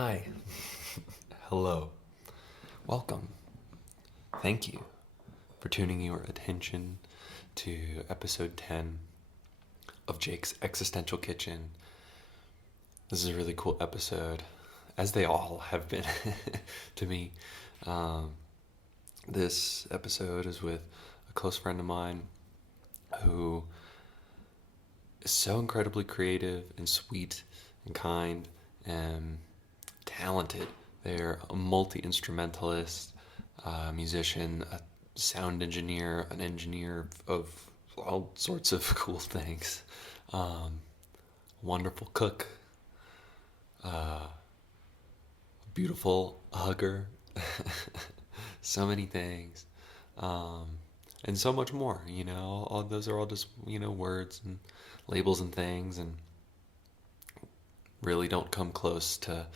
Hi. Hello. Welcome. Thank you for tuning your attention to episode 10 of Jake's Existential Kitchen. This is a really cool episode, as they all have been to me. This episode is with a close friend of mine who is so incredibly creative and sweet and kind and talented. They're a multi-instrumentalist, musician, a sound engineer, an engineer of all sorts of cool things. Wonderful cook, beautiful hugger, so many things, and so much more. All those are all just words and labels and things, and really don't come close to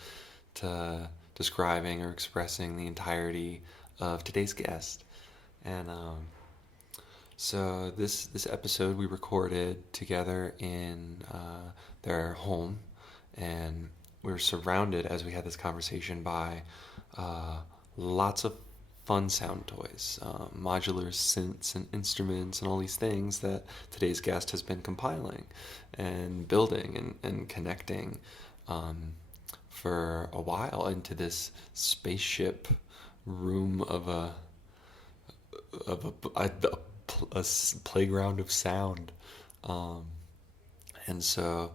describing or expressing the entirety of today's guest. And so this episode we recorded together in their home, and we were surrounded as we had this conversation by lots of fun sound toys, modular synths and instruments and all these things that today's guest has been compiling and building and connecting for a while into this spaceship room of a playground of sound. And so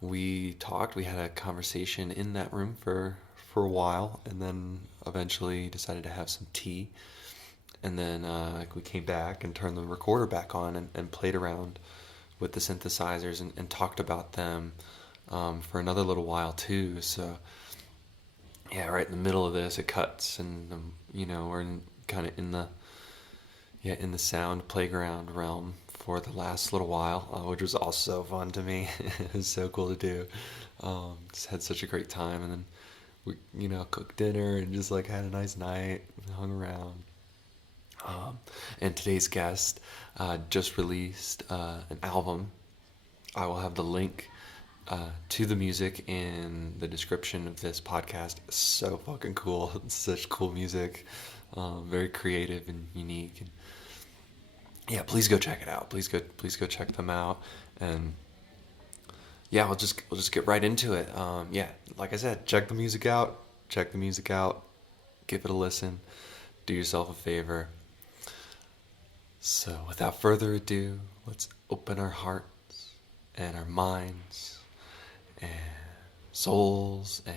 we talked, we had a conversation in that room for a while, and then eventually decided to have some tea. And then we came back and turned the recorder back on and played around with the synthesizers and talked about them for another little while too. So yeah, right in the middle of this, it cuts, and we're kind of in the sound playground realm for the last little while, which was also fun to me. It was so cool to do. Just had such a great time, and then we cooked dinner and just had a nice night, hung around. And today's guest just released an album. I will have the link to the music in the description of this podcast. So fucking cool. It's such cool music. Very creative and unique. And yeah, please go check it out. Please go check them out. And yeah, we'll just get right into it. Yeah, like I said, check the music out. Give it a listen. Do yourself a favor. So without further ado, let's open our hearts and our minds and souls and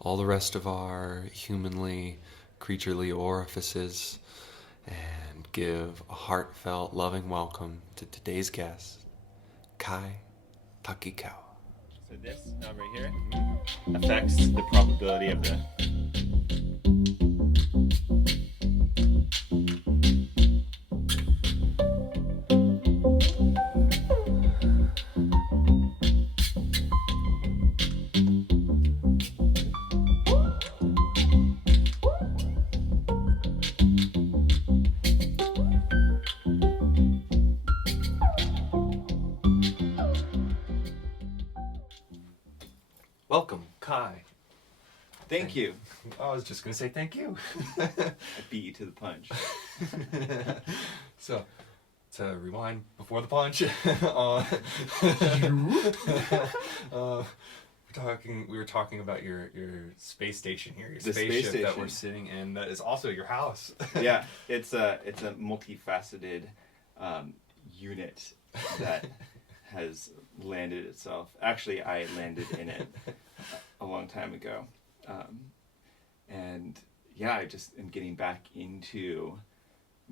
all the rest of our humanly, creaturely orifices, and give a heartfelt, loving welcome to today's guest, Kai Takikawa. So this knob right here affects the probability of the... Welcome, Kai. Thank you. I was just going to say thank you. I beat you to the punch. So, to rewind before the punch, we were talking about your space station here, your The spaceship space that we're station. sitting in. That is also your house. Yeah, it's a multifaceted unit that has landed itself. Actually, I landed in it a long time ago. And yeah, I just am getting back into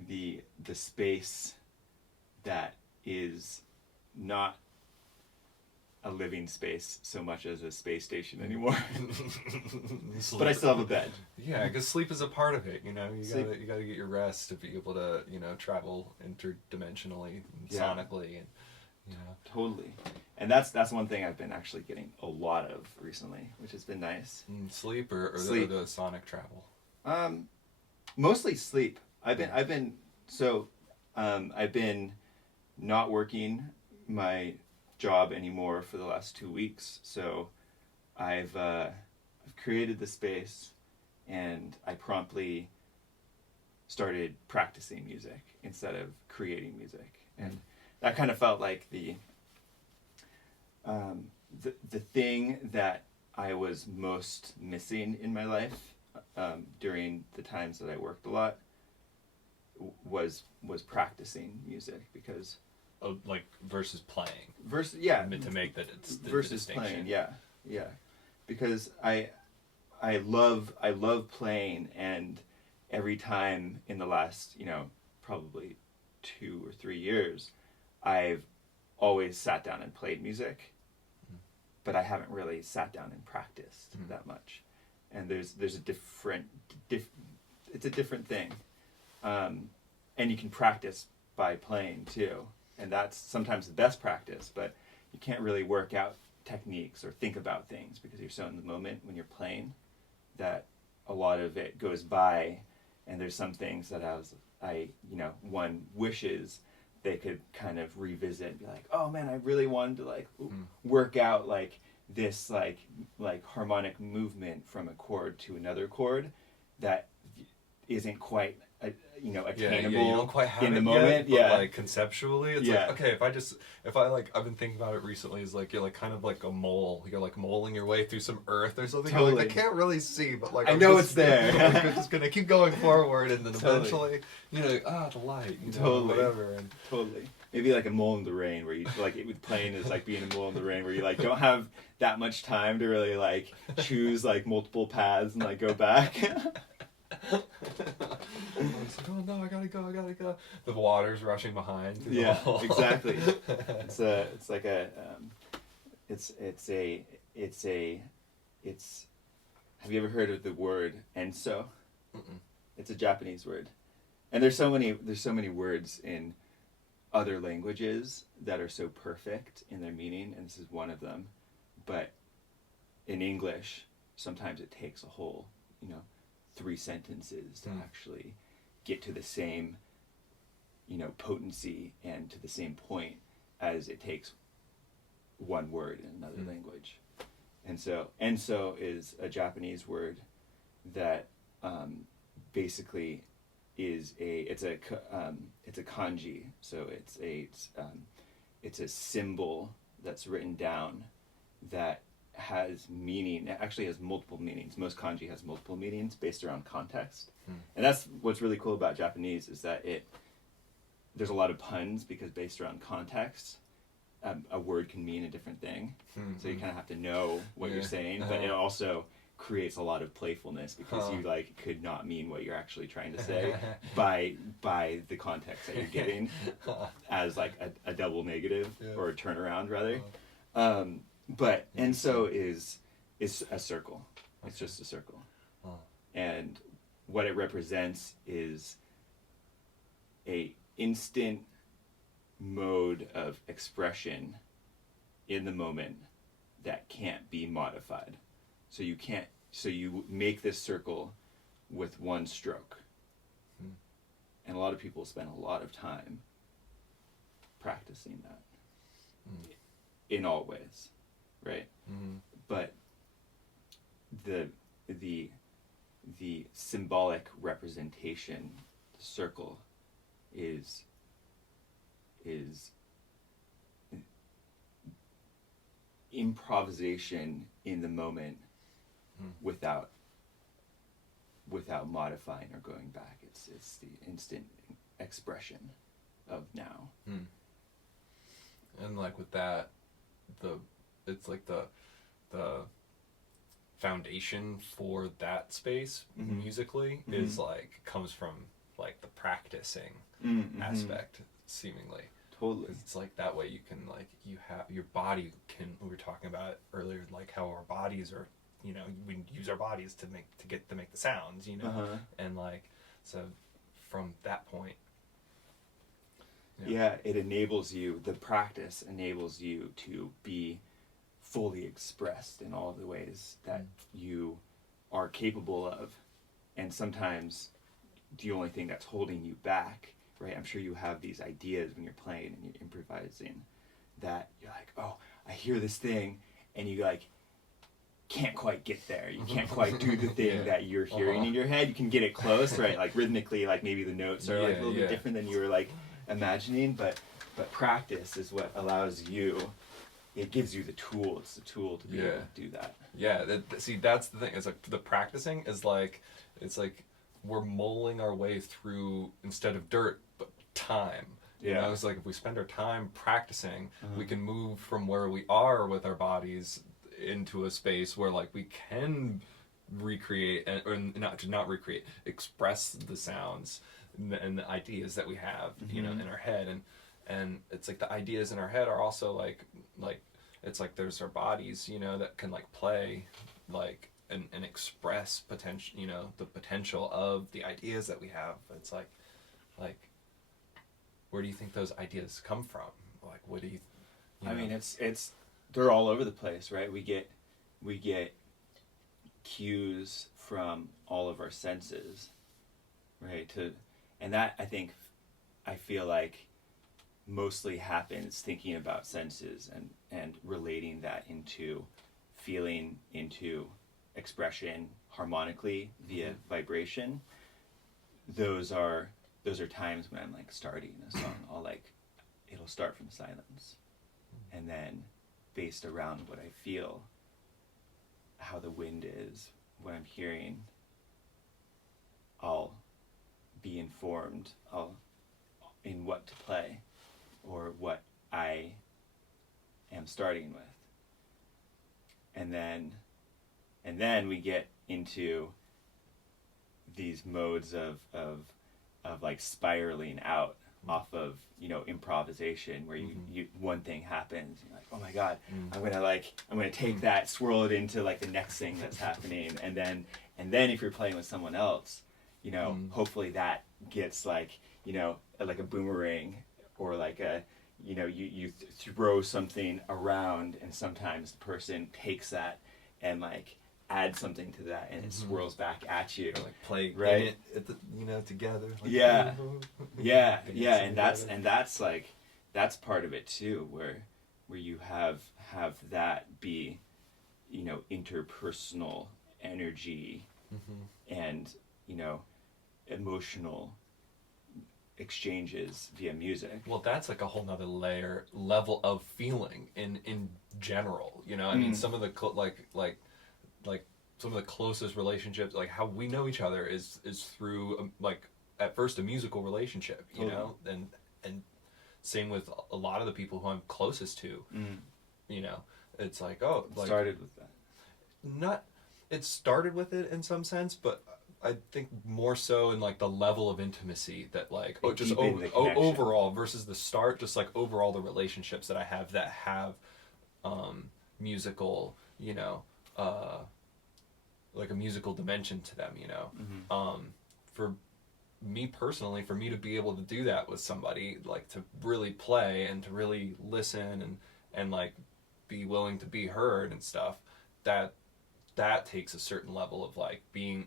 the space that is not a living space so much as a space station anymore. But I still have a bed. Yeah, because sleep is a part of it. You Sleep. gotta get your rest to be able to travel interdimensionally, and Yeah. sonically, and Totally. And that's one thing I've been actually getting a lot of recently, which has been nice. Sleep or Sleep. The sonic travel. Mostly sleep. I've been not working my job anymore for the last 2 weeks, so I've created the space, and I promptly started practicing music instead of creating music. And that kind of felt like the thing that I was most missing in my life during the times that I worked a lot was practicing music, because like versus playing. To make that it's the versus distinction. playing, because I love playing, and every time in the last probably 2 or 3 years, I've always sat down and played music, but I haven't really sat down and practiced that much. And there's a it's a different thing, and you can practice by playing too, and that's sometimes the best practice. But you can't really work out techniques or think about things because you're so in the moment when you're playing that a lot of it goes by. And there's some things that one wishes they could kind of revisit and be like, oh man, I really wanted to work out this harmonic movement from a chord to another chord that isn't quite attainable you don't quite have in the it moment. Yet, but conceptually, it's Yeah. like, okay, if I've been thinking about it recently, is like you're kind of like a mole. You're like moling your way through some earth or something. Totally. You're like, I can't really see, but I know it's there. I'm just gonna keep going forward, and then Totally. eventually, the light, Totally. whatever. And Totally. Maybe like a mole in the rain, where you with playing is like being a mole in the rain, where you don't have that much time to really choose multiple paths and go back. I was like, oh no, I gotta go. The water's rushing behind. Yeah, exactly. Have you ever heard of the word enso? Mm-mm. It's a Japanese word, and there's so many words in other languages that are so perfect in their meaning, and this is one of them. But in English, sometimes it takes a whole 3 sentences to actually get to the same potency and to the same point as it takes one word in another language. And so enso is a Japanese word that basically is it's a kanji. So it's a symbol that's written down that has meaning. It actually has multiple meanings. Most kanji has multiple meanings based around context. And that's what's really cool about Japanese, is that there's a lot of puns, because based around context, a word can mean a different thing. So you kind of have to know what you're saying, but it also creates a lot of playfulness, because you could not mean what you're actually trying to say by the context that you're getting as a double negative or a turnaround rather. But enso is a circle. It's just a circle. And what it represents is a instant mode of expression in the moment that can't be modified. So you make this circle with one stroke. And a lot of people spend a lot of time practicing that in all ways, right? But the symbolic representation, the circle, is improvisation in the moment without modifying or going back. It's the instant expression of now. And with that, it's the foundation for that space musically is comes from the practicing aspect, seemingly. Totally. It's that way you can you have your body can, we were talking about it earlier, how our bodies are, we use our bodies to make the sounds, and so from that point, it enables you, the practice enables you to be fully expressed in all the ways that you are capable of. And sometimes the only thing that's holding you back, right? I'm sure you have these ideas when you're playing and you're improvising that you're oh, I hear this thing, and you can't quite get there. You can't quite do the thing that you're hearing in your head. You can get it close, right? Like rhythmically, like maybe the notes are like a little bit different than you were like imagining, but practice is what allows you. It gives you the tool. It's the tool to be able to do that. Yeah. See, that's the thing. It's like the practicing is like, it's like we're mulling our way through, instead of dirt, but time. You know, it's like if we spend our time practicing, we can move from where we are with our bodies into a space where like we can recreate or not recreate, express the sounds and the ideas that we have, you know, in our head. And it's like the ideas in our head are also like it's like there's our bodies, you know, that can like play like and express potential, you know, the potential of the ideas that we have. It's like where do you think those ideas come from? Like what do you I mean, it's they're all over the place, right? We get cues from all of our senses, right? And that I feel like mostly happens thinking about senses and relating that into feeling, into expression harmonically via vibration. Those are times when I'm like starting a song, it'll start from silence, and then based around what I feel, how the wind is, what I'm hearing, I'll be informed in what to play or what I am starting with. And then we get into these modes of like spiraling out off of, you know, improvisation, where you one thing happens, you're like, oh my god, I'm gonna take that, swirl it into like the next thing that's happening, and then if you're playing with someone else, you know, hopefully that gets like, you know, like a boomerang, or like a, you know, you throw something around, and sometimes the person takes that and like add something to that, and it swirls back at you, or like play right in it at the, you know, together, like, and that's like, that's part of it too, where you have that be, you know, interpersonal energy and, you know, emotional exchanges via music. Well, that's like a whole nother level of feeling in general, you know. I mean, some of the like some of the closest relationships, like how we know each other is through like at first a musical relationship, you know, and same with a lot of the people who I'm closest to, you know. It's like, oh, like, started with that. It started with it in some sense, but I think more so in like the level of intimacy that like overall versus the start, just like overall the relationships that I have that have musical, you know, like a musical dimension to them, you know. For me personally, for me to be able to do that with somebody, like to really play and to really listen and like be willing to be heard and stuff, that takes a certain level of like being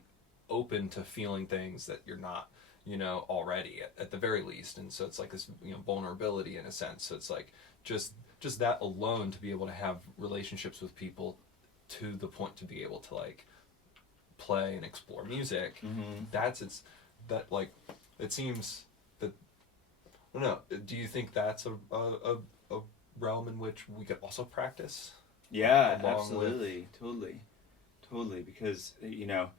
open to feeling things that you're not, you know, already at the very least. And so it's like this, you know, vulnerability in a sense. So it's like just that alone, to be able to have relationships with people to the point to be able to like play and explore music, that like, it seems that, I don't know, do you think that's a realm in which we could also practice? Yeah, absolutely. Totally, because, you know,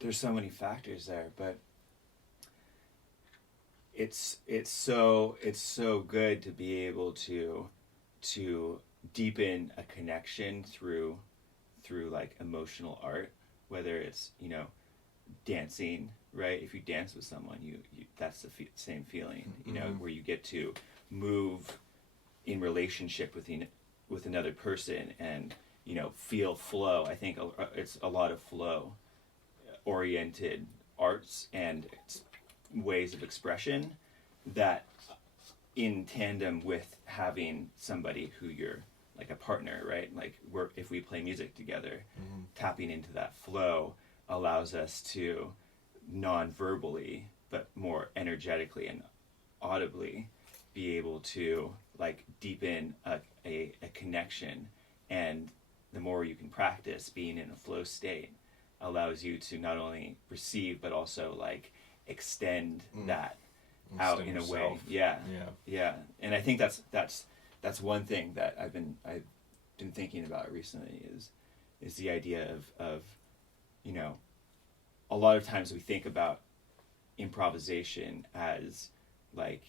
there's so many factors there, but it's so good to be able to deepen a connection through like emotional art, whether it's, you know, dancing, right? If you dance with someone, you that's the same feeling, you know, where you get to move in relationship with another person and, you know, feel flow. I think it's a lot of flow oriented arts and ways of expression that, in tandem with having somebody who you're like a partner, right? Like if we play music together, tapping into that flow allows us to non-verbally but more energetically and audibly be able to like deepen a connection. And the more you can practice being in a flow state allows you to not only receive but also like extend that out in a way. Yeah. And I think that's one thing that I've been thinking about recently is the idea of you know, a lot of times we think about improvisation as like,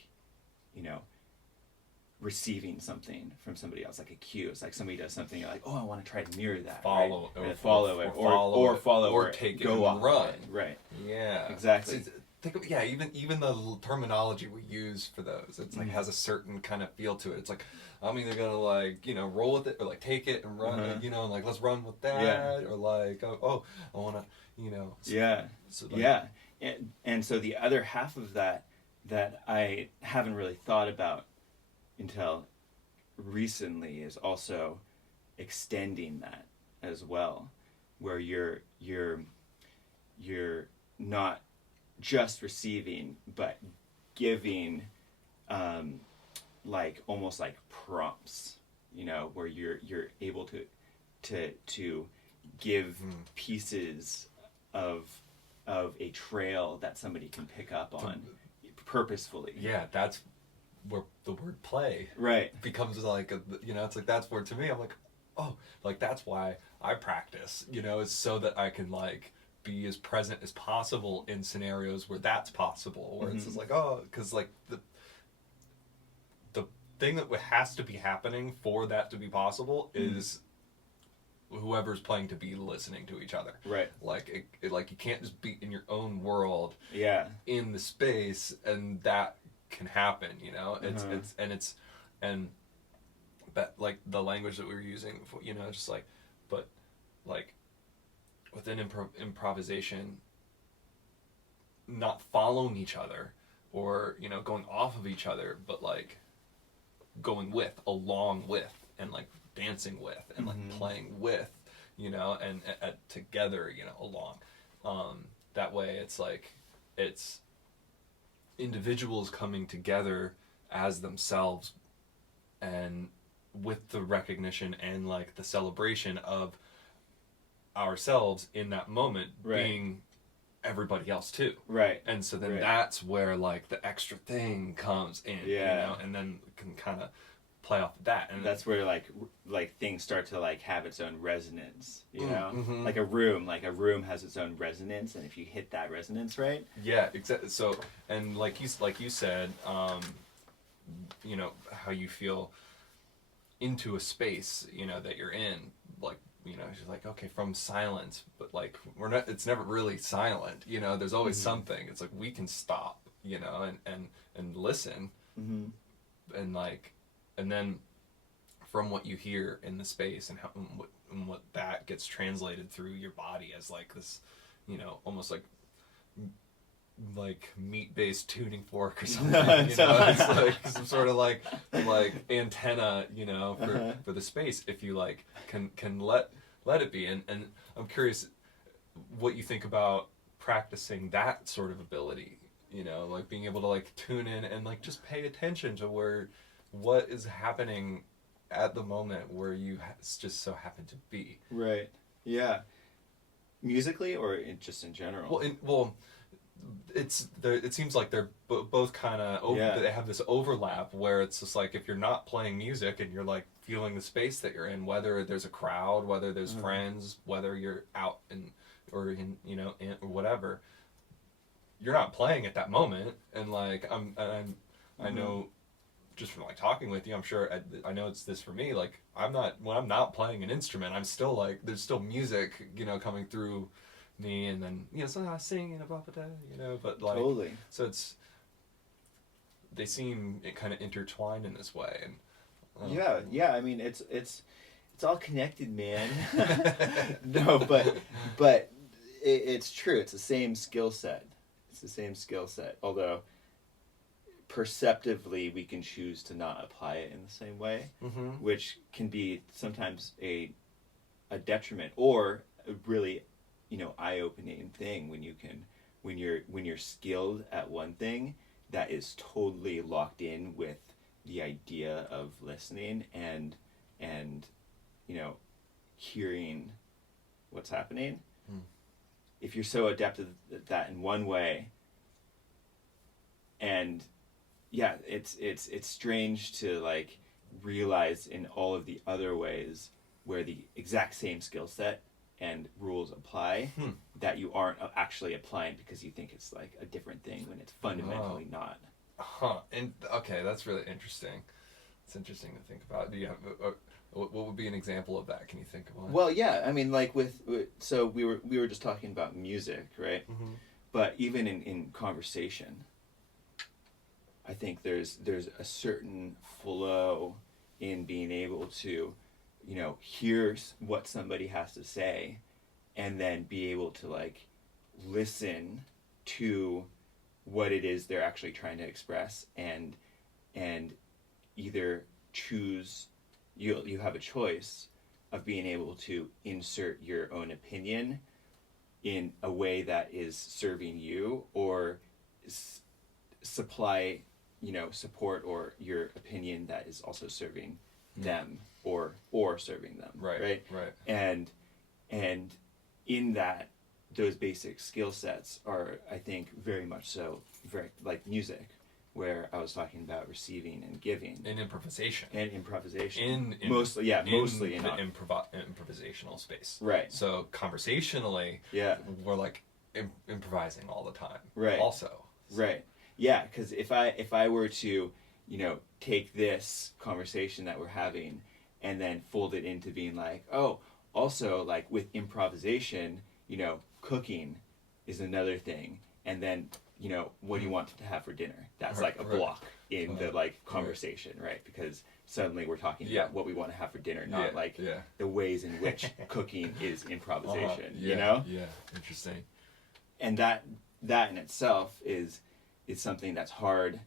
you know, receiving something from somebody else, like a cue. It's like somebody does something, you're like, oh, I want to try to mirror that. Follow right? or follow it, or take it go and off run. it. Right. Yeah. Exactly. So think of, even the terminology we use for those, it's like has a certain kind of feel to it. It's like I'm either gonna like, you know, roll with it or like take it and run it, you know, and like let's run with that, or like I wanna, you know. So like, and so the other half of that I haven't really thought about until recently is also extending that as well, where you're not just receiving but giving, like almost like prompts, you know, where you're able to give pieces of a trail that somebody can pick up on purposefully. Yeah, that's where the word play becomes like you know, it's like that's where to me I'm like, oh, like that's why I practice, you know, is so that I can like be as present as possible in scenarios where that's possible, where it's just like, oh, because like the thing that has to be happening for that to be possible is whoever's playing to be listening to each other. Right. Like it like you can't just be in your own world. Yeah. In the space, and that can happen, you know. And that like the language that we were using, you know, just like, but like within improvisation, not following each other or, you know, going off of each other, but like going with, along with, and like dancing with, and like playing with, you know, and together, you know, along. That way it's like, it's individuals coming together as themselves and with the recognition and like the celebration of ourselves in that moment being everybody else too. Right. And so then that's where like the extra thing comes in, you know, and then can kind of play off of that. And that's where like things start to like have its own resonance, you know? Like a room has its own resonance, and if you hit that resonance right. Yeah, exactly. So, and like you said, you know, how you feel into a space, you know, that you're in, like, you know, she's like, okay, from silence, but like it's never really silent, you know, there's always something. It's like we can stop, you know, and listen, and like, and then from what you hear in the space and how and what that gets translated through your body as like this, you know, almost like meat-based tuning fork or something, you know, it's like some sort of like antenna, you know, for the space, if you like can let it be. And I'm curious what you think about practicing that sort of ability, you know, like being able to like tune in and like just pay attention to what is happening at the moment where you just so happen to be. Right. Yeah. Musically or just in general? Well, it seems like they're both kind of they have this overlap where it's just like if you're not playing music and you're like feeling the space that you're in, whether there's a crowd, whether there's friends, whether you're out or you know, or whatever, you're not playing at that moment. And like I know just from like talking with you, I'm sure I know it's this for me, like when I'm not playing an instrument, I'm still like there's still music, you know, coming through me, and then, you know, sometimes I sing and blah, blah, blah, you know, but like totally. So they seem kind of intertwined in this way. And yeah, I mean it's all connected, man. No, but it's true, it's the same skill set, although perceptively we can choose to not apply it in the same way, which can be sometimes a detriment or a really, you know, eye-opening thing when you're skilled at one thing that is totally locked in with the idea of listening and hearing what's happening. If you're so adept at that in one way, and yeah, it's strange to like realize in all of the other ways where the exact same skill set and rules apply that you aren't actually applying because you think it's like a different thing when it's fundamentally not. And okay, that's really interesting. It's interesting to think about. Do you have what would be an example of that? Can you think of one? Well, yeah, I mean, like so we were just talking about music, right? But even in conversation, I think there's a certain flow in being able to, hear what somebody has to say, and then be able to like listen to what it is they're actually trying to express, and either choose. You have a choice of being able to insert your own opinion in a way that is serving you, or supply, support or your opinion that is also serving them or serving them. Right. And in that, those basic skill sets are, I think, very much so, very like music, where I was talking about receiving and giving. In improvisation. Mostly in the improvisational space. Right. So conversationally, we're like improvising all the time. Right. Also. Right. Yeah, because if I were to, take this conversation that we're having and then fold it into being like, oh, also like with improvisation, cooking is another thing, and then what do you want to have for dinner? That's like a block in the like conversation, right? Because suddenly we're talking about what we want to have for dinner, not the ways in which cooking is improvisation. Yeah, interesting. And that in itself is something that's hard.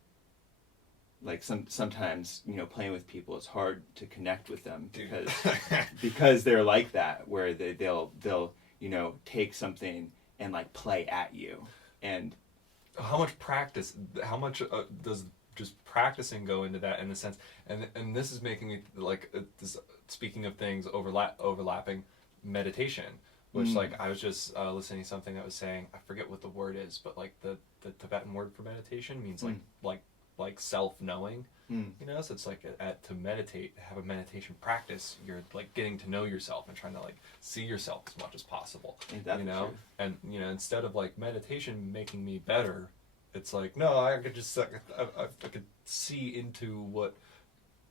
Like sometimes playing with people, it's hard to connect with them because they're like that, where they'll take something and like play at you. And how much does just practicing go into that, in the sense, and this is making me like speaking of things overlapping meditation, which like I was just listening to something that was saying, I forget what the word is, but like the Tibetan word for meditation means like self-knowing, so it's like to meditate, have a meditation practice, you're like getting to know yourself and trying to like see yourself as much as possible, and instead of like meditation making me better, it's like, no, I could just I could see into what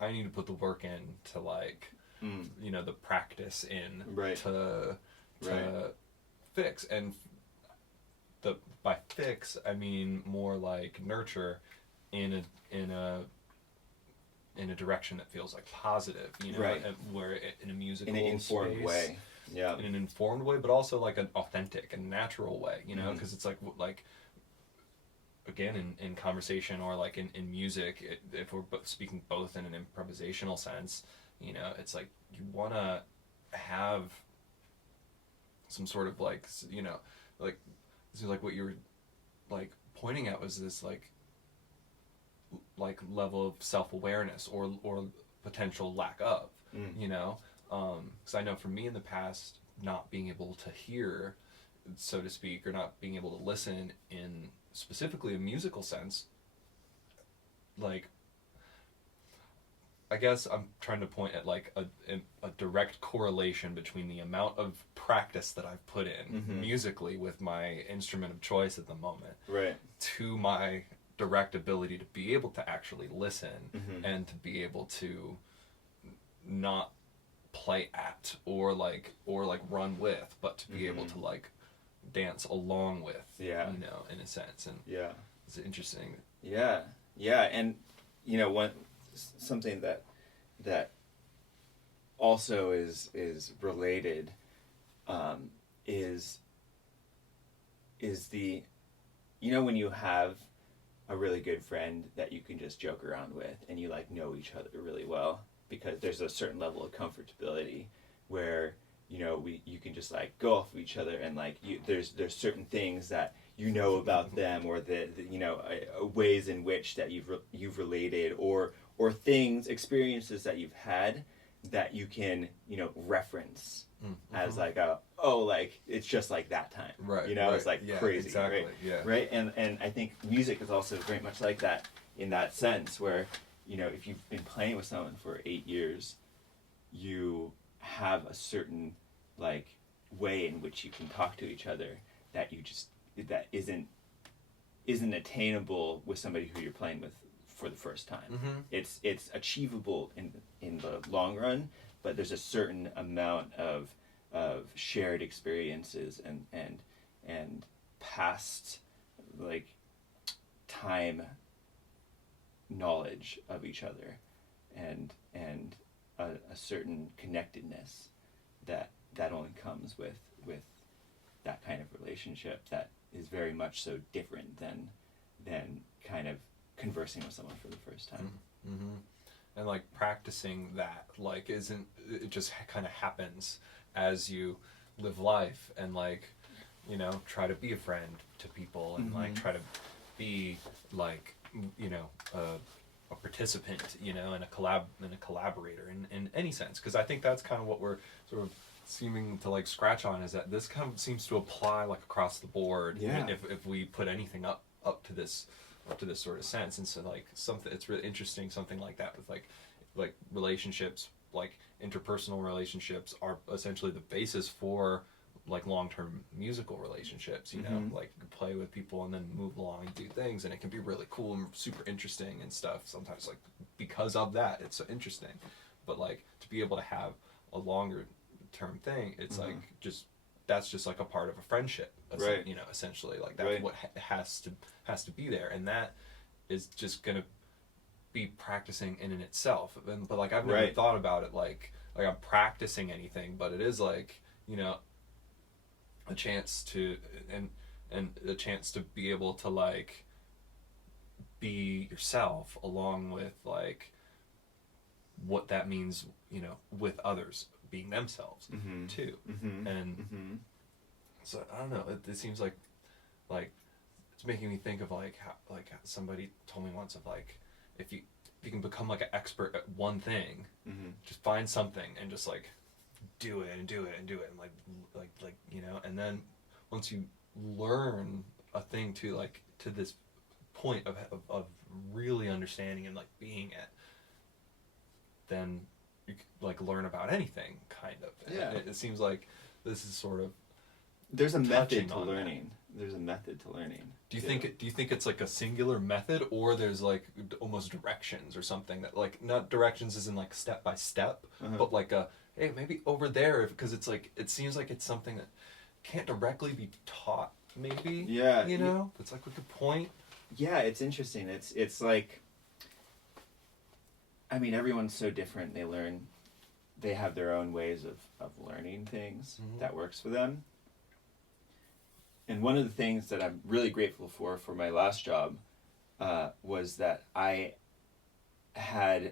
I need to put the work in to like the practice in to fix, and by fix I mean more like nurture in a direction that feels like positive, where in a musical, in an informed space, way, in an informed way, but also like an authentic and natural way, because it's like again in conversation or like in music, if we're speaking both in an improvisational sense, it's like you want to have some sort of like like this is like what you were like pointing at, was this like level of self-awareness or potential lack of, because I know for me in the past, not being able to hear, so to speak, or not being able to listen in specifically a musical sense, like I guess I'm trying to point at like a direct correlation between the amount of practice that I've put in musically with my instrument of choice at the moment, to my direct ability to be able to actually listen and to be able to not play at or run with, but to be able to like dance along with, in a sense. And it's interesting. And something that also is related is the when you have a really good friend that you can just joke around with and you like know each other really well, because there's a certain level of comfortability where you can just like go off of each other, and like there's certain things that about them, or the ways in which that you've related or or things, experiences that you've had that you can, you know, reference as like like it's just like that time, right? You know, right. it's like yeah, crazy, exactly, right? yeah, right. And I think music is also very much like that in that sense, where, you know, if you've been playing with someone for 8 years, you have a certain like way in which you can talk to each other that isn't attainable with somebody who you're playing with for the first time. It's achievable in the long run, but there's a certain amount of shared experiences and past like time knowledge of each other and a certain connectedness that only comes with that kind of relationship that is very much so different than kind of conversing with someone for the first time. And like practicing that, like, isn't it just kind of happens as you live life and like, you know, try to be a friend to people and like try to be like, you know, a participant, you know, and a collaborator in any sense, because I think that's kind of what we're sort of seeming to like scratch on, is that this kind of seems to apply like across the board. Yeah. If we put anything up to this sort of sense. And so like something, it's really interesting, something like that with like relationships, like interpersonal relationships are essentially the basis for like long-term musical relationships, you know, like you can play with people and then move along and do things, and it can be really cool and super interesting and stuff sometimes, like because of that it's so interesting. But like to be able to have a longer term thing, it's like that's just like a part of a friendship, right? You know, essentially, like that's right. what has to be there, and that is just gonna be practicing in and itself. But like I've never thought about it like I'm practicing anything, but it is like, you know, a chance to and a chance to be able to like be yourself along with like what that means, you know, with others being themselves too. And so I don't know, it seems like it's making me think of like how, like somebody told me once of like if you can become like an expert at one thing, just find something and just like do it and do it and do it and like you know, and then once you learn a thing to like to this point of really understanding and like being it, then you can like learn about anything kind of. Yeah. It seems like this is sort of there's a method to on learning. There's a method to learning. Do you think it's like a singular method, or there's like almost directions or something that like not directions as in like step by step, but like a hey, maybe over there, because it's like it seems like it's something that can't directly be taught, maybe. Yeah. You know, it's like a good point. Yeah, it's interesting. It's like, I mean, everyone's so different. They have their own ways of learning things that works for them. And one of the things that I'm really grateful for my last job was that I had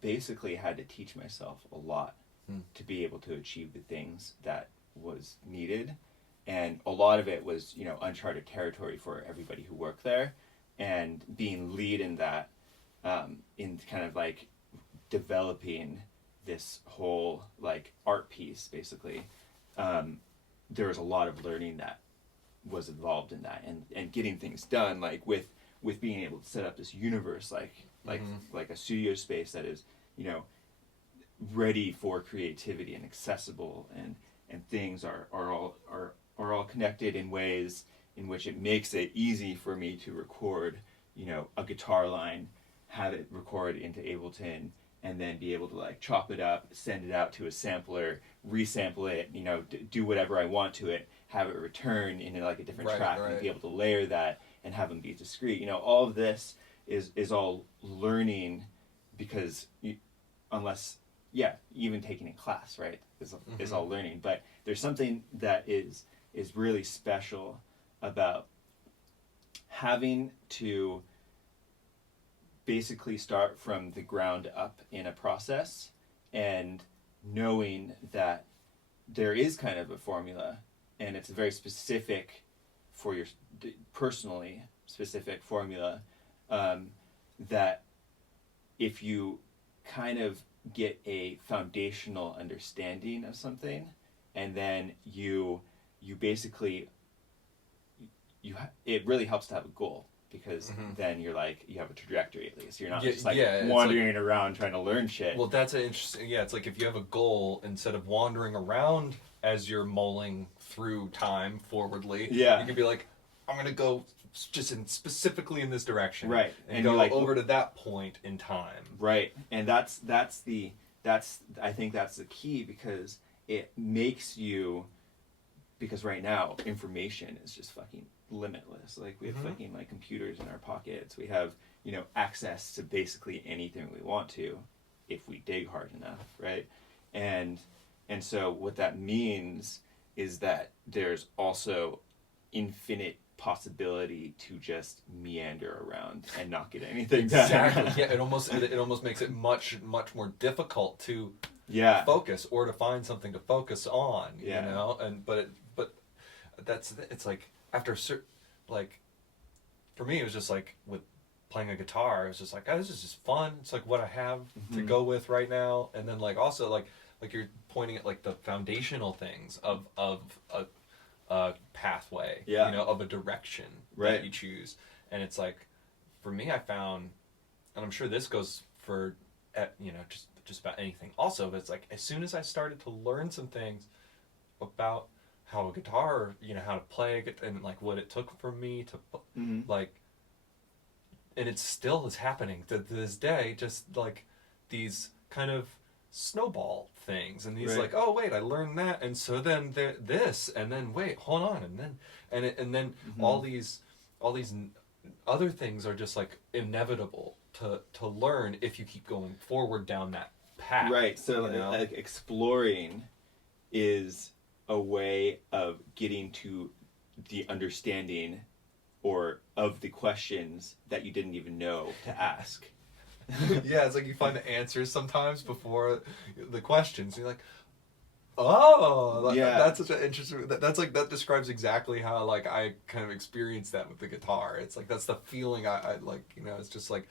basically had to teach myself a lot to be able to achieve the things that was needed. And a lot of it was, you know, uncharted territory for everybody who worked there, and being lead in that, in kind of like developing this whole like art piece, basically. There was a lot of learning that was involved in that, and getting things done, like with being able to set up this universe, like a studio space that is, you know, ready for creativity and accessible, and things are all connected in ways in which it makes it easy for me to record, you know, a guitar line, have it record into Ableton, and then be able to like chop it up, send it out to a sampler, resample it, you know, do whatever I want to it, have it return into like a different track, and be able to layer that and have them be discrete. You know, all of this is all learning, because even taking a class, right, is all learning. But there's something that is really special about having to basically start from the ground up in a process, and knowing that there is kind of a formula, and it's a very specific for your personally specific formula, that if you kind of get a foundational understanding of something, and then you basically it really helps to have a goal, because then you're like, you have a trajectory at least. You're not just like wandering around trying to learn shit. Well, that's an interesting. Yeah, it's like if you have a goal, instead of wandering around as you're mulling through time forwardly, you can be like, I'm gonna go just specifically in this direction, right? And go like, over to that point in time, right? And I think that's the key, because it makes you, because right now information is just fucking limitless. Like, we have fucking like computers in our pockets. We have, you know, access to basically anything we want to, if we dig hard enough, right? And so what that means is that there's also infinite possibility to just meander around and not get anything done. Exactly. Yeah, it almost makes it much more difficult to focus, or to find something to focus on. You know, and but it's like, after like, for me it was just like with playing a guitar, it was just like, oh, this is just fun. It's like what I have to go with right now. And then like also like you're pointing at like the foundational things of a pathway, you know, of a direction that you choose. And it's like, for me, I found, and I'm sure this goes for, you know, just about anything also, but it's like, as soon as I started to learn some things about how a guitar, you know, how to play it, and like what it took for me to like, and it still is happening to this day, just like these kind of snowball things, and these like, oh wait, I learned that, and so then this, and then wait, hold on, and then all these other things are just like inevitable to learn if you keep going forward down that path. Right. So like exploring is a way of getting to the understanding or of the questions that you didn't even know to ask. Yeah, it's like you find the answers sometimes before the questions. You're like, oh, that's such an interesting. That's like, that describes exactly how like I kind of experienced that with the guitar. It's like, that's the feeling I like. You know, it's just like,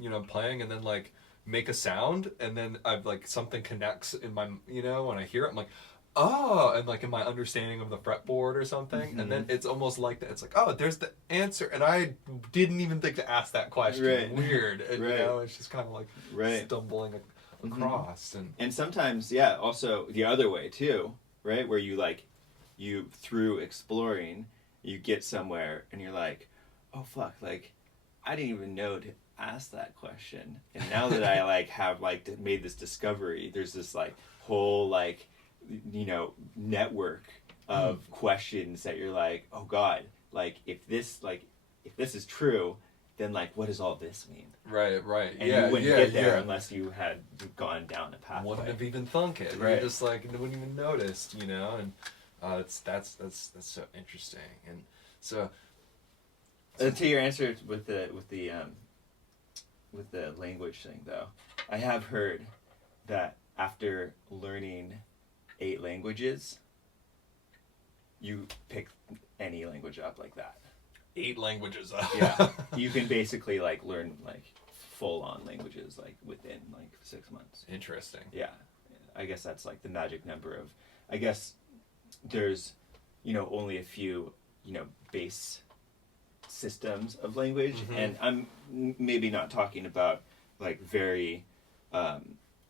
you know, playing and then like make a sound, and then I've like something connects in my, you know, when I hear it, I'm like, oh, and like in my understanding of the fretboard or something, and then it's almost like that. It's like, oh, there's the answer, and I didn't even think to ask that question. Right. Weird, and, you know, it's just kind of like stumbling across, and sometimes, also the other way too, right? Where you like, you through exploring, you get somewhere, and you're like, oh fuck, like I didn't even know to ask that question, and now that I like have like made this discovery, there's this like whole like, you know, network of questions that you're like, oh god, like if this is true, then like what does all this mean? Right. And you wouldn't get there unless you had gone down a pathway. Wouldn't have even thunk it. Right. You're just like, wouldn't even noticed, you know, and that's so interesting. And so to your answer with the language thing though, I have heard that after learning 8 languages, you pick any language up like that. 8 languages up. Yeah, you can basically like learn like full-on languages like within like 6 months. Interesting. Yeah, I guess that's like the magic number of. I guess there's, you know, only a few, you know, base systems of language, and I'm maybe not talking about like very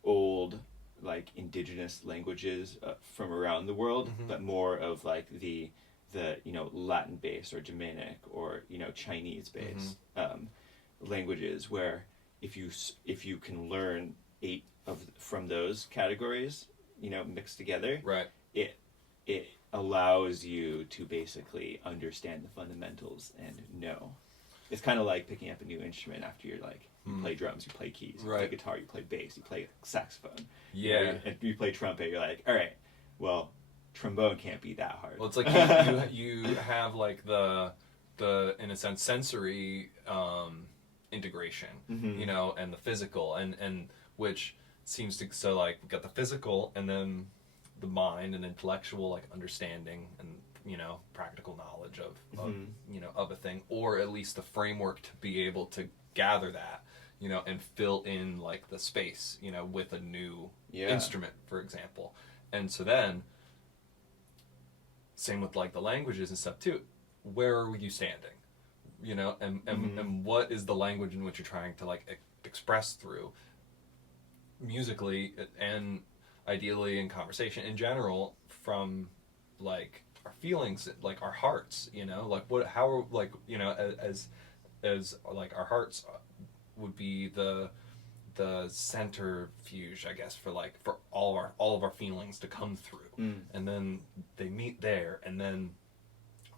old like indigenous languages from around the world, but more of like the you know, Latin based or Germanic or, you know, Chinese based languages, where if you can learn 8 from those categories, you know, mixed together, right, it allows you to basically understand the fundamentals and know. It's kind of like picking up a new instrument after you're like, you play drums, you play keys, you play guitar, you play bass, you play saxophone. Yeah. You know, and you play trumpet, you're like, all right, well, trombone can't be that hard. Well, it's like you have like the in a sense sensory integration, you know, and the physical, and which seems to, so like we've got the physical and then the mind and intellectual like understanding and, you know, practical knowledge of you know, of a thing, or at least the framework to be able to gather that, you know, and fill in like the space, you know, with a new Yeah. instrument, for example. And so then, same with like the languages and stuff too. Where are you standing? You know, and what is the language in which you're trying to like express through musically and ideally in conversation in general, from like our feelings, like our hearts, you know, like how, like, you know, as like our hearts would be the centrifuge, I guess, for like for all of our feelings to come through, and then they meet there, and then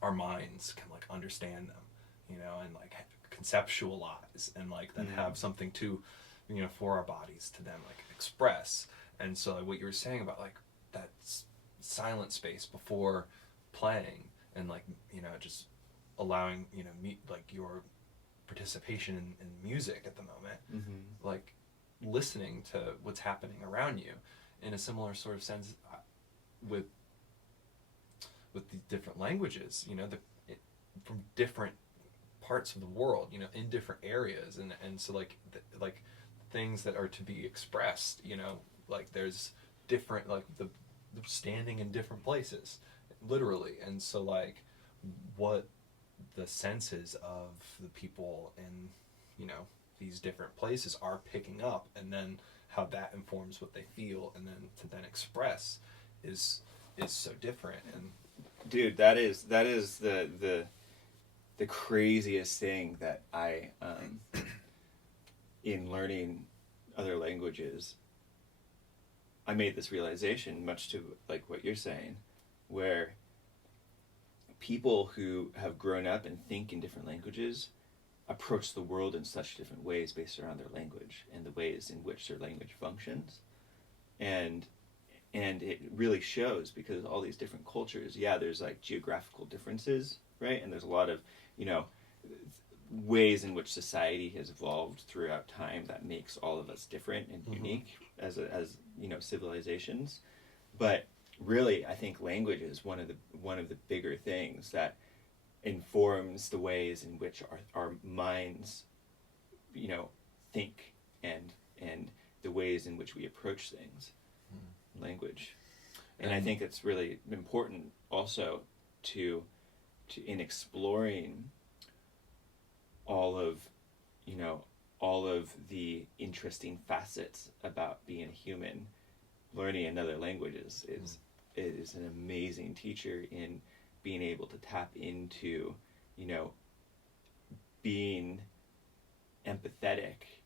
our minds can like understand them, you know, and like conceptualize, and like then have something to, you know, for our bodies to then like express. And so like what you were saying about like that silent space before playing, and like, you know, just allowing, you know, like your participation in music at the moment, like listening to what's happening around you in a similar sort of sense with the different languages, you know, from different parts of the world, you know, in different areas, and so like like things that are to be expressed, you know, like there's different, like the standing in different places, literally. And so like what the senses of the people in, you know, these different places are picking up, and then how that informs what they feel, and then to then express is so different. And dude, that is the craziest thing that I in learning other languages, I made this realization, much to like what you're saying, where people who have grown up and think in different languages approach the world in such different ways based around their language and the ways in which their language functions. And it really shows, because all these different cultures, yeah, there's like geographical differences, right? And there's a lot of, you know, ways in which society has evolved throughout time that makes all of us different and unique as you know, civilizations. But really, I think language is one of the bigger things that informs the ways in which our minds, you know, think, and the ways in which we approach things. Language. And I think it's really important also to in exploring all of the interesting facets about being a human. Learning another language is an amazing teacher in being able to tap into, you know, being empathetic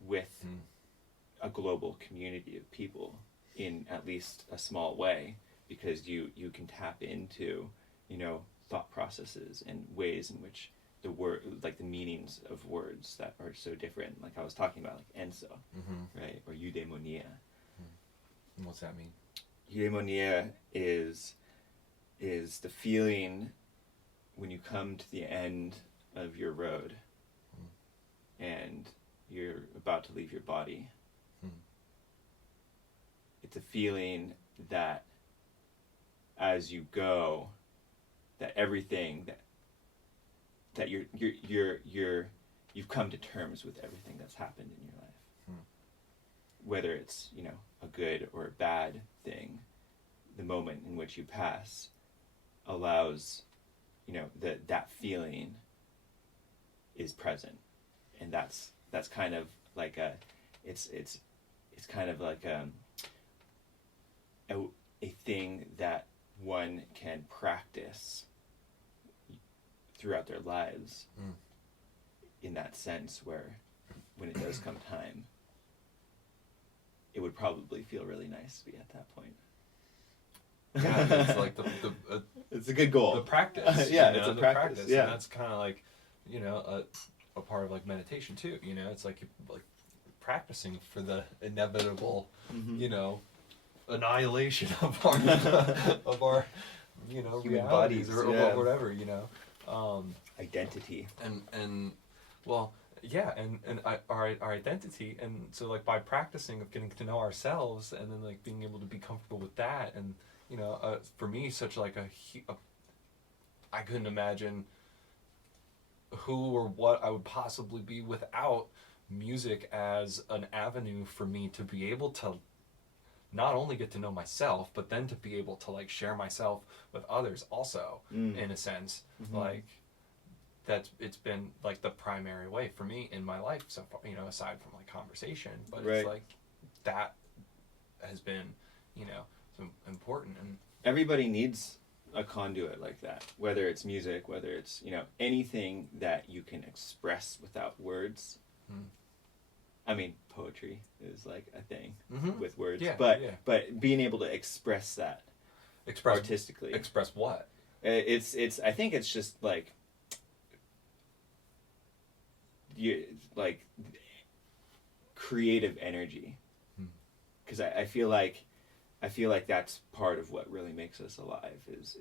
with a global community of people in at least a small way, because you can tap into, you know, thought processes and ways in which the word, like the meanings of words that are so different, like I was talking about, like enso, right, or eudaimonia. What's that mean? Eudaimonia is the feeling when you come to the end of your road and you're about to leave your body. It's a feeling that as you go, that everything that you've come to terms with everything that's happened in your life. Whether it's, you know, a good or a bad thing, the moment in which you pass allows, you know, that feeling is present. And that's kind of like it's kind of like a thing that one can practice throughout their lives, in that sense, where when it does come time, it would probably feel really nice to be at that point. Yeah, it's like it's a good goal. The practice. Yeah, you know, it's a the practice. Yeah, and that's kind of like, you know, a part of like meditation too. You know, it's like practicing for the inevitable, you know, annihilation of our you know, human realities bodies, or whatever, you know. Identity. And well, yeah, and our identity, and so like by practicing of getting to know ourselves, and then like being able to be comfortable with that, and you know, for me, such like I couldn't imagine who or what I would possibly be without music as an avenue for me to be able to not only get to know myself, but then to be able to like share myself with others also, in a sense. Like it's been like the primary way for me in my life so far, you know, aside from like conversation, but it's like that has been, you know, so important. And everybody needs a conduit like that, whether it's music, whether it's, you know, anything that you can express without words. I mean, poetry is like a thing with words, but being able to express that artistically. Express what? It's I think it's just like creative energy, because I feel like that's part of what really makes us alive is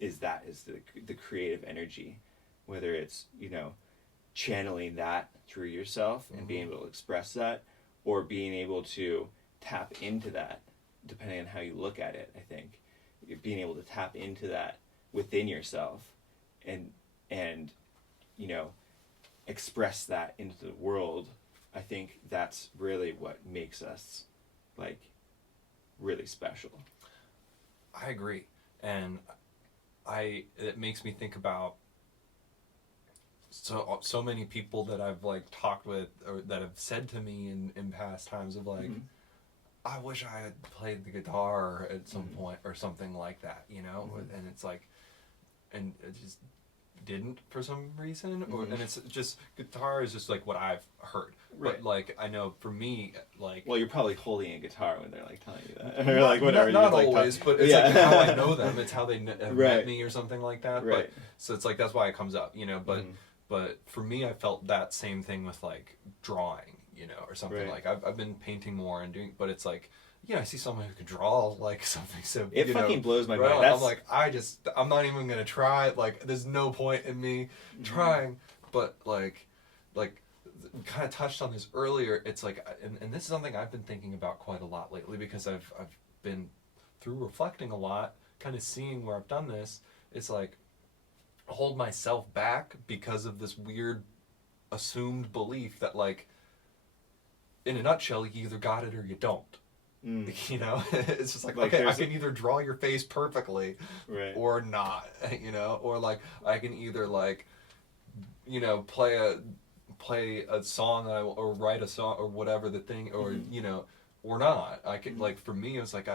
the creative energy, whether it's, you know, channeling that through yourself and being able to express that, or being able to tap into that, depending on how you look at it. I think being able to tap into that within yourself and you know, express that into the world. I think that's really what makes us like really special. I agree. And it makes me think about so many people that I've like talked with, or that have said to me in past times of like, I wish I had played the guitar at some point or something like that, you know? And it's like, and it just didn't for some reason, or and it's just, guitar is just like what I've heard. But like, I know for me, like, well, you're probably holding a guitar when they're like telling you that, or like whatever. Not always, but it's like how I know them. It's how they have met me or something like that. Right. But so it's like that's why it comes up, you know. But for me, I felt that same thing with like drawing, you know, or something. Like I've been painting more and doing, but it's like, you know, I see someone who can draw like something so it fucking blows my mind. I'm like, I'm not even gonna try. Like, there's no point in me trying. But like kind of touched on this earlier. It's like, and this is something I've been thinking about quite a lot lately, because I've been through reflecting a lot, kind of seeing where I've done this. It's like, hold myself back because of this weird assumed belief that like, in a nutshell, you either got it or you don't. You know, it's just like okay, I can either draw your face perfectly or not, you know, or like I can either like, you know, play a song or write a song or whatever the thing, or you know, or not. I can like, for me it was like,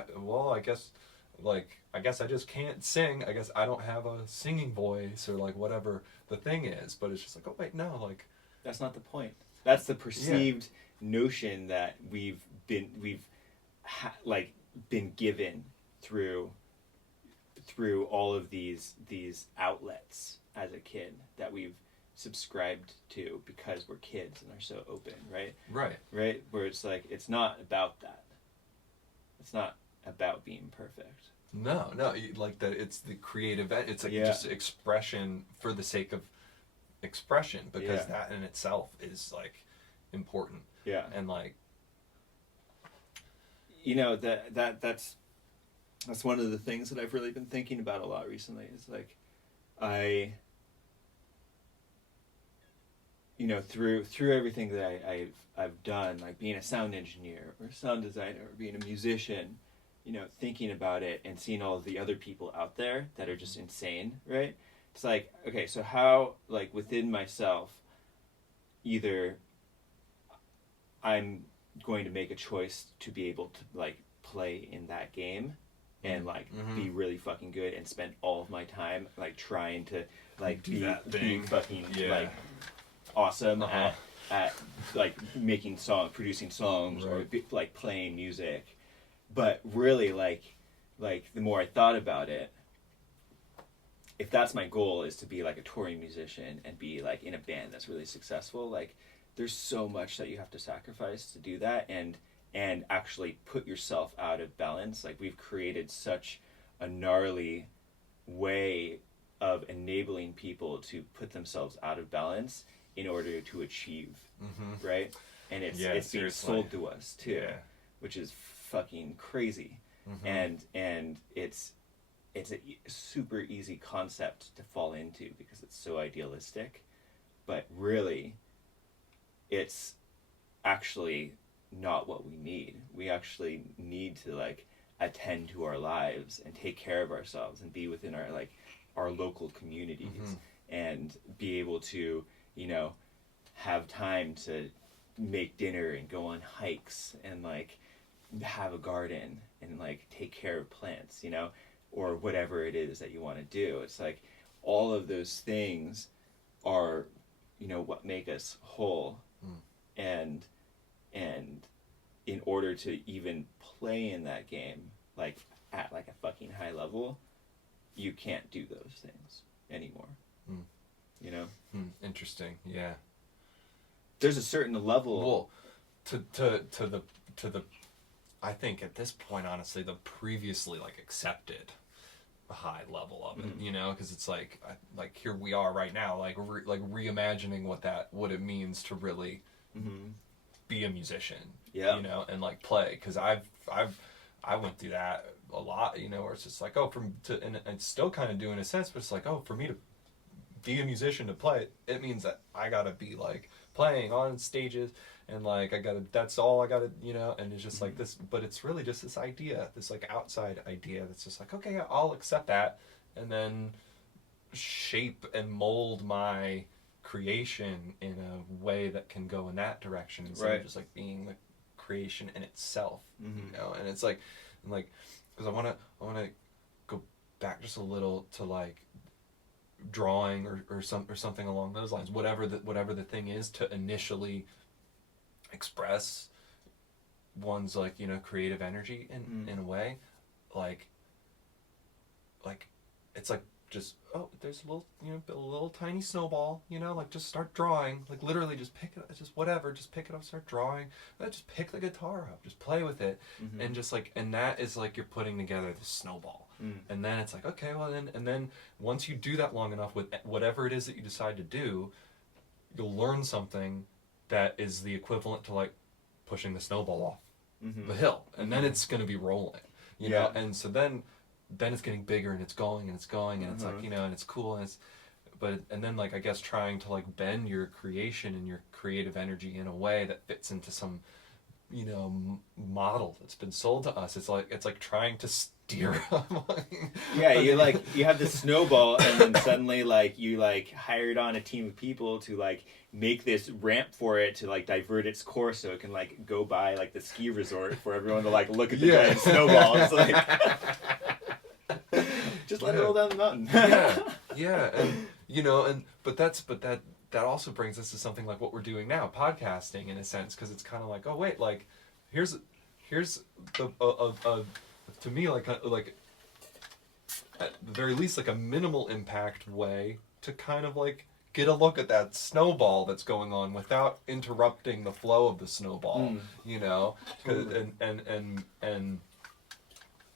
I guess I just can't sing. I guess I don't have a singing voice, or like whatever the thing is. But it's just like, oh wait, no, like that's not the point. That's the perceived notion that we've been given through all of these outlets as a kid that we've subscribed to because we're kids and are so open, right? Where it's like, it's not about that. It's not about being perfect. No, like that. It's the creative. It's like just expression for the sake of expression, because that in itself is like important. Yeah, and like, you know, that's one of the things that I've really been thinking about a lot recently. Is like, you know, through everything that I've done, like being a sound engineer or sound designer or being a musician, you know, thinking about it and seeing all of the other people out there that are just insane, right? It's like, okay, so how, like, within myself, either I'm going to make a choice to be able to, like, play in that game and, like, be really fucking good and spend all of my time, like, trying to, like, be fucking, like, awesome at like making producing songs, or like playing music. But really, like the more I thought about it, if that's my goal, is to be like a touring musician and be like in a band that's really successful, like there's so much that you have to sacrifice to do that, and actually put yourself out of balance. Like, we've created such a gnarly way of enabling people to put themselves out of balance in order to achieve, right? And it's being sold to us too, which is fucking crazy. And it's a super easy concept to fall into because it's so idealistic, but really it's actually not what we need. We actually need to like attend to our lives and take care of ourselves and be within our like our local communities and be able to, you know, have time to make dinner and go on hikes and like have a garden and like take care of plants, you know, or whatever it is that you want to do. It's like all of those things are, you know, what make us whole. And in order to even play in that game like at like a fucking high level, you can't do those things anymore. You know? Interesting. Yeah. There's a certain level. Well, to the I think at this point, honestly, the previously like accepted high level of it, you know, because it's like here we are right now, like reimagining what it means to really be a musician, you know, and like play, because I went through that a lot, you know, where it's just like, and it's still kind of doing a sense, but it's like, for me to be a musician, to play it means that I gotta be like playing on stages and like that's all I gotta, you know, and it's just like this, but it's really just this idea, this like outside idea that's just like, okay, I'll accept that and then shape and mold my creation in a way that can go in that direction instead of just like being the creation in itself, you know. And it's like because I want to go back just a little to like drawing or something along those lines, whatever the thing is, to initially express one's like, you know, creative energy in a way, like it's like just there's a little, you know, a little tiny snowball, you know, like just start drawing, like literally just pick it up, just whatever, just pick it up, start drawing, just pick the guitar up, just play with it, and just like, and that is like you're putting together this snowball, and then it's like, okay, well then once you do that long enough with whatever it is that you decide to do, you'll learn something that is the equivalent to like pushing the snowball off the hill, and then it's going to be rolling, you know, and so then it's getting bigger and it's going and it's going and it's like, you know, and it's cool and and then like I guess trying to like bend your creation and your creative energy in a way that fits into some, you know, model that's been sold to us. It's like trying to steer you have this snowball and then suddenly like you like hired on a team of people to like make this ramp for it to like divert its course so it can like go by like the ski resort for everyone to like look at the giant snowball. It's like just let it roll down the mountain. And you know, but that also brings us to something like what we're doing now, podcasting, in a sense, because it's kind of like, oh wait, like here's the to me like at the very least like a minimal impact way to kind of like get a look at that snowball that's going on without interrupting the flow of the snowball, you know, and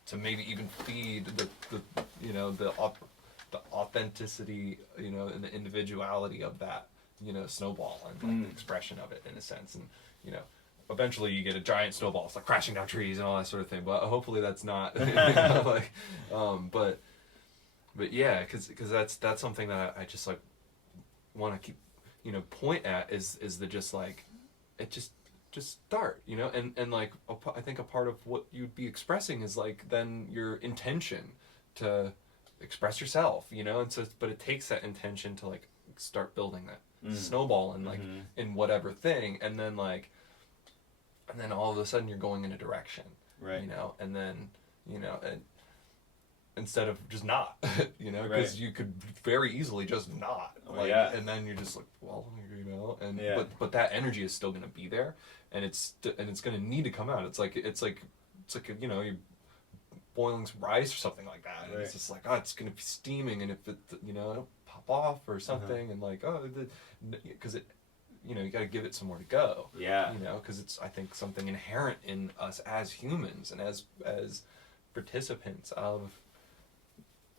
to maybe even feed the you know, the authenticity, you know, and the individuality of that, you know, snowball and like the expression of it in a sense. And you know, eventually you get a giant snowball, it's like crashing down trees and all that sort of thing, but hopefully that's not you know, like but yeah, because that's something that I just like want to keep, you know, point at is the just like it just start, you know, and like I think a part of what you'd be expressing is like then your intention to express yourself, you know, and so but it takes that intention to like start building that snowball and like in whatever thing, and then all of a sudden you're going in a direction, right, you know, and then, you know, and instead of just not, you know, because you could very easily just not, like, and then you're just like, well, you know, and but that energy is still going to be there, and it's going to need to come out. It's like you know, you're boiling some rice or something like that, and it's just like, oh, it's going to be steaming, and if it, you know, it'll pop off or something, and like, because it, you know, you got to give it somewhere to go, you know, because it's, I think, something inherent in us as humans and as participants of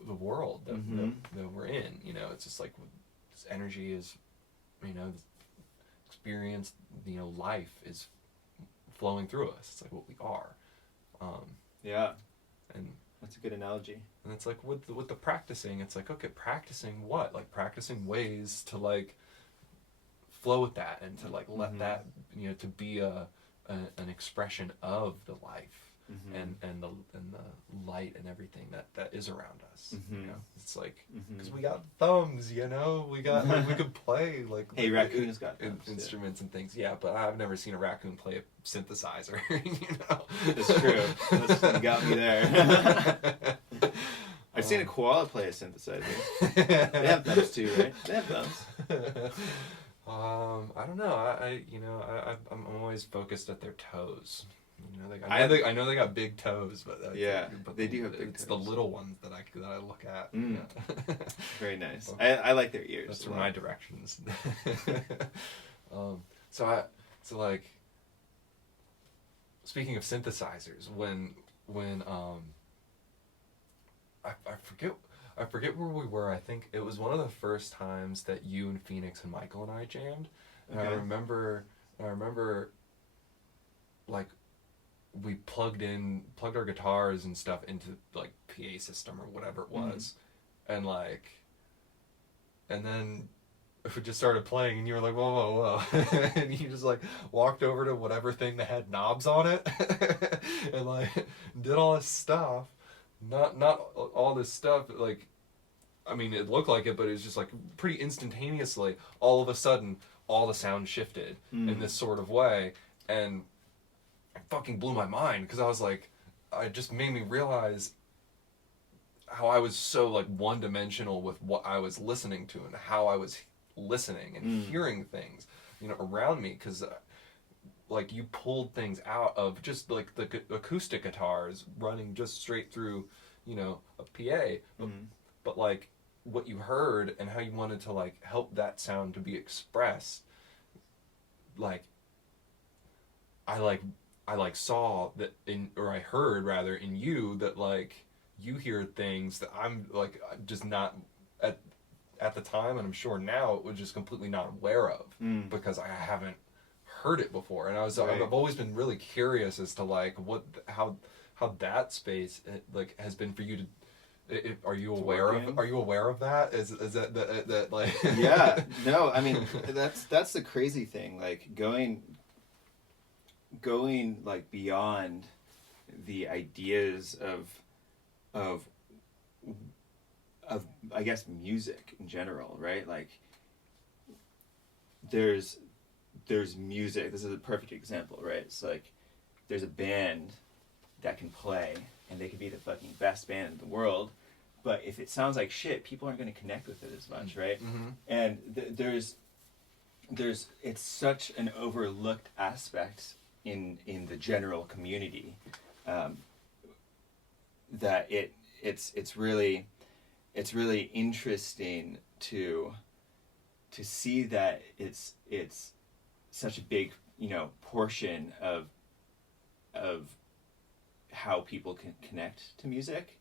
the world that we're in, you know. It's just like this energy is, you know, this experience, you know, life is flowing through us. It's like what we are. And that's a good analogy. And it's like with the practicing, it's like, okay, practicing what? Like practicing ways to like flow with that and to like let that, you know, to be an expression of the life and the light and everything that is around us. You know, it's like because we got thumbs, you know, we got like, we could play like Hey, raccoons got thumbs, instruments and things. Yeah, but I've never seen a raccoon play a synthesizer. You know, it's true. You got me there. I've seen a koala play a synthesizer. They have thumbs too, right? They have thumbs. I don't know. I'm always focused at their toes. You know, I know they got big toes, but but they do have big toes. It's the little ones that I look at. Yeah. Very nice. I like their ears. That's my directions. So like, speaking of synthesizers, when I forget where we were. I think it was one of the first times that you and Phoenix and Michael and I jammed. And I remember like we plugged our guitars and stuff into like PA system or whatever it was. And then we just started playing and you were like, whoa. And you just like walked over to whatever thing that had knobs on it and like did all this stuff. Not all this stuff, like, I mean, it looked like it, but it was just like pretty instantaneously, all of a sudden, all the sound shifted in this sort of way, and it fucking blew my mind, because I was like, it just made me realize how I was so like one-dimensional with what I was listening to and how I was listening and hearing things, you know, around me, because like you pulled things out of just like the acoustic guitars running just straight through, you know, a PA, but like what you heard and how you wanted to like help that sound to be expressed, like I saw that I heard rather in you that like you hear things that I'm like just not at the time, and I'm sure now it was just completely not aware of because I haven't heard it before, and I've always been really curious as to like how that space like has been for you to. Are you aware of that? Is that like? Yeah, no, I mean that's the crazy thing. Like going like beyond the ideas of I guess music in general, right? Like there's music. This is a perfect example, right? It's like there's a band that can play and they could be the fucking best band in the world, but if it sounds like shit, people aren't going to connect with it as much, right? And there's it's such an overlooked aspect in the general community that it's really interesting to see that it's such a big, you know, portion of how people can connect to music,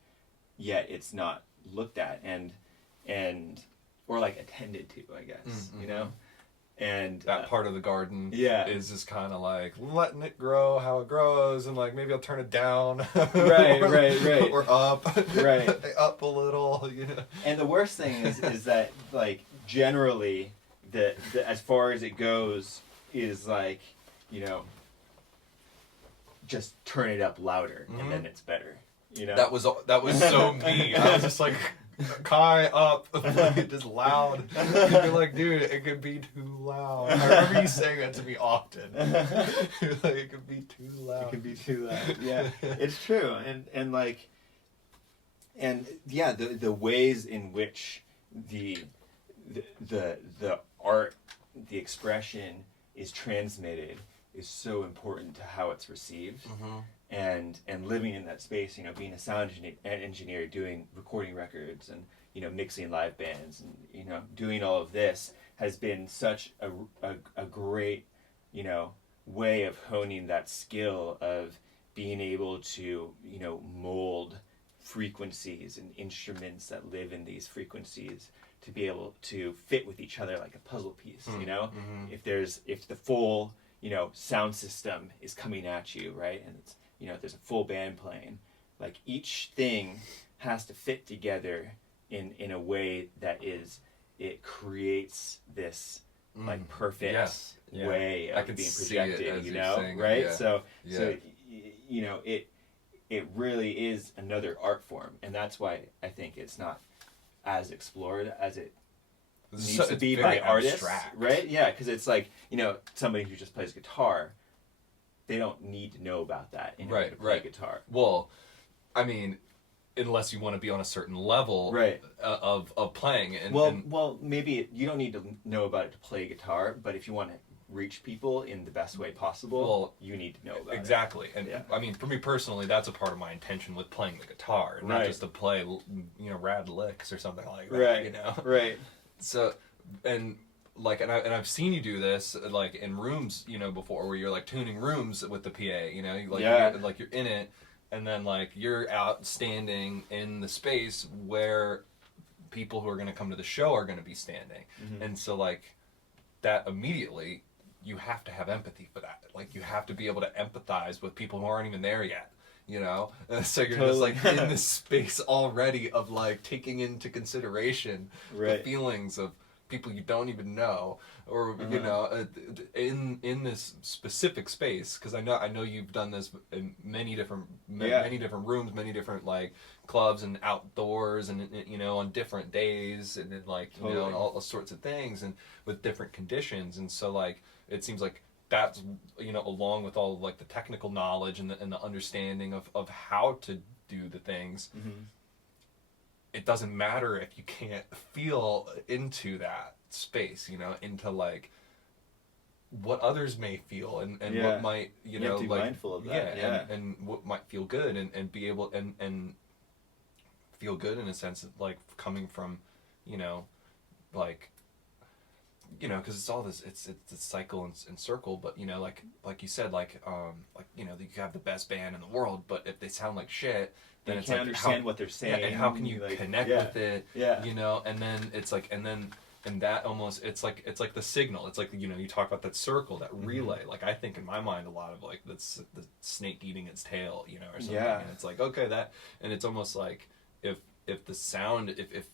yet it's not looked at and or like attended to, I guess, you know. And that part of the garden is just kind of like letting it grow how it grows, and like maybe I'll turn it down right or up right up a little, you know. And the worst thing is that like generally the as far as it goes is like, you know, just turn it up louder and then it's better, you know. That was so me. I was just like Kai up, like, just loud. You're like, dude, it could be too loud. I remember you saying that to me often. You're like, it could be too loud. It could be too loud. Yeah, it's true. And like, and yeah, the ways in which the art, the expression is transmitted is so important to how it's received. And living in that space, you know, being a sound engineer, doing recording records and, you know, mixing live bands and, you know, doing all of this has been such a great, you know, way of honing that skill of being able to, you know, mold frequencies and instruments that live in these frequencies to be able to fit with each other like a puzzle piece, you know? If the full, you know, sound system is coming at you, right? And it's, you know, if there's a full band playing, like each thing has to fit together in a way that it creates this like perfect Yeah. way I of can being see it projected, as you you're know, saying it, right? yeah. So Yeah. you know, it really is another art form, and that's why I think it's not as explored as it needs to It's be very by artists, abstract. right? Yeah, because it's like, you know, somebody who just plays guitar, they don't need to know about that in order to play guitar. Well, I mean, unless you want to be on a certain level Right. of playing. And, Well, maybe you don't need to know about it to play guitar, but if you want to reach people in the best way possible, you need to know about exactly. it. And I mean, for me personally, that's a part of my intention with playing the guitar, not just to play, you know, rad licks or something like that, you know? Right. So, and like, and I've seen you do this, like, in rooms, you know, before, where you're, like, tuning rooms with the PA, you know? Like, you're in it, and then, like, you're out standing in the space where people who are going to come to the show are going to be standing. Mm-hmm. And so, like, that immediately, you have to have empathy for that. Like, you have to be able to empathize with people who aren't even there yet, you know? So you're just, like, in this space already of, like, taking into consideration the feelings of people you don't even know, or you know, in this specific space, because I know you've done this in many different rooms, many different, like, clubs and outdoors, and, you know, on different days, and then, like, you know, and all sorts of things, and with different conditions. And so, like, it seems like that's, you know, along with all of, like, the technical knowledge and the understanding of how to do the things, it doesn't matter if you can't feel into that space, you know, into, like, what others may feel, and what might, you know, have to be like, mindful of that. And what might feel good, and be able, and feel good in a sense of, like, coming from, you know, like, you know, because it's all this, it's a cycle and circle, but, you know, like you said, like, you know, you have the best band in the world, but if they sound like shit, then it's can't like, understand what they're saying. and how can you, like, connect with it? You know, and then it's like, and that almost, it's like the signal. It's like, you know, you talk about that circle, that relay. Like, I think in my mind a lot of, like, that's the snake eating its tail, you know, or something. And it's like, okay, that, and it's almost like if the sound, if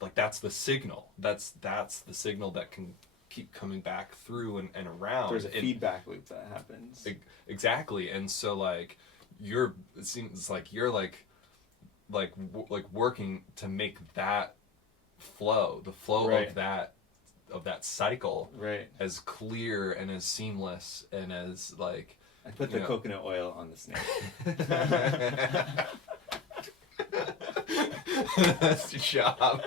like, that's the signal. That's the signal that can keep coming back through and around. There's a feedback loop that happens. Exactly. And so, like, it seems like you're like working to make that flow, the flow of that cycle, as clear and as seamless and as, like, I put the coconut oil on the snake. That's your job.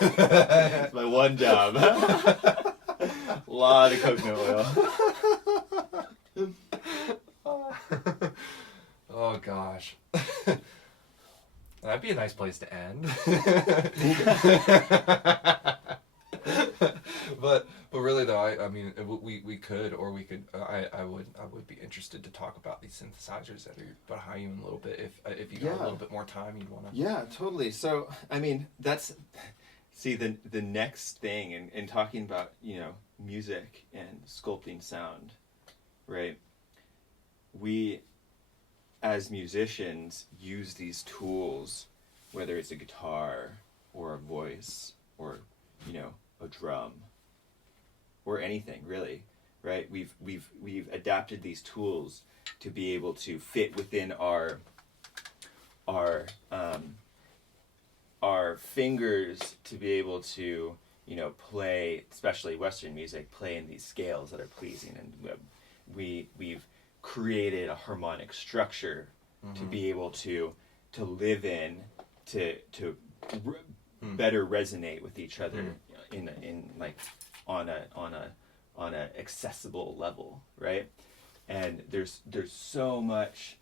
That's my one job. A lot of coconut oil. Oh gosh. That'd be a nice place to end. But really though, I mean, we could, or we could. I would be interested to talk about these synthesizers that are behind you in a little bit. If you got a little bit more time, you'd want to. Yeah, totally. So I mean, that's the next thing in talking about, you know, music and sculpting sound, right? We, as musicians, use these tools, whether it's a guitar or a voice or, you know, a drum or anything really, right? We've adapted these tools to be able to fit within our fingers, to be able to, you know, play, especially Western music, play in these scales that are pleasing, and we've created a harmonic structure to be able to live in, to better resonate with each other in like on a accessible level, right? And there's so much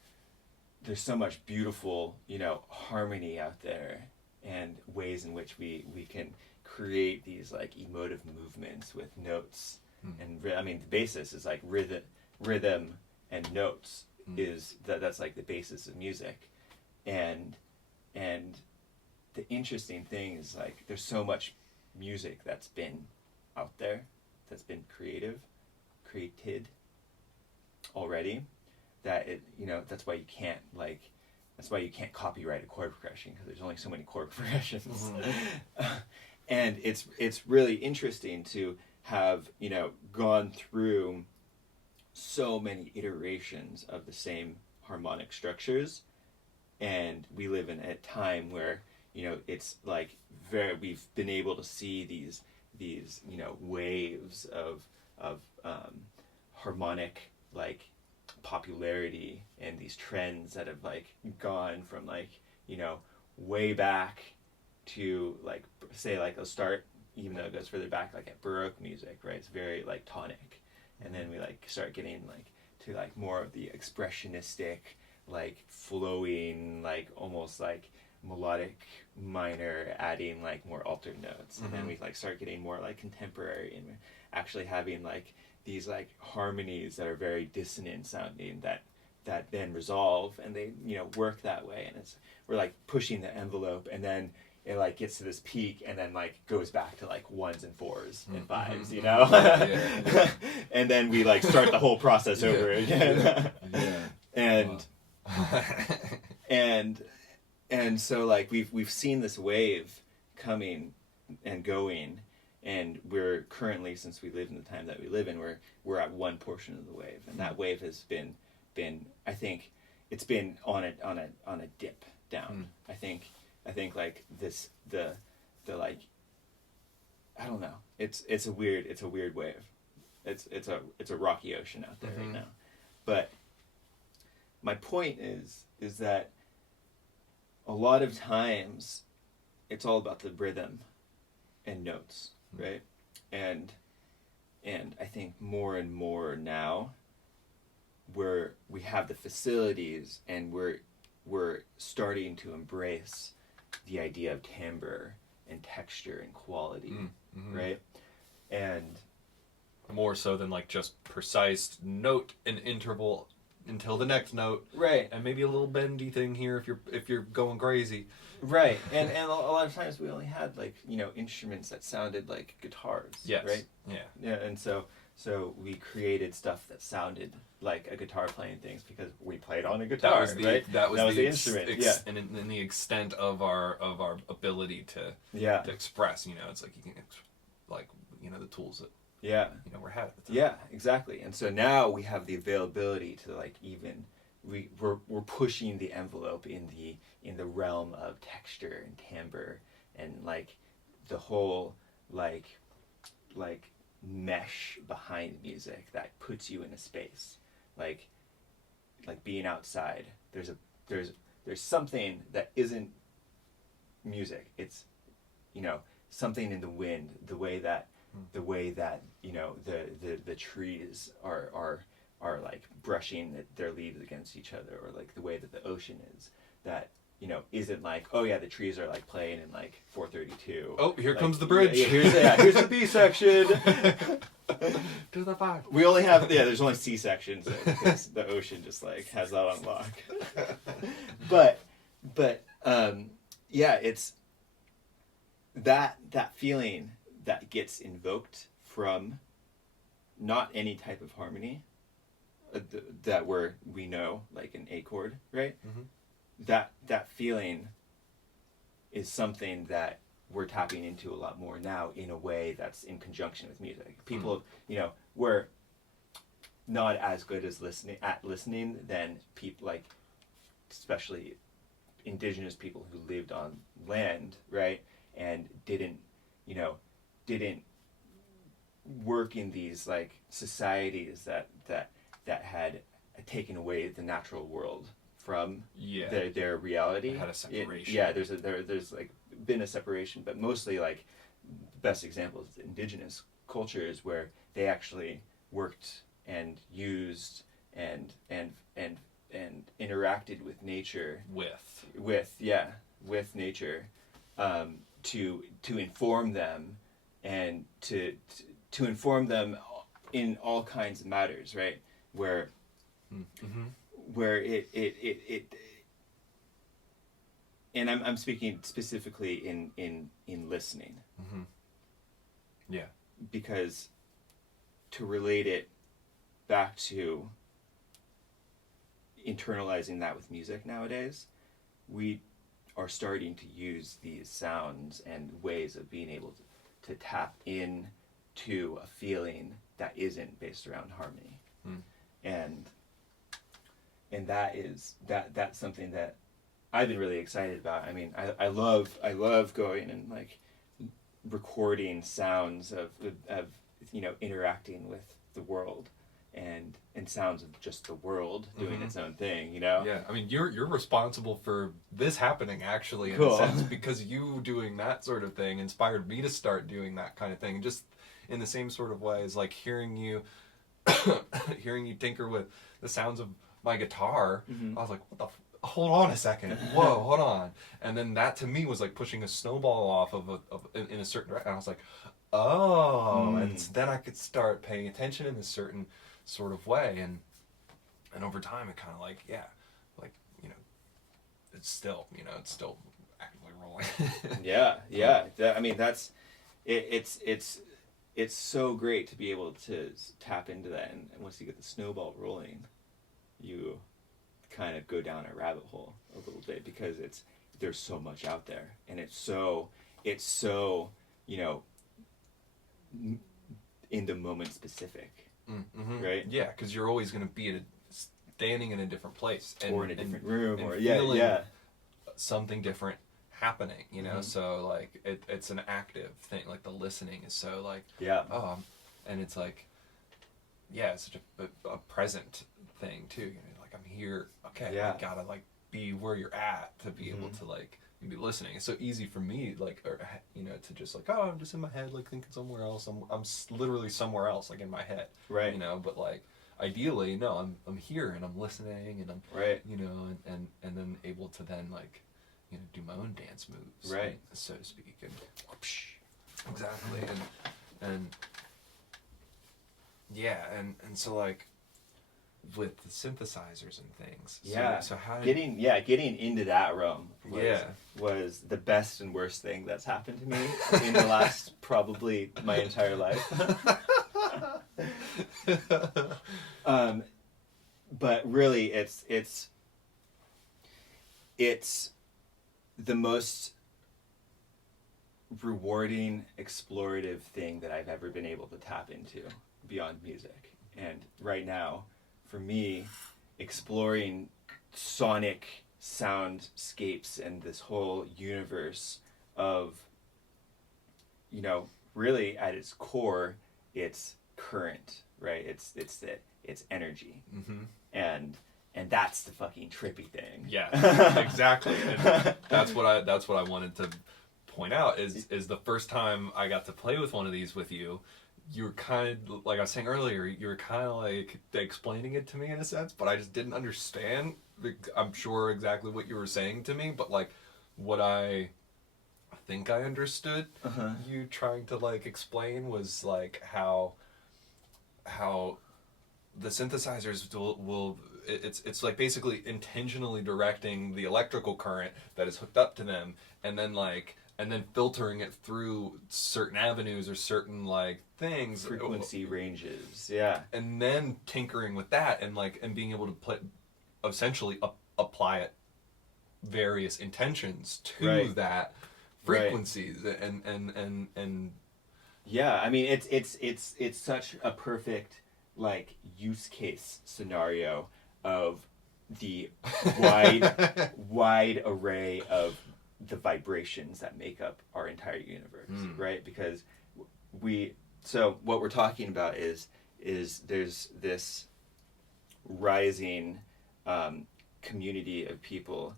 beautiful, you know, harmony out there, and ways in which we can create these, like, emotive movements with notes. And I mean, the basis is like rhythm and notes is that's like the basis of music. And the interesting thing is, like, there's so much music that's been out there, that's been created already, that it, you know, that's why you can't copyright a chord progression, because there's only so many chord progressions. And it's really interesting to have, gone through so many iterations of the same harmonic structures, and we live in a time where, it's like we've been able to see these waves of harmonic like popularity, and these trends that have like gone from like way back to like, say, like a start, even though it goes further back, like at Baroque music, right? It's very like tonic, and then we like start getting like to like more of the expressionistic, like flowing, like almost like melodic minor, adding like more altered notes, and then we like start getting more like contemporary, and we're actually having like these like harmonies that are very dissonant sounding that then resolve, and they work that way, and we're like pushing the envelope, and then it like gets to this peak, and then like goes back to like 1s and 4s and 5s, Yeah. and then we like start the whole process over again. And and so like we've seen this wave coming and going, and we're currently, since we live in the time that we live in, we're at one portion of the wave, and that wave has been I think it's been on a dip down. I think like this the like, I don't know, it's a weird wave. It's a rocky ocean out there right now. But my point is that a lot of times it's all about the rhythm and notes, right? And I think more and more now we have the facilities, and we're starting to embrace the idea of timbre and texture and quality, right? And more so than like just precise note and interval until the next note, right? And maybe a little bendy thing here if you're going crazy, right? And a lot of times we only had like instruments that sounded like guitars, yes, right? Yeah, and so we created stuff that sounded like a guitar playing things because we played on a guitar. That was the instrument. And in the extent of our ability to express, it's like you can the tools that we're had at the time. Yeah, exactly. And so now we have the availability to like even we're pushing the envelope in the realm of texture and timbre, and like the whole like mesh behind music that puts you in a space, like being outside. There's something that isn't music. It's something in the wind, the way that the trees are like brushing their leaves against each other, or like the way that the ocean is, that isn't like, oh yeah, the trees are like playing in like 432. Oh, here like, comes the bridge. Here's the B section. To the 5. We only have there's only C sections because the ocean just like has that on lock. but it's that feeling that gets invoked from not any type of harmony that we know, like an A chord, right? That feeling is something that we're tapping into a lot more now in a way that's in conjunction with music. People, we're not as good as listening than people, like especially indigenous people who lived on land, right? And didn't work in these like societies that had taken away the natural world from their reality. It had a separation. There's like been a separation, but mostly like best example is indigenous cultures where they actually worked and used and interacted with nature with nature to inform them, and to inform them in all kinds of matters, right? Where it and I'm speaking specifically in listening. Yeah. Because to relate it back to internalizing that with music nowadays, we are starting to use these sounds and ways of being able to tap in to a feeling that isn't based around harmony. And that's something that I've been really excited about. I mean, I love going and like recording sounds of interacting with the world and sounds of just the world doing its own thing, Yeah, I mean, you're responsible for this happening, actually, in Cool. a sense, because you doing that sort of thing inspired me to start doing that kind of thing. And just in the same sort of way as like hearing you tinker with the sounds of my guitar, I was like, what the hold on a second, whoa, hold on. And then that to me was like pushing a snowball off in a certain direction. I was like, oh, and then I could start paying attention in a certain sort of way, and over time it kind of like, yeah, like, it's still actively rolling. I mean, that's it's so great to be able to tap into that, and once you get the snowball rolling, you kind of go down a rabbit hole a little bit, because there's so much out there, and it's so in the moment specific, right? Yeah, because you're always going to be standing in a different place, or in a different room, and or feeling something different happening, Mm-hmm. So like it's an active thing, like the listening is so like, and it's like, yeah, it's such a present thing too, like I'm here, okay, I gotta like be where you're at to be able to like be listening. It's so easy for me, like, or to just like, oh, I'm just in my head, like thinking somewhere else. I'm literally somewhere else, like in my head, right? But like ideally, no, I'm here and I'm listening and I'm right, and then able to then like do my own dance moves, right, so to speak, and whoopsh, exactly, and yeah, and so like with the synthesizers and things, so how getting into that realm was the best and worst thing that's happened to me in the last probably my entire life. But really it's the most rewarding, explorative thing that I've ever been able to tap into beyond music. And right now, for me, exploring sonic soundscapes and this whole universe of, really at its core, it's current, right? It's energy, and that's the fucking trippy thing. Yeah, exactly. And that's what I wanted to point out is the first time I got to play with one of these with you. You were kind of, like I was saying earlier, you were kind of like explaining it to me in a sense, but I just didn't understand, I'm sure, exactly what you were saying to me, but like what I think I understood you trying to like explain was like how the synthesizers will it's like basically intentionally directing the electrical current that is hooked up to them, and then filtering it through certain avenues or certain like things, frequency ranges, and then tinkering with that and being able to essentially apply it various intentions to that frequencies, and yeah, I mean it's such a perfect like use case scenario of the wide array of the vibrations that make up our entire universe, right? Because what we're talking about is there's this rising community of people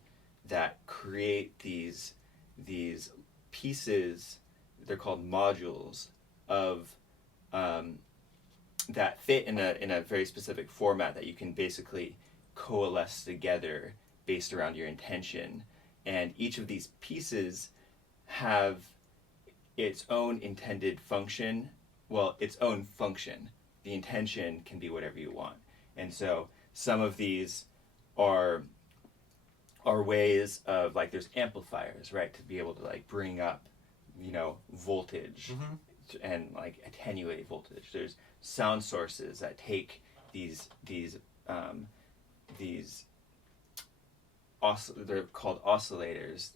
that create these pieces. They're called modules of that fit in a very specific format that you can basically coalesce together based around your intention. And each of these pieces have its own intended function. Well, its own function. The intention can be whatever you want. And so some of these are ways of, like, there's amplifiers, right, to be able to like bring up, voltage and like attenuate voltage. There's sound sources that take these they're called oscillators,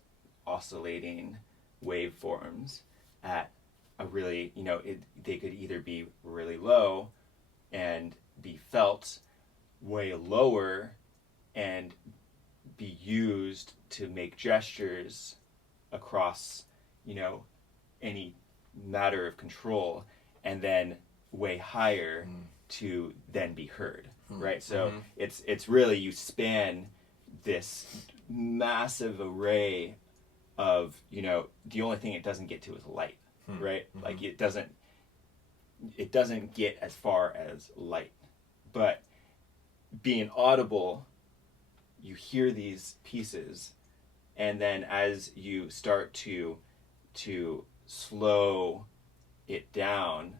oscillating waveforms at a really, they could either be really low and be felt, way lower and be used to make gestures across, any matter of control, and then way higher to then be heard, right? So it's really, you span this massive array of, the only thing it doesn't get to is light, right? Like it doesn't get as far as light, but being audible, you hear these pieces, and then as you start to slow it down,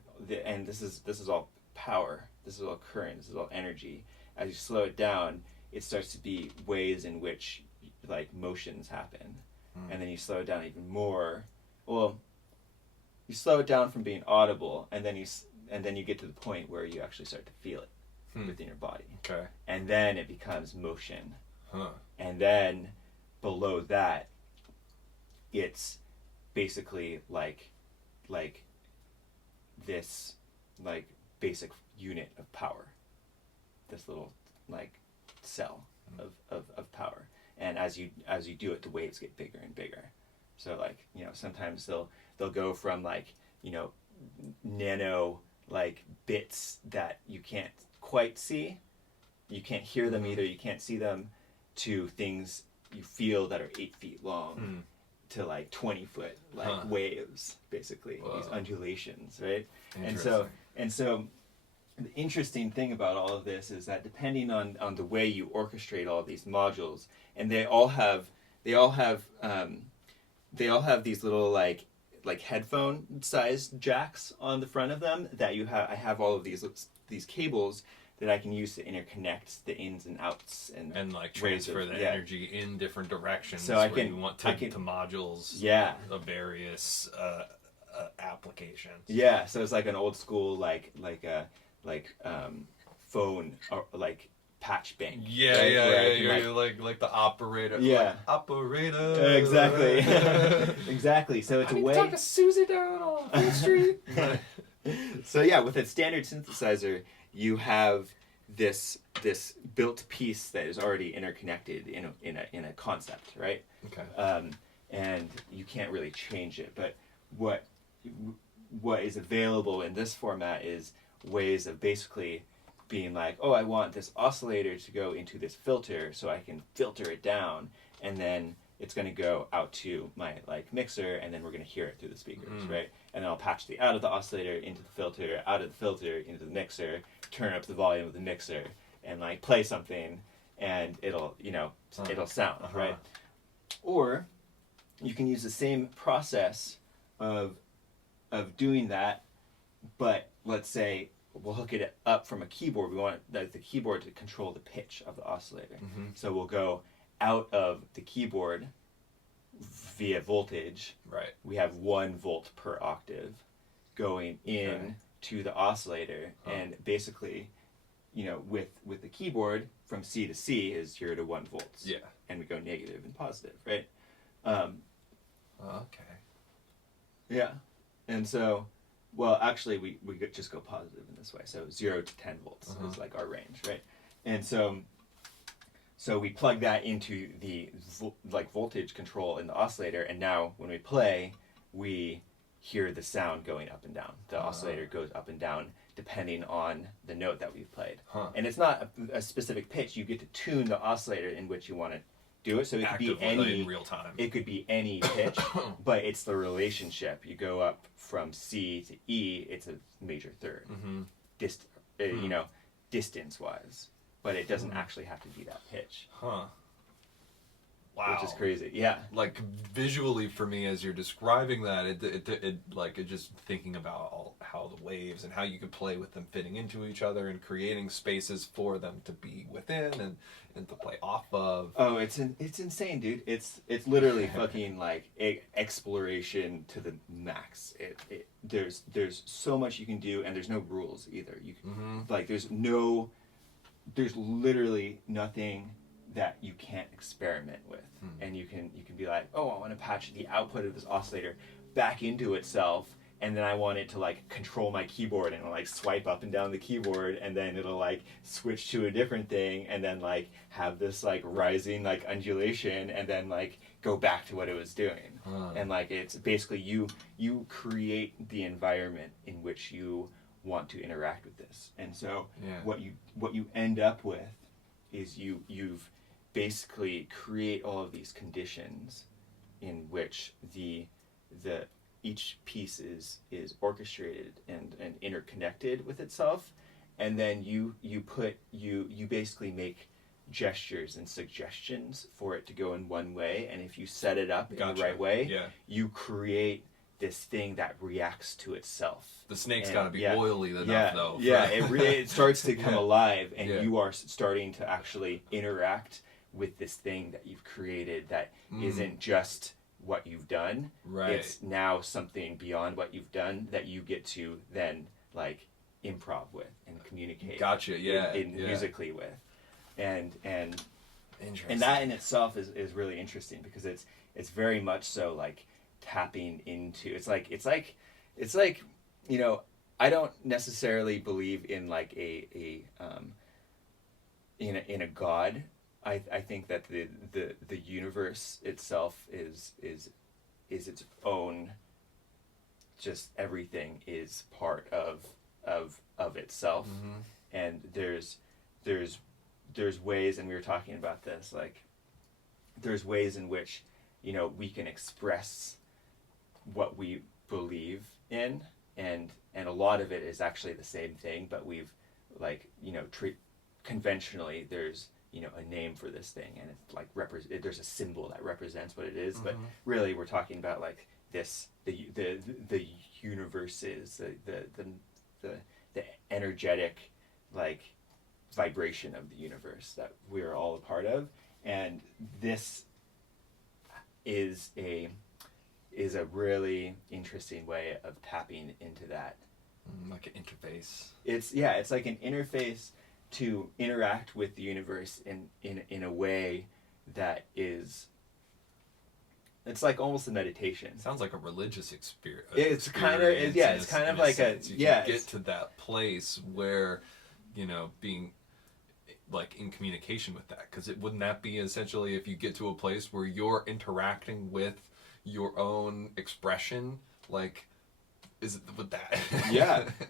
and this is all power, this is all current, this is all energy. As you slow it down, it starts to be ways in which like motions happen, and then you slow it down even more. Well, you slow it down from being audible, and then you get to the point where you actually start to feel it within your body. Okay. And then it becomes motion. Huh. And then below that, it's basically like this like basic unit of power. This little like cell of power. And as you do it, the waves get bigger and bigger. So like, sometimes they'll go from like, nano like bits that you can't quite see, you can't hear them either, you can't see them, to things you feel that are 8 feet long, to like 20-foot like waves, basically. Whoa. These undulations, right? And so the interesting thing about all of this is that depending on the way you orchestrate all of these modules, and they all have these little like headphone sized jacks on the front of them that I have all of these cables that I can use to interconnect the ins and outs and like transfer the energy in different directions. So you want to modules of various applications. Yeah, so it's like an old school phone or like patch bank. Like the operator. Yeah. Like, operator. Exactly. Exactly. So it's I need to talk to Susie down on Fifth Street. So yeah, with a standard synthesizer, you have this built piece that is already interconnected in a concept, right? Okay. And you can't really change it. But what is available in this format is ways of basically being like, oh, I want this oscillator to go into this filter, so I can filter it down, and then it's going to go out to my like mixer, and then we're going to hear it through the speakers, right? And then I'll patch the out of the oscillator into the filter, out of the filter into the mixer, turn up the volume of the mixer, and like play something, and it'll it'll sound, right? Or you can use the same process of doing that, but let's say we'll hook it up from a keyboard. We want the keyboard to control the pitch of the oscillator. So we'll go out of the keyboard via voltage. Right. We have 1 volt per octave going in to the oscillator, and basically, with the keyboard from C to C is 0 to 1 volts. Yeah. And we go negative and positive, right? Okay. Yeah. And so, well, actually, we just go positive in this way. So 0 to 10 volts is like our range, right? And so we plug that into the voltage control in the oscillator, and now when we play, we hear the sound going up and down. The oscillator goes up and down depending on the note that we've played. And it's not a specific pitch. You get to tune the oscillator in which you want to do it. So it could be any in real time. It could be any pitch, but it's the relationship. You go up from C to E, it's a major third, distance-wise. But it doesn't actually have to be that pitch. Wow. Which is crazy. Yeah. Like visually for me, as you're describing that, it just thinking about how the waves and how you can play with them fitting into each other and creating spaces for them to be within and to play off of. Oh, it's insane, dude. It's literally fucking like exploration to the max. There's so much you can do, and there's no rules either. You can, like there's literally nothing that you can't experiment with. And you can be like, oh, I want to patch the output of this oscillator back into itself and then I want it to like control my keyboard and like swipe up and down the keyboard, and then it'll like switch to a different thing, and then like have this like rising like undulation, and then like go back to what it was doing. And like it's basically you create the environment in which you want to interact with this. And so what you end up with is you've basically create all of these conditions in which the each piece is orchestrated and interconnected with itself, and then you basically make gestures and suggestions for it to go in one way, and if you set it up in the right way, you create this thing that reacts to itself. The snake's got to be oily enough, though. It starts to come alive, and you are starting to actually interact with this thing that you've created that isn't just what you've done. Right. It's now something beyond what you've done that you get to then like improv with and communicate. Musically with. And that in itself is really interesting, because it's very much so like tapping into, it's like you know, I don't necessarily believe in like in a god. I think that the universe itself is its own, just everything is part of itself. And there's ways, and we were talking about this, like there's ways in which, you know, we can express what we believe in, and a lot of it is actually the same thing, but we've like, you know, conventionally there's, you know, a name for this thing, and it's like there's a symbol that represents what it is, but really we're talking about like this the universe is the energetic like vibration of the universe that we're all a part of, and this is a really interesting way of tapping into that, like an interface. It's like an interface to interact with the universe in a way that is, it's like almost a meditation. It sounds like a religious experience. It's kind of like you get to that place where, you know, being like in communication with that, because wouldn't that be essentially if you get to a place where you're interacting with your own expression, like, is it with that?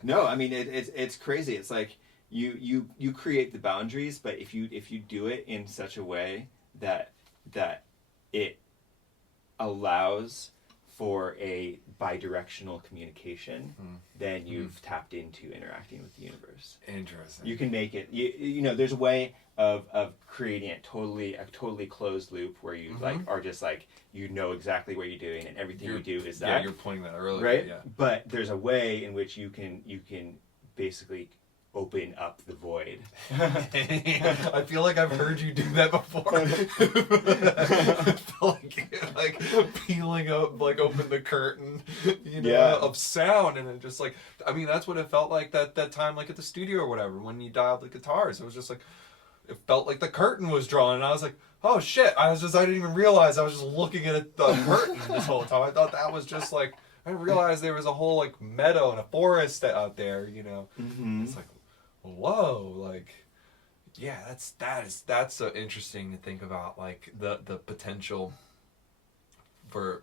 No, I mean it's crazy. It's like you create the boundaries, but if you do it in such a way that it allows for a bidirectional communication, then you've tapped into interacting with the universe. Interesting. You can make it, you know, there's a way of creating a totally closed loop where you like are just like, you know exactly what you're doing, and everything you do is that. Yeah, you're pointing that earlier. Right? Yeah. But there's a way in which you can basically open up the void. I feel like I've heard you do that before. like peeling up, like open the curtain, you know, of sound, and it just like, I mean, that's what it felt like that time, like at the studio or whatever, when you dialed the guitars. It was just like, it felt like the curtain was drawn, and I was like, oh shit! I didn't even realize I was just looking at the curtain this whole time. I thought that was just like, I didn't realize there was a whole like meadow and a forest out there, you know. It's like, whoa, like, yeah, that's so interesting to think about, like the potential for,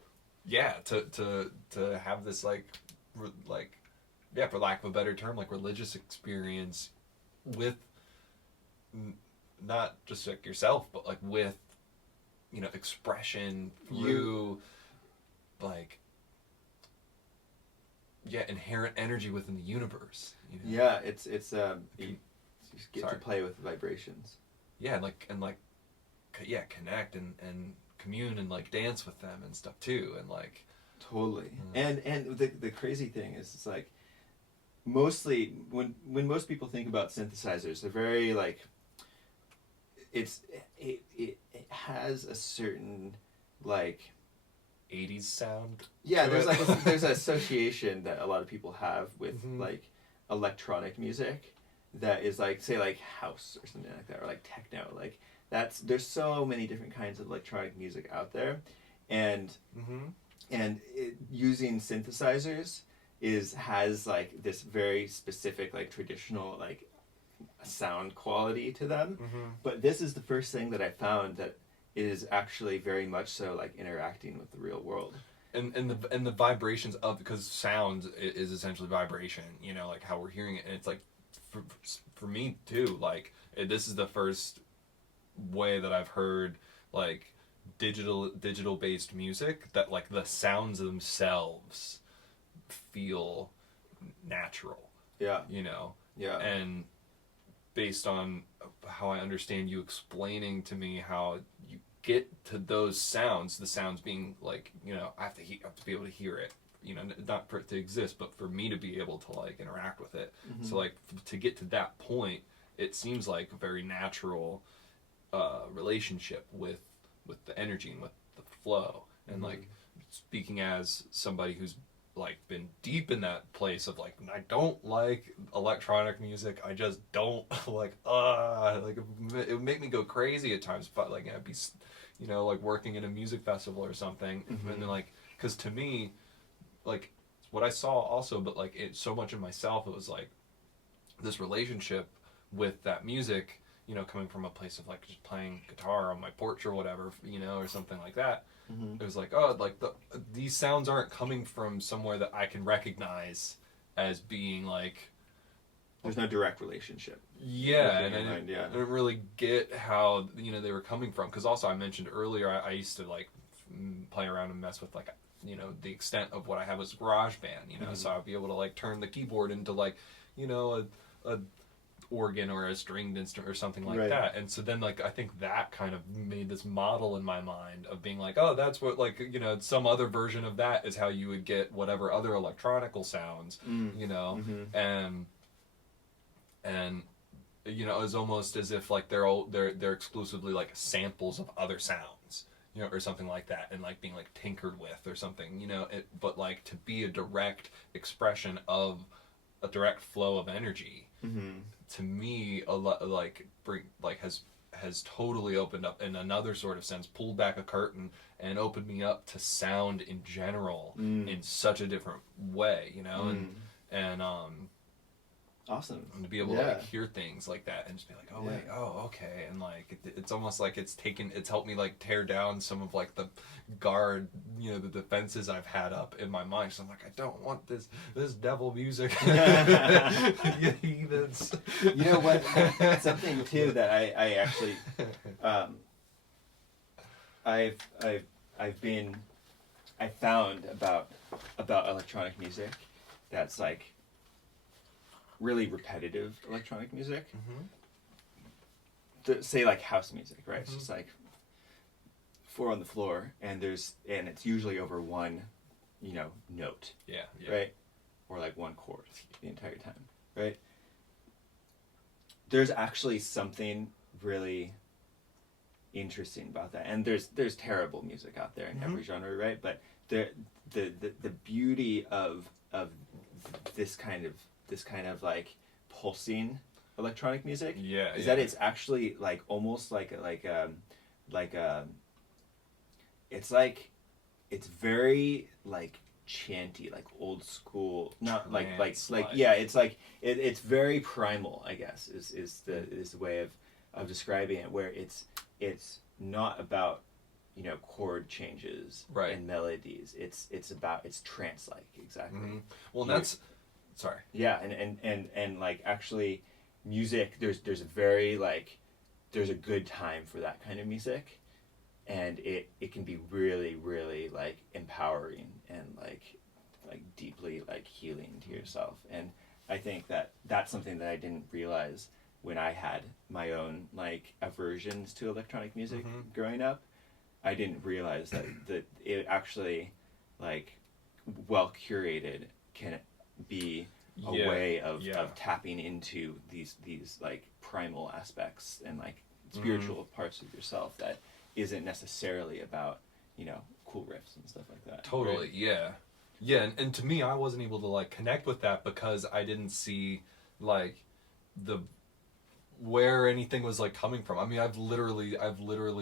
to have this like for lack of a better term, like religious experience with not just like yourself, but like with, you know, expression through like inherent energy within the universe, you know? Yeah, it's you just get to play with vibrations. Yeah, connect and commune and like dance with them and stuff too, and like totally. And the crazy thing is, it's like mostly when most people think about synthesizers, they're very like, it has a certain like 80s sound. Yeah, there's an association that a lot of people have with like electronic music that is like, say like house or something like that, or like techno. Like there's so many different kinds of electronic music out there, and using synthesizers has like this very specific like traditional like sound quality to them. But this is the first thing that I found that is actually very much so like interacting with the real world. And the vibrations of, because sound is essentially vibration, you know, like how we're hearing it, and it's like for me too, like this is the first way that I've heard like digital based music that like the sounds themselves feel natural. Yeah. You know. Yeah. And based on how I understand you explaining to me how you get to those sounds, the sounds being like, you know, I have to be able to hear it, you know, not for it to exist, but for me to be able to like interact with it. So like to get to that point, it seems like a very natural relationship with the energy and with the flow. And like speaking as somebody who's like been deep in that place of like, I don't like electronic music, I just don't like it would make me go crazy at times, but like I'd be, you know, like working in a music festival or something, and then like, because to me, like what I saw also, but like it so much in myself, it was like this relationship with that music, you know, coming from a place of like just playing guitar on my porch or whatever, you know, or something like that. It was like, oh, like these sounds aren't coming from somewhere that I can recognize as being like, there's no direct relationship. Yeah, and I didn't really get how, you know, they were coming from. Because also I mentioned earlier, I used to like play around and mess with like, you know, the extent of what I had was GarageBand, you know, so I'd be able to like turn the keyboard into like, you know, a organ or a stringed instrument or something like that. And so then like I think that kind of made this model in my mind of being like, oh, that's what, like, you know, some other version of that is how you would get whatever other electronical sounds, you know, and you know, it's almost as if like they're exclusively like samples of other sounds, you know, or something like that, and like being like tinkered with or something, you know, but like to be a direct expression of a direct flow of energy, to me, a lot like has totally opened up in another sort of sense, pulled back a curtain and opened me up to sound in general in such a different way, you know, and awesome. And to be able to like hear things like that and just be like, oh wait, oh okay, and like it's almost like it's helped me like tear down some of like the guard, you know, the defenses I've had up in my mind. So I'm like, I don't want this devil music. You heathens. You know what? Something too that I actually I found about electronic music that's like really repetitive electronic music. Say like house music, right? It's just like 4 on the floor, and it's usually over one, you know, note. Yeah. Right? Or like one chord the entire time, right? There's actually something really interesting about that. And there's terrible music out there in every genre, right? But the beauty of this kind of like pulsing electronic music is that it's actually like almost like it's very like chanty, like old school, not like it's very primal, I guess is the way of describing it, where it's not about, you know, chord changes and melodies. It's trance-like, exactly. Well, that's sorry. Yeah, and like actually music, there's a very like there's a good time for that kind of music, and it can be really, really like empowering and like deeply like healing to yourself. And I think that's something that I didn't realize when I had my own like aversions to electronic music growing up. I didn't realize that it actually, like, well curated, can be a way of tapping into these like primal aspects and like spiritual parts of yourself that isn't necessarily about, you know, cool riffs and stuff like that. Totally, right? Yeah, and to me, I wasn't able to like connect with that because I didn't see like where anything was like coming from. I mean, I've literally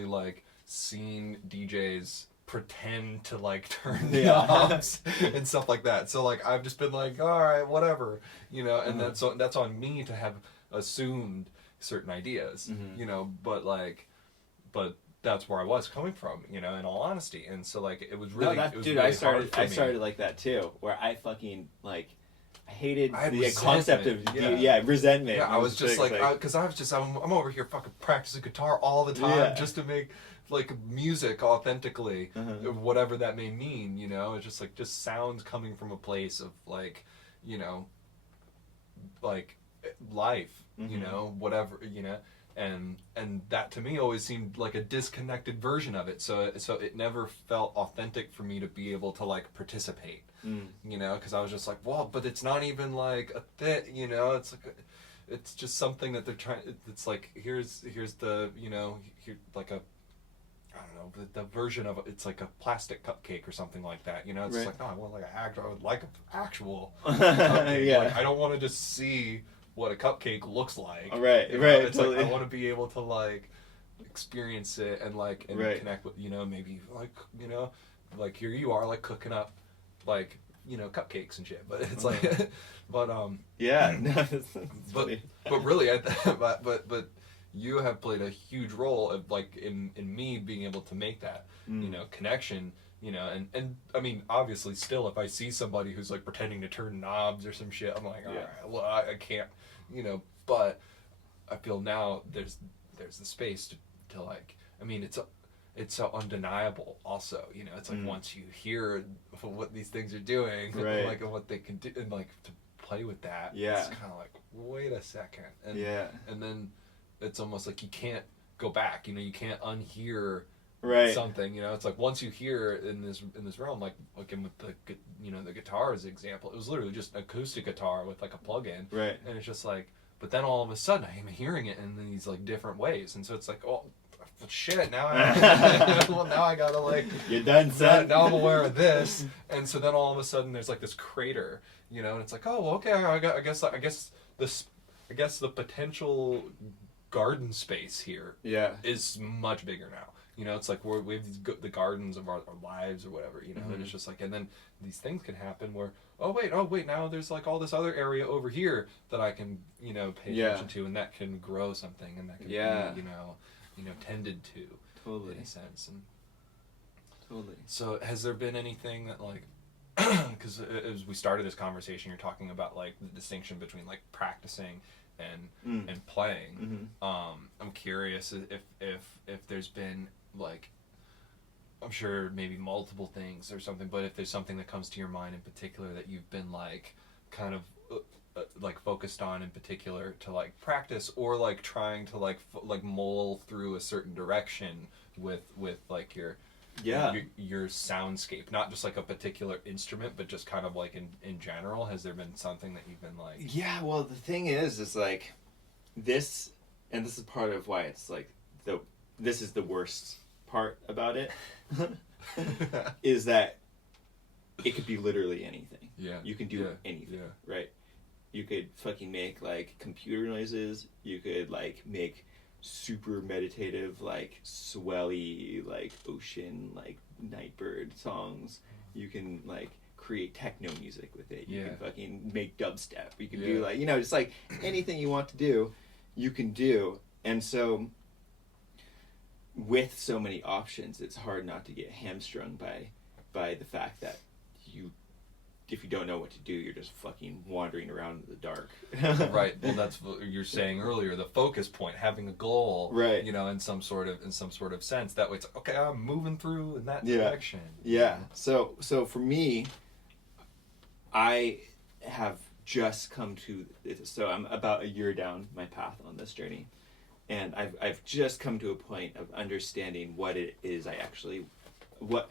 like seen DJs pretend to like turn Yeah. knobs and stuff like that. So like I've just been like, all right, whatever, you know, and that's on me to have assumed certain ideas, you know, but that's where I was coming from, you know, in all honesty. And so like it was really, it was dude, really I started hard for me. like that too, where I fucking like I hated I had the concept of resentment, resentment. Yeah, I was just like because I'm over here fucking practicing guitar all the time just to make like music authentically, whatever that may mean, you know. It's just sounds coming from a place of like, you know, like life, you know, whatever, you know. And that to me always seemed like a disconnected version of it, so it never felt authentic for me to be able to like participate, you know, because I was just like, well, but it's not even like a thing, you know, it's like it's just something that they're trying, it's like here's the, you know, here like a, I don't know, the version of it's like a plastic cupcake or something like that, you know. It's like, no, I want like I would like an actual cupcake. Like, I don't want to just see what a cupcake looks like. Right, you know? right. It's Totally. like I want to be able to like experience it and like connect with, you know, maybe like, you know, like here you are like cooking up like, you know, cupcakes and shit. But it's like, but yeah, no, but really, but you have played a huge role of like in me being able to make that, you know, connection. You know, and I mean, obviously, still, if I see somebody who's like pretending to turn knobs or some shit, I'm like, all right, well, I can't, you know. But I feel now there's the space to like, I mean, it's so undeniable. Also, you know, it's like once you hear what these things are doing, and, like, and what they can do, and like to play with that, it's kind of like, wait a second, and and then it's almost like you can't go back. You know, you can't unhear. Something, you know, it's like once you hear in this realm, like again with the, you know, the guitar as an example, it was literally just an acoustic guitar with like a plug-in, and it's just like, but then all of a sudden I am hearing it in these like different ways, and so it's like, oh shit, now well, now I gotta like, you're done, son. Now I'm aware of this, and so then all of a sudden there's like this crater, you know, and it's like, oh, okay, I guess the potential garden space here is much bigger now. You know, it's like we have the gardens of our lives or whatever, you know, and it's just like, and then these things can happen where, oh wait, now there's like all this other area over here that I can, you know, pay attention to, and that can grow something, and that can be, you know, tended to, in a sense. And so has there been anything that like, because as we started this conversation, you're talking about like the distinction between like practicing and playing. I'm curious if there's been like, I'm sure maybe multiple things or something, but if there's something that comes to your mind in particular that you've been like kind of like focused on in particular to like practice, or like trying to like mull through a certain direction with like your soundscape, not just like a particular instrument, but just kind of like in general. Has there been something that you've been like, well, the thing is like this, and this is part of why it's like this is the worst part about it, is that it could be literally anything. You can do anything, right? You could fucking make like computer noises, you could like make super meditative, like swelly, like ocean, like nightbird songs. You can like create techno music with it. You can fucking make dubstep. You can do like, you know, just like anything you want to do, you can do. And so with so many options, it's hard not to get hamstrung by the fact that if you don't know what to do, you're just fucking wandering around in the dark. Right. Well, that's what you're saying earlier, the focus point, having a goal, right? You know, in some sort of sense. That way, it's okay. I'm moving through in that direction. Yeah. So for me, I have just come to it. So I'm about a year down my path on this journey, and I've just come to a point of understanding what it is I actually, what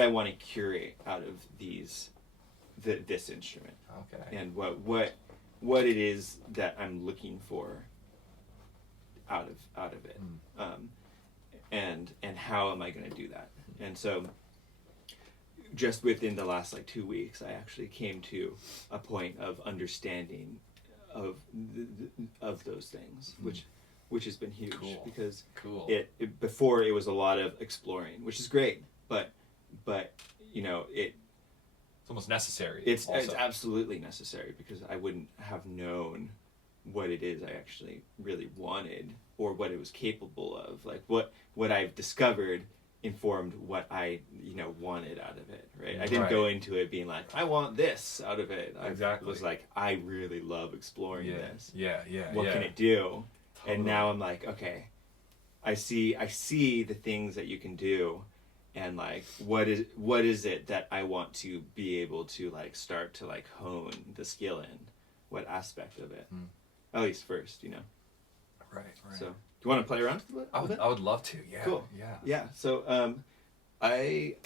I want to curate out of this instrument. Okay. And what it is that I'm looking for out of it. And how am I going to do that? And so just within the last like 2 weeks, I actually came to a point of understanding of those things, which has been huge. Because it before it was a lot of exploring, which is great, but but It's almost necessary. it's also. absolutely necessary, because I wouldn't have known what it is I actually really wanted, or what it was capable of. Like what I've discovered informed what I wanted out of it, right? I didn't go into it being like, I want this out of it. Exactly. I was like, I really love exploring this. Yeah. What can it do? Totally. And now I'm like, okay, I see the things that you can do, and like what is it that I want to be able to like start to like hone the skill in, what aspect of it, at least first, Right. So do you want to play around with it? I would love to. Yeah. Cool. Yeah. So I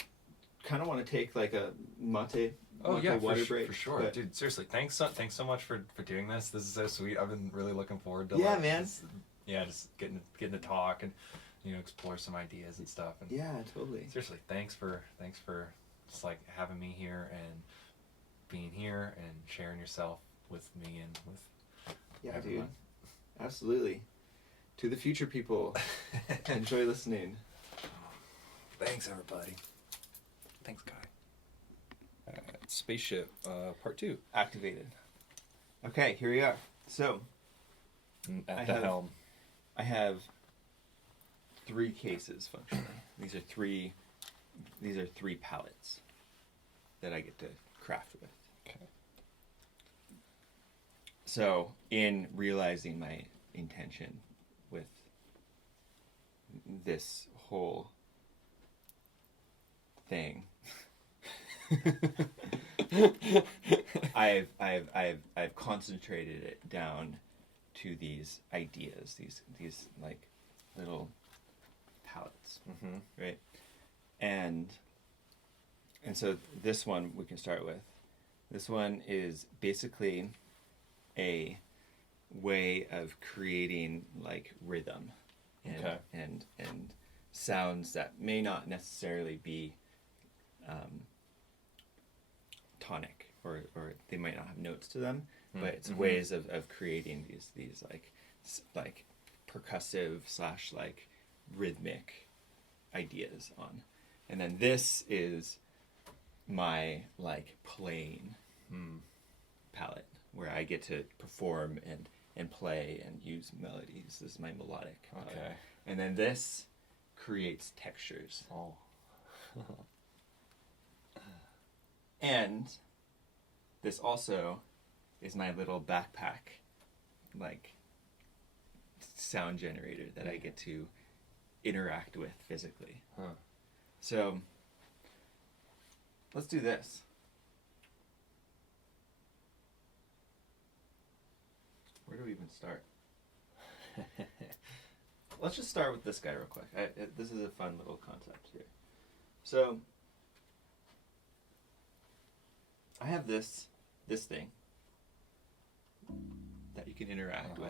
kind of want to take like a mate water break. For sure, but- dude. Seriously, thanks so much for doing this. This is so sweet. I've been really looking forward to man. just getting to talk and explore some ideas and stuff. And Yeah, totally. seriously, thanks for just like having me here and being here and sharing yourself with me and with everyone. Dude. Absolutely. To the future people, enjoy listening. Thanks, everybody. Thanks, Kai. Spaceship, part 2. Activated. Okay, here we are. So At the helm. I have 3 cases functioning. These are three palettes that I get to craft with. Okay. So in realizing my intention with this whole thing, I've concentrated it down to these ideas, these like little palettes, right? And so this one we can start with. This one is basically a way of creating like rhythm and sounds that may not necessarily be tonic, or they might not have notes to them, but it's ways of creating these like percussive / like rhythmic ideas on. And then this is my like playing palette, where I get to perform and play and use melodies. This is my melodic palette. Okay. And then this creates textures. Oh. And this also is my little backpack, like, sound generator that I get to interact with physically. Huh. So, let's do this. Where do we even start? Let's just start with this guy real quick. This is a fun little concept here. So, I have this thing that you can interact with.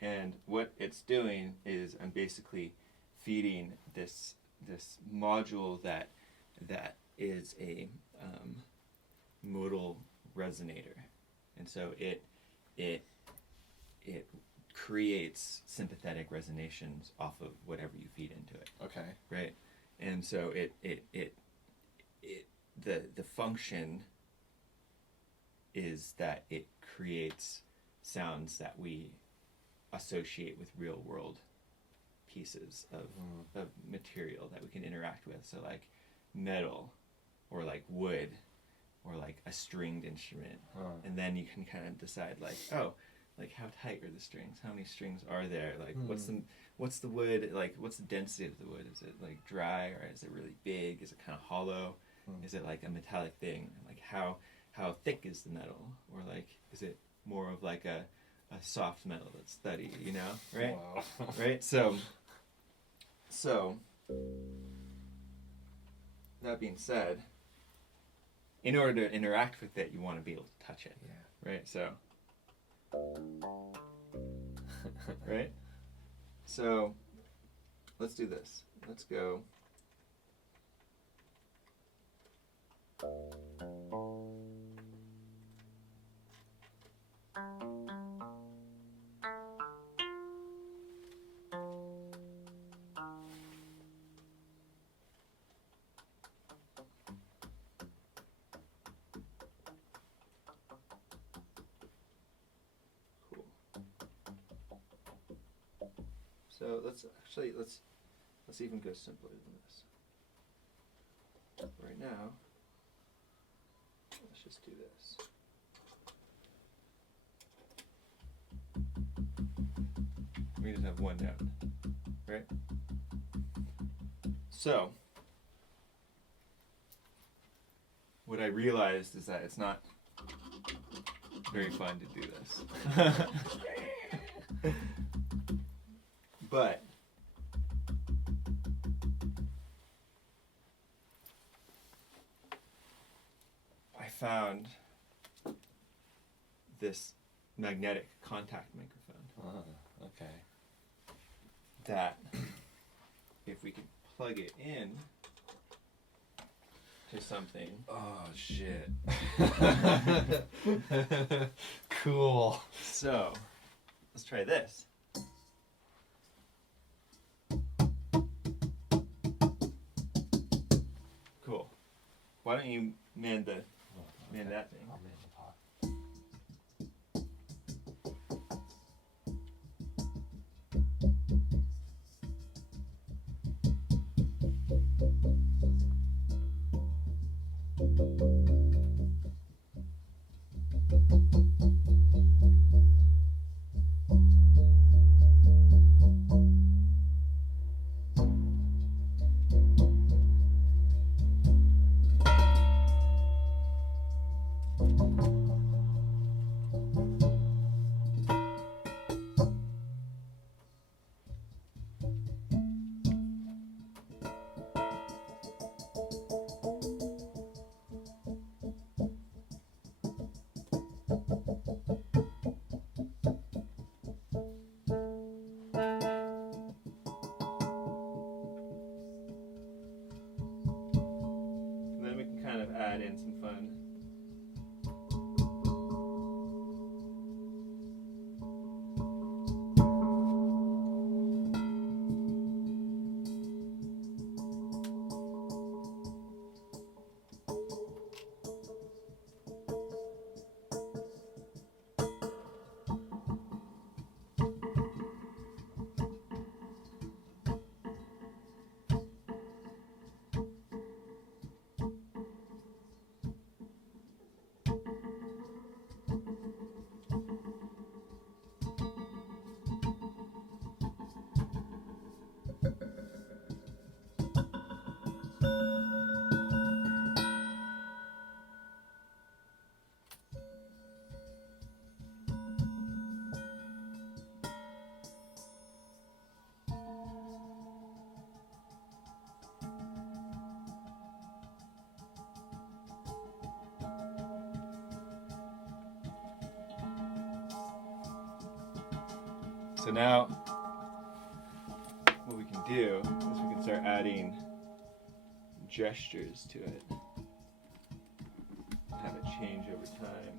And what it's doing is I'm basically feeding this module that is a modal resonator. And so it creates sympathetic resonations off of whatever you feed into it. Okay. Right? And so the function is that it creates sounds that we associate with real world pieces of material that we can interact with. So like metal, or like wood, or like a stringed instrument. And then you can kind of decide like, oh, like how tight are the strings? How many strings are there? Like what's the wood, like what's the density of the wood? Is it like dry, or is it really big? Is it kind of hollow? Is it like a metallic thing? Like how thick is the metal? Or like is it more of like a soft metal that's steady, right? Wow. Right? So that being said, in order to interact with it, you want to be able to touch it. Yeah. Right? So right? So let's do this. Let's go. So let's even go simpler than this. Right now, let's just do this. We just have one note, right? So, what I realized is that it's not very fun to do this. But I found this magnetic contact microphone. Okay. That if we can plug it in to something. Oh shit. Cool. So let's try this. Cool. Why don't you man that thing? I'll man the pot. And then we can kind of add in some fun. So now, what we can do is we can start adding gestures to it. Have it change over time.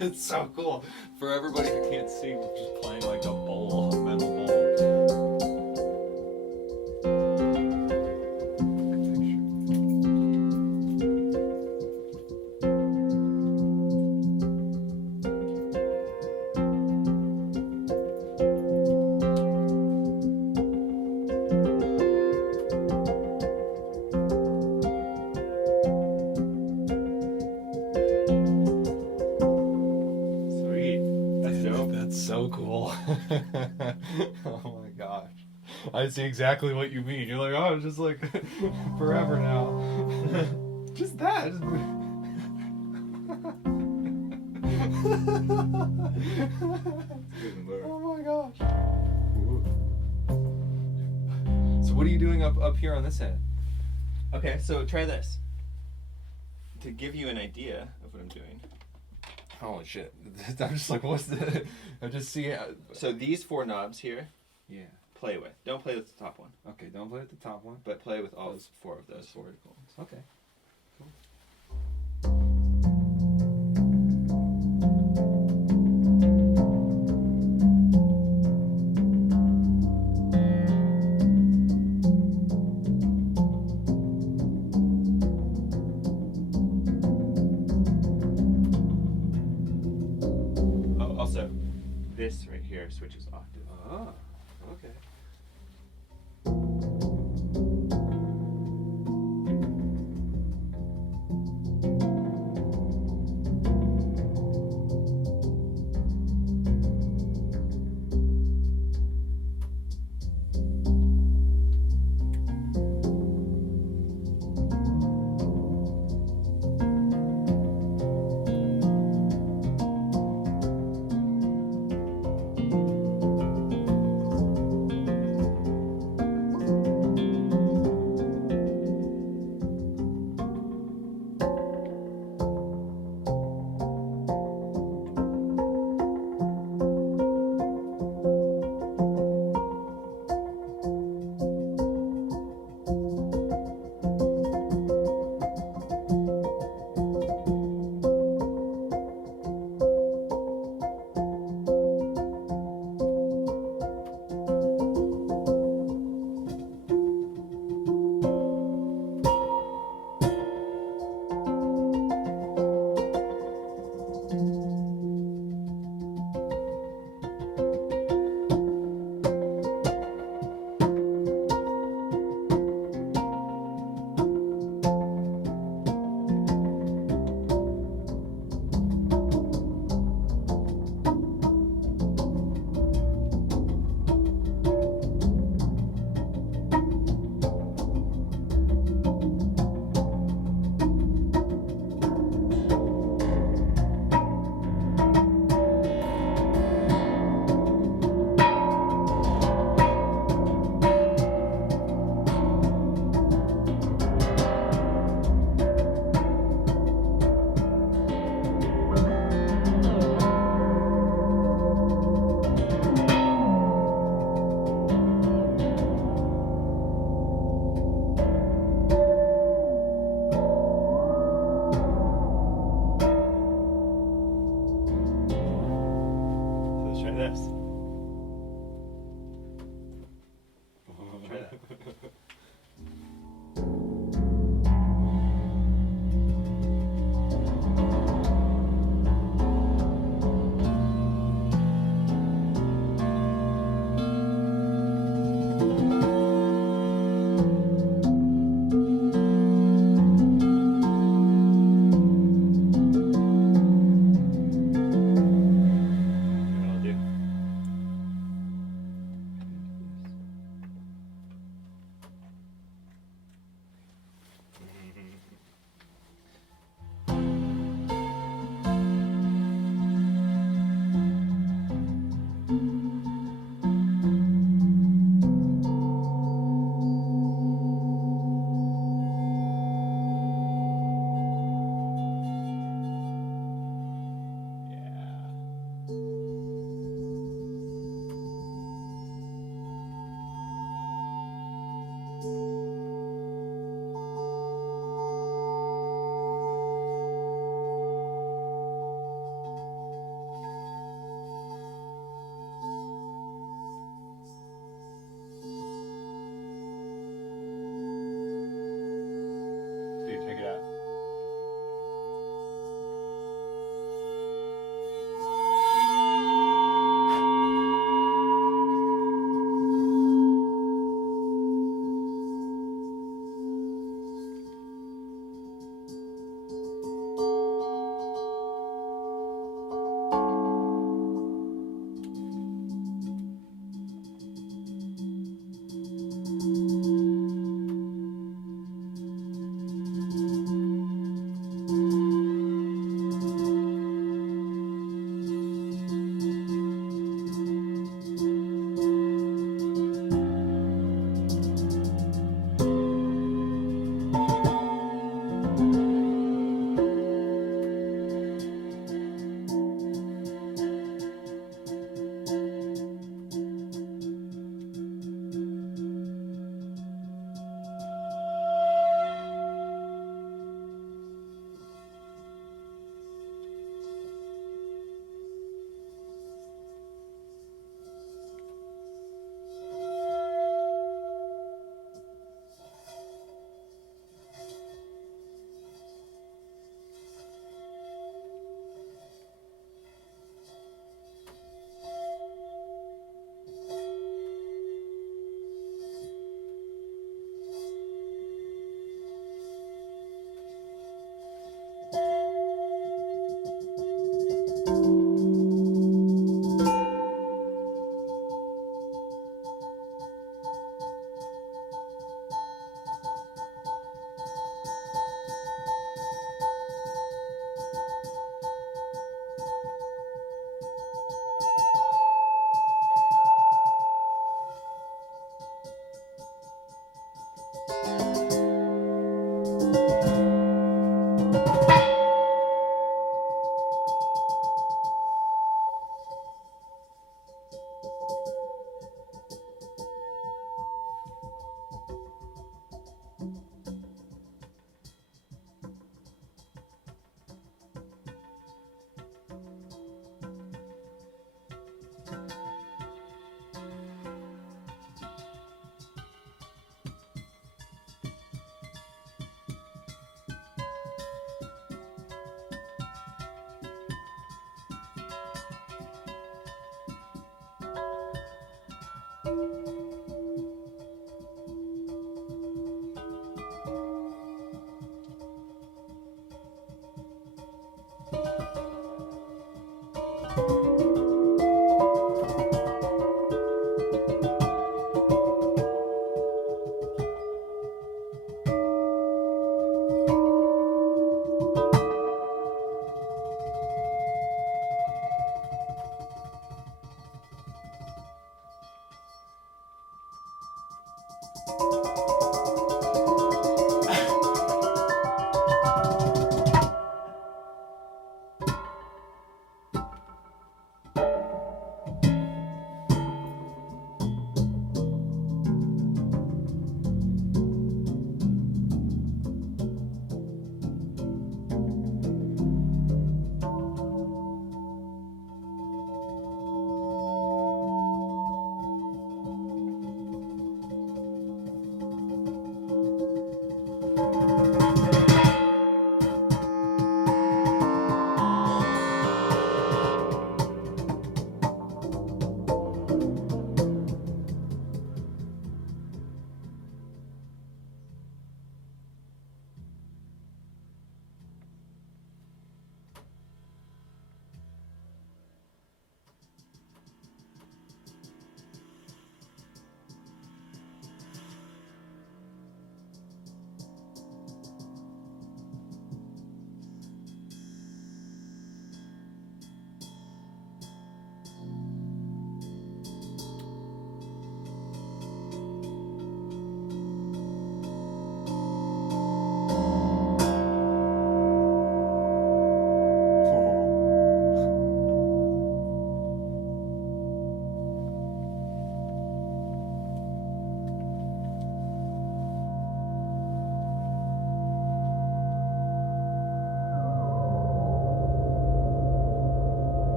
It's so cool. For everybody who can't see, we're just playing like a bowl, a metal bowl. Sweet. That's dope. That's so cool. Oh my gosh. I see exactly what you mean. You're like, oh, it's just like forever now. Just that. Oh my gosh. So what are you doing up here on this end? Okay, so try this. To give you an idea of what I'm doing. Holy shit. I'm just like, what's the... I just see it. So these 4 knobs here, Yeah. play with. Don't play with the top one, Okay, don't play at the top one. but play with all 4 of those. 4 vertical ones. Okay. Oh, also, this right here switches octave. Ah, okay.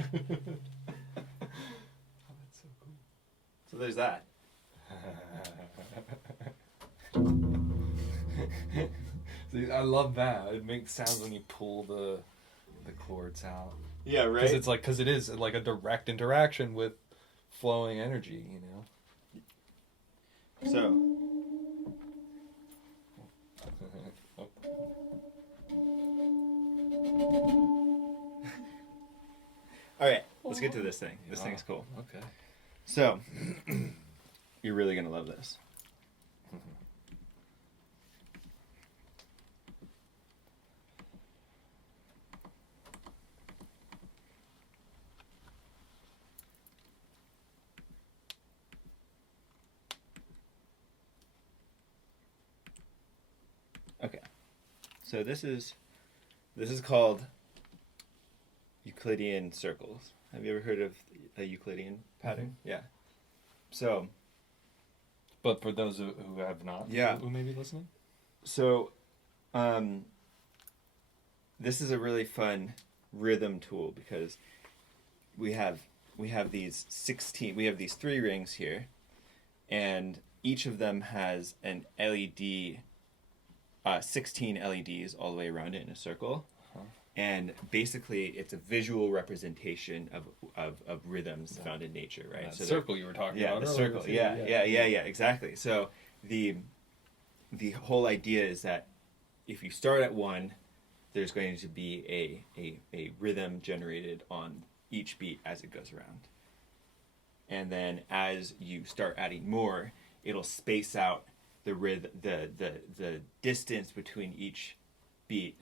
That's so cool. So there's that. See, I love that. It makes sounds when you pull the chords out. Yeah, right. Because it is like a direct interaction with flowing energy, you know. So. All right, let's get to this thing. This thing's cool. Okay. So, you're really gonna love this. Okay, so this is called Euclidean Circles. Have you ever heard of a Euclidean pattern? Mm-hmm. Yeah. So, but for those who have not, yeah, who may be listening. So, this is a really fun rhythm tool because we have these 16. We have these 3 rings here, and each of them has an LED. 16 LEDs all the way around it in a circle. Uh-huh. And basically it's a visual representation of rhythms found in nature, right? So circle you were talking about. Yeah, the circle. Yeah, exactly. So the whole idea is that if you start at 1, there's going to be a rhythm generated on each beat as it goes around. And then as you start adding more, it'll space out the distance between each beat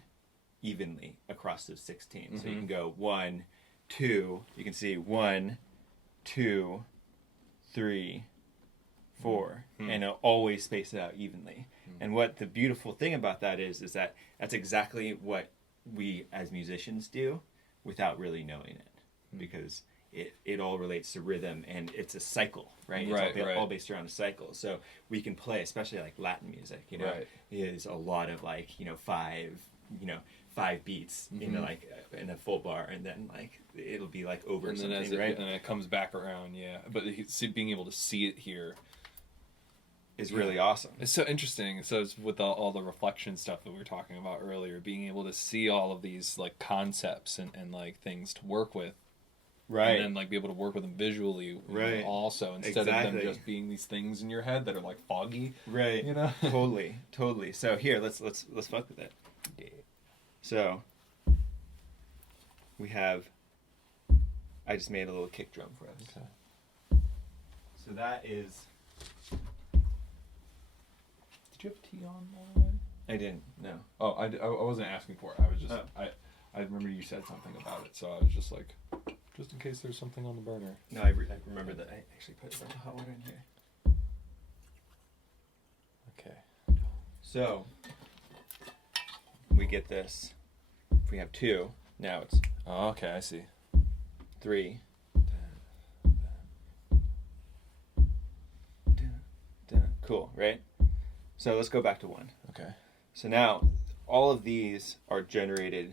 evenly across those 16. So you can go 1, 2, you can see 1, 2, 3, 4, and it'll always space it out evenly. And what the beautiful thing about that is that that's exactly what we as musicians do without really knowing it, because it all relates to rhythm, and it's a cycle, right? It's all based around a cycle. So we can play, especially like Latin music, you know, is a lot of like, you know, five beats, you know, like in a full bar, and then like it'll be like over and something, then right? And it comes back around, yeah. But being able to see it here is really awesome. It's so interesting. So it's with all the reflection stuff that we were talking about earlier, being able to see all of these like concepts and like things to work with. Right. And then like be able to work with them visually, right? Also, instead of them just being these things in your head that are like foggy, right? You know, totally. So here, let's fuck with it. Yeah. So we have. I just made a little kick drum for us. Okay. So that is. Did you have tea on already? I didn't. No. Oh, I wasn't asking for it. I was just I remember you said something about it, so I was just like. Just in case there's something on the burner. No, I remember that I actually put a bunch of hot water in here. Okay. So, we get this. If we have 2, now it's... Oh, okay, I see. 3. Cool, right? So let's go back to 1. Okay. So now, all of these are generated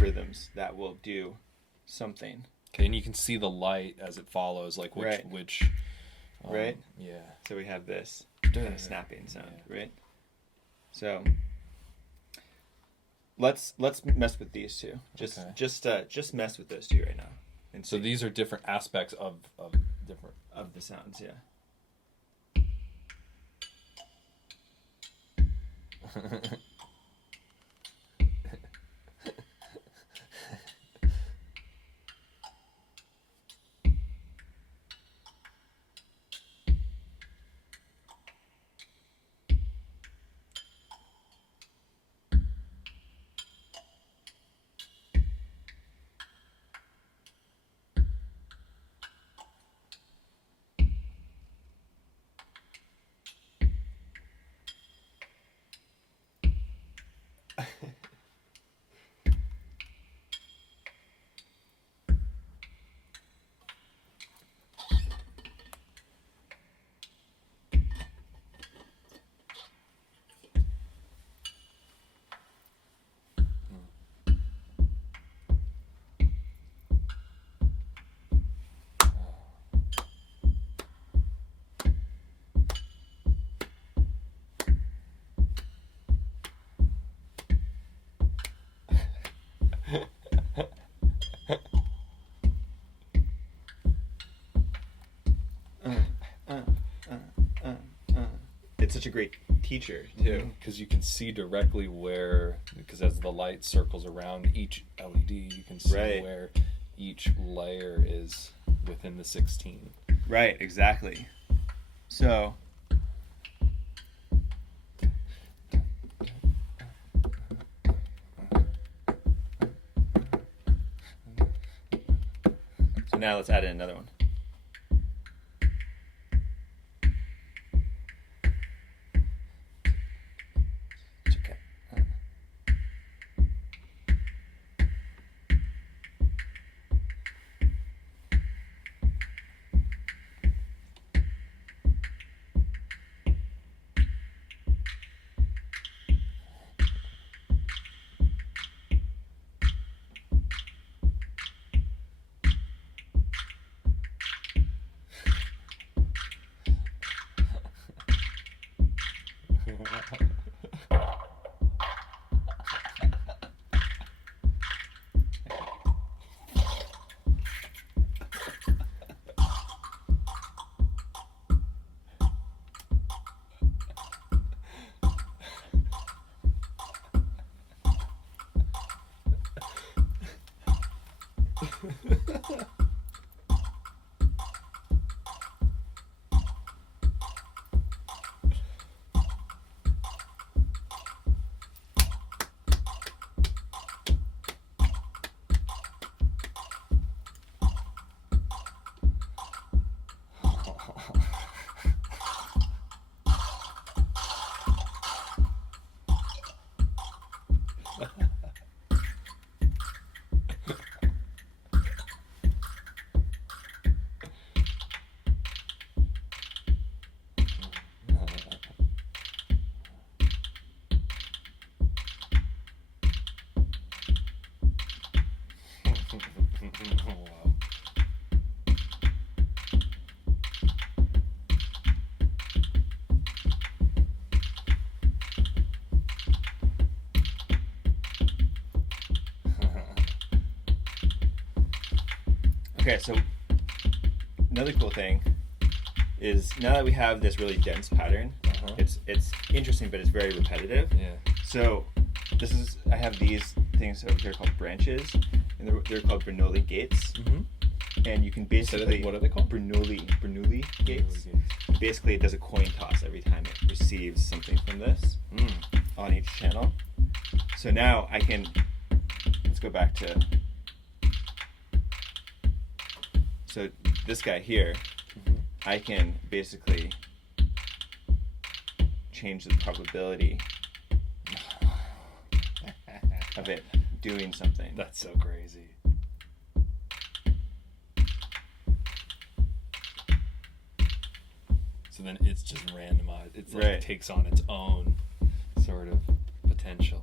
rhythms that will do something. Okay, and you can see the light as it follows, like which right? Yeah. So we have this kind of snapping sound, right? So let's mess with these two. Just mess with those two right now. And so these are different aspects of the sounds, yeah. It's such a great teacher too, because you can see directly because as the light circles around each LED, you can see where each layer is within the 16. Right, exactly. So now let's add in another one. Wow. Okay, so another cool thing is now that we have this really dense pattern, it's interesting, but it's very repetitive. Yeah. So this is, I have these things over here called branches, and they're called Bernoulli Gates. And you can basically, what are they called? Bernoulli Gates. Basically, it does a coin toss every time it receives something from this on each channel. So now I can, let's go back to, so this guy here, I can basically change the probability of it doing something. That's so crazy. So then it's just randomized. It's like it takes on its own sort of potential.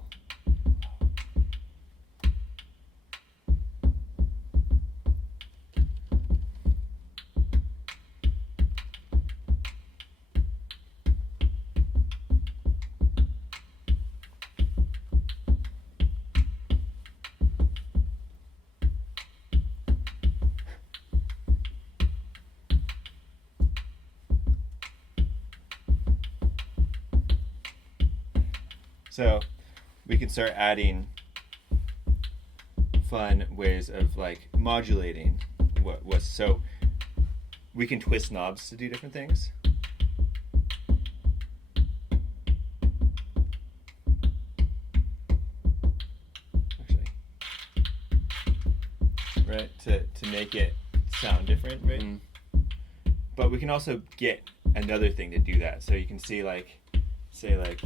So we can start adding fun ways of like modulating what was, so we can twist knobs to do different things. Actually, right, to make it sound different, right? But we can also get another thing to do that. So you can see like, say like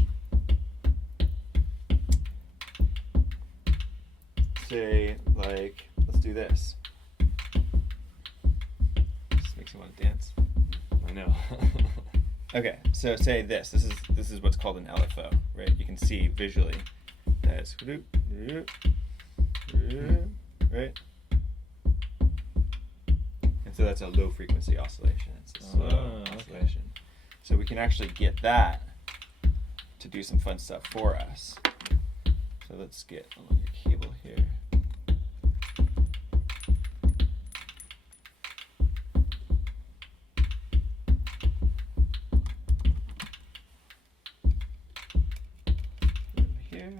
let's do this. This makes me want to dance. I know. Okay, so say this is what's called an LFO, right? You can see visually that it's right, and so that's a low frequency oscillation. It's a slow oscillation. So we can actually get that to do some fun stuff for us. So let's get along your cable here. Over here.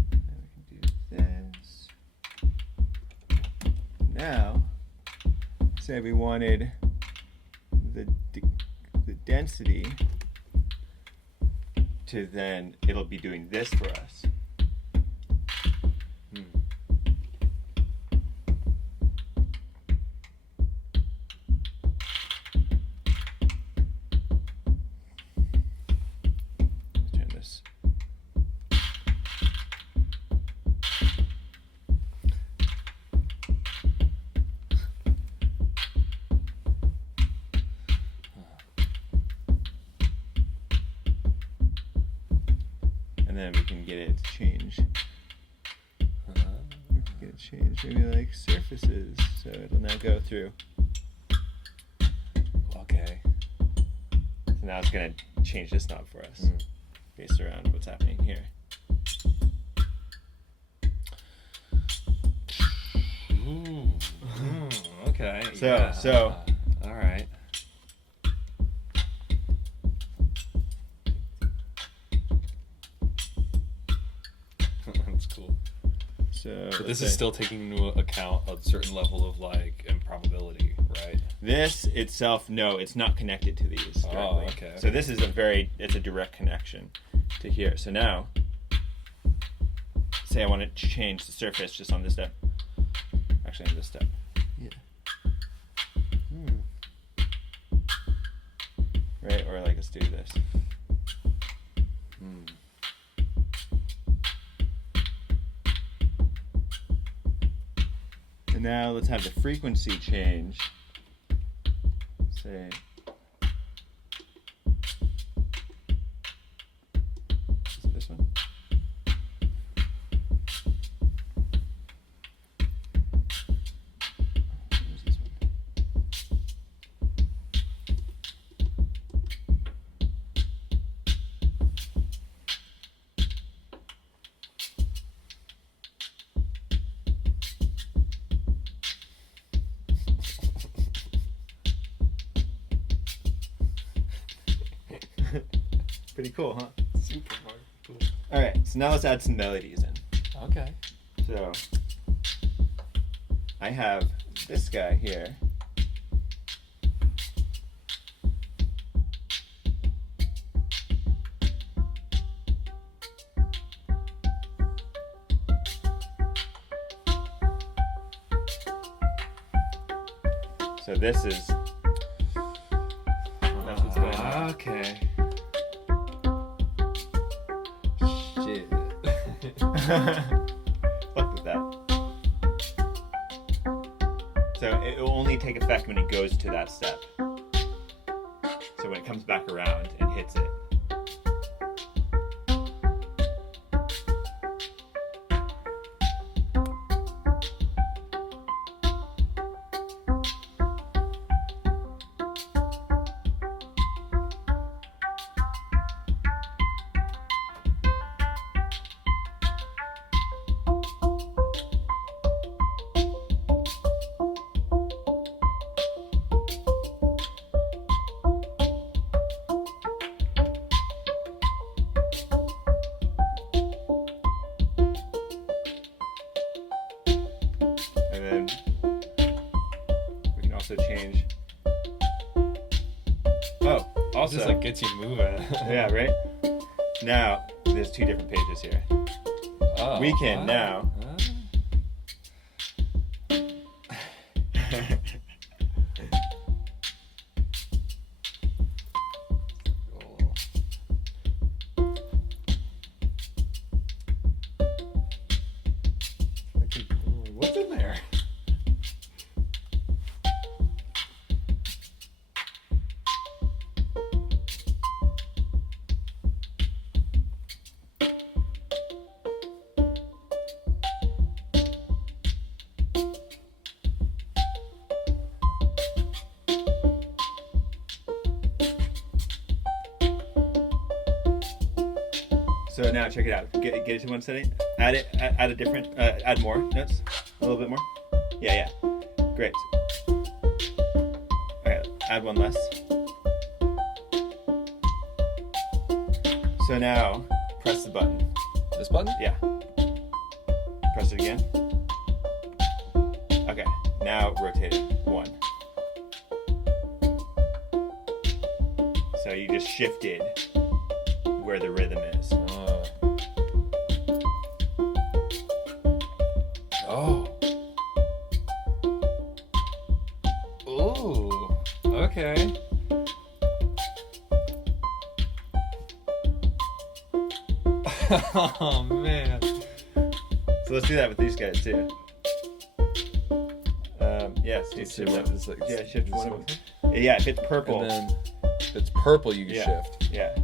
And we can do this. Now, say we wanted the density to then, it'll be doing this for us. Let's turn this. And then we can get it to change. We can get it to change maybe like surfaces. So it'll now go through. Okay. So now it's going to change this knob for us based around what's happening here. Okay. So all right. That's cool. So But this is still taking into account a certain level of like improbability, right? This itself, no, it's not connected to these directly. Oh, okay. So this is it's a direct connection to here. So now, say I want to change the surface just on this step. Actually, on this step. Yeah. Right, or like let's do this. And now let's have the frequency change. Say, is it this one? Where's this one? Pretty cool, huh? Super cool. All right, so now let's add some melodies in. Okay. So I have this guy here. So this is that's what's going on. Okay. Shit. Fuck with that. So it will only take effect when it goes to that step. So when it comes back around and hits it. And then we can also change. Oh, also, Just like gets you moving. yeah, right? Now, there's two different pages here. Oh, We can now. What's in there? So now check it out. Get it to one setting. Add it. Add a different. Add more notes. A little bit more. Yeah. Great. All right. Add one less. So now press the button. This button? Yeah. Press it again. Okay. Now rotate it. 1. So you just shifted where the rhythm is. Oh. Ooh. Okay. Oh man. So let's do that with these guys too. Yes. Yeah, Shift one of them. Yeah, if it's purple. And then if it's purple, you can Yeah. shift. Yeah.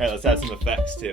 Alright, let's add some effects too.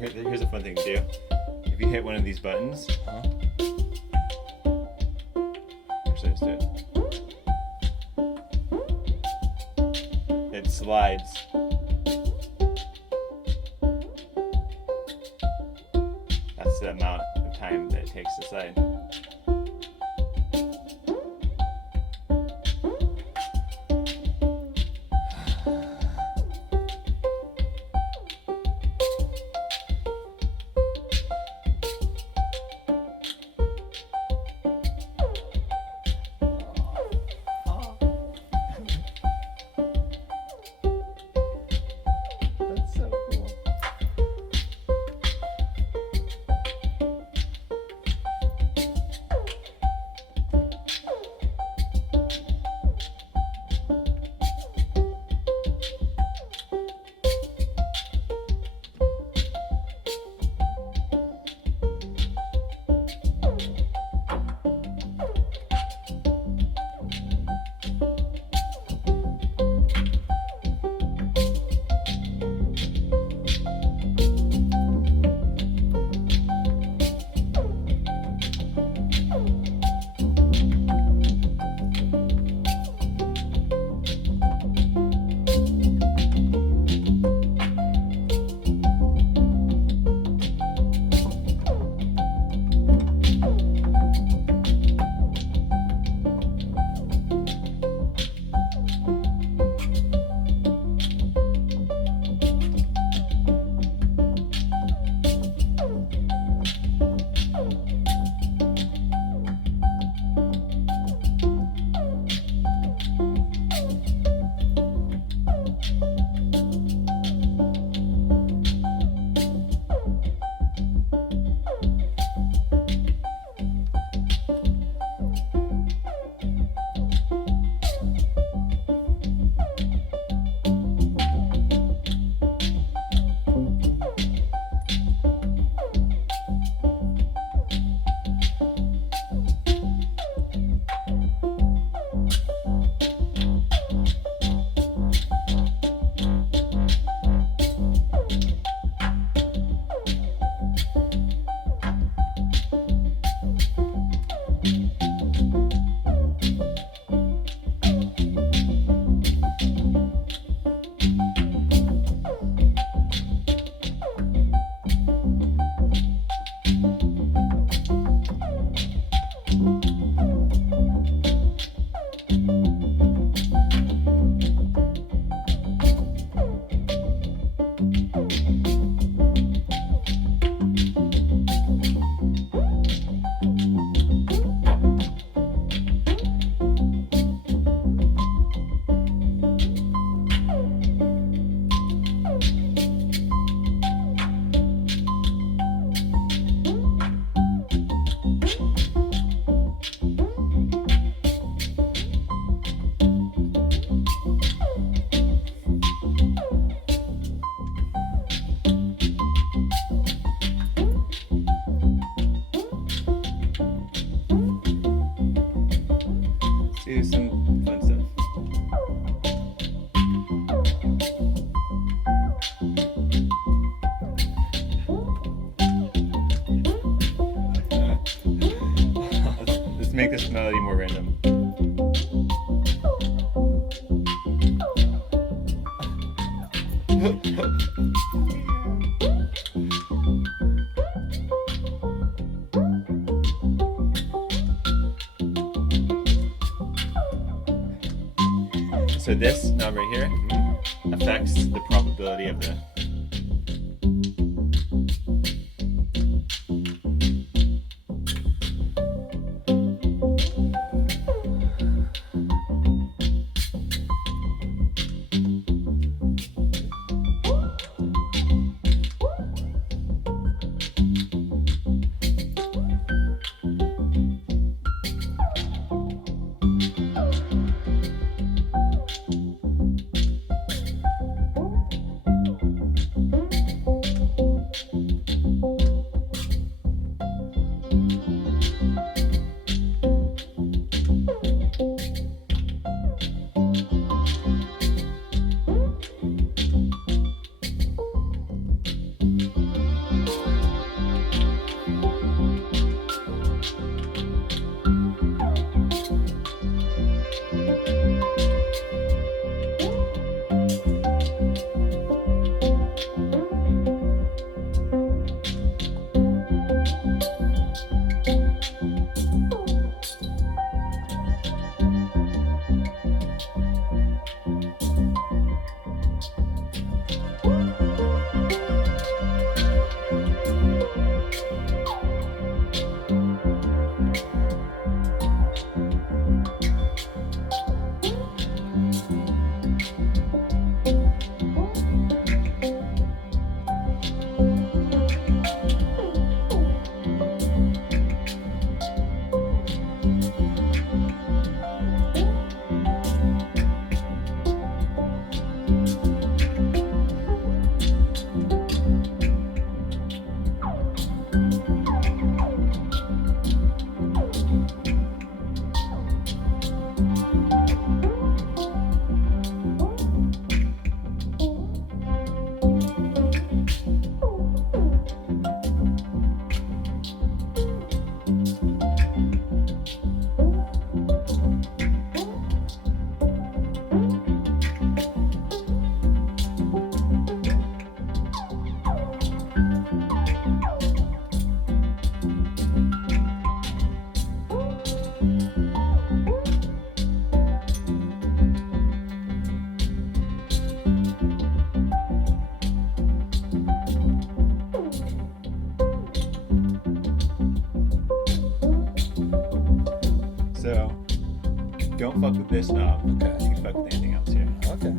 here's a fun thing to do. If you hit one of these buttons, actually let's do it. It slides. That's the amount of time that it takes to slide. That's so cool. Do some fun stuff. Let's make this melody more random. So this knob right here affects the probability of the Don't fuck with this knob. Okay. You can fuck with anything else here. Okay.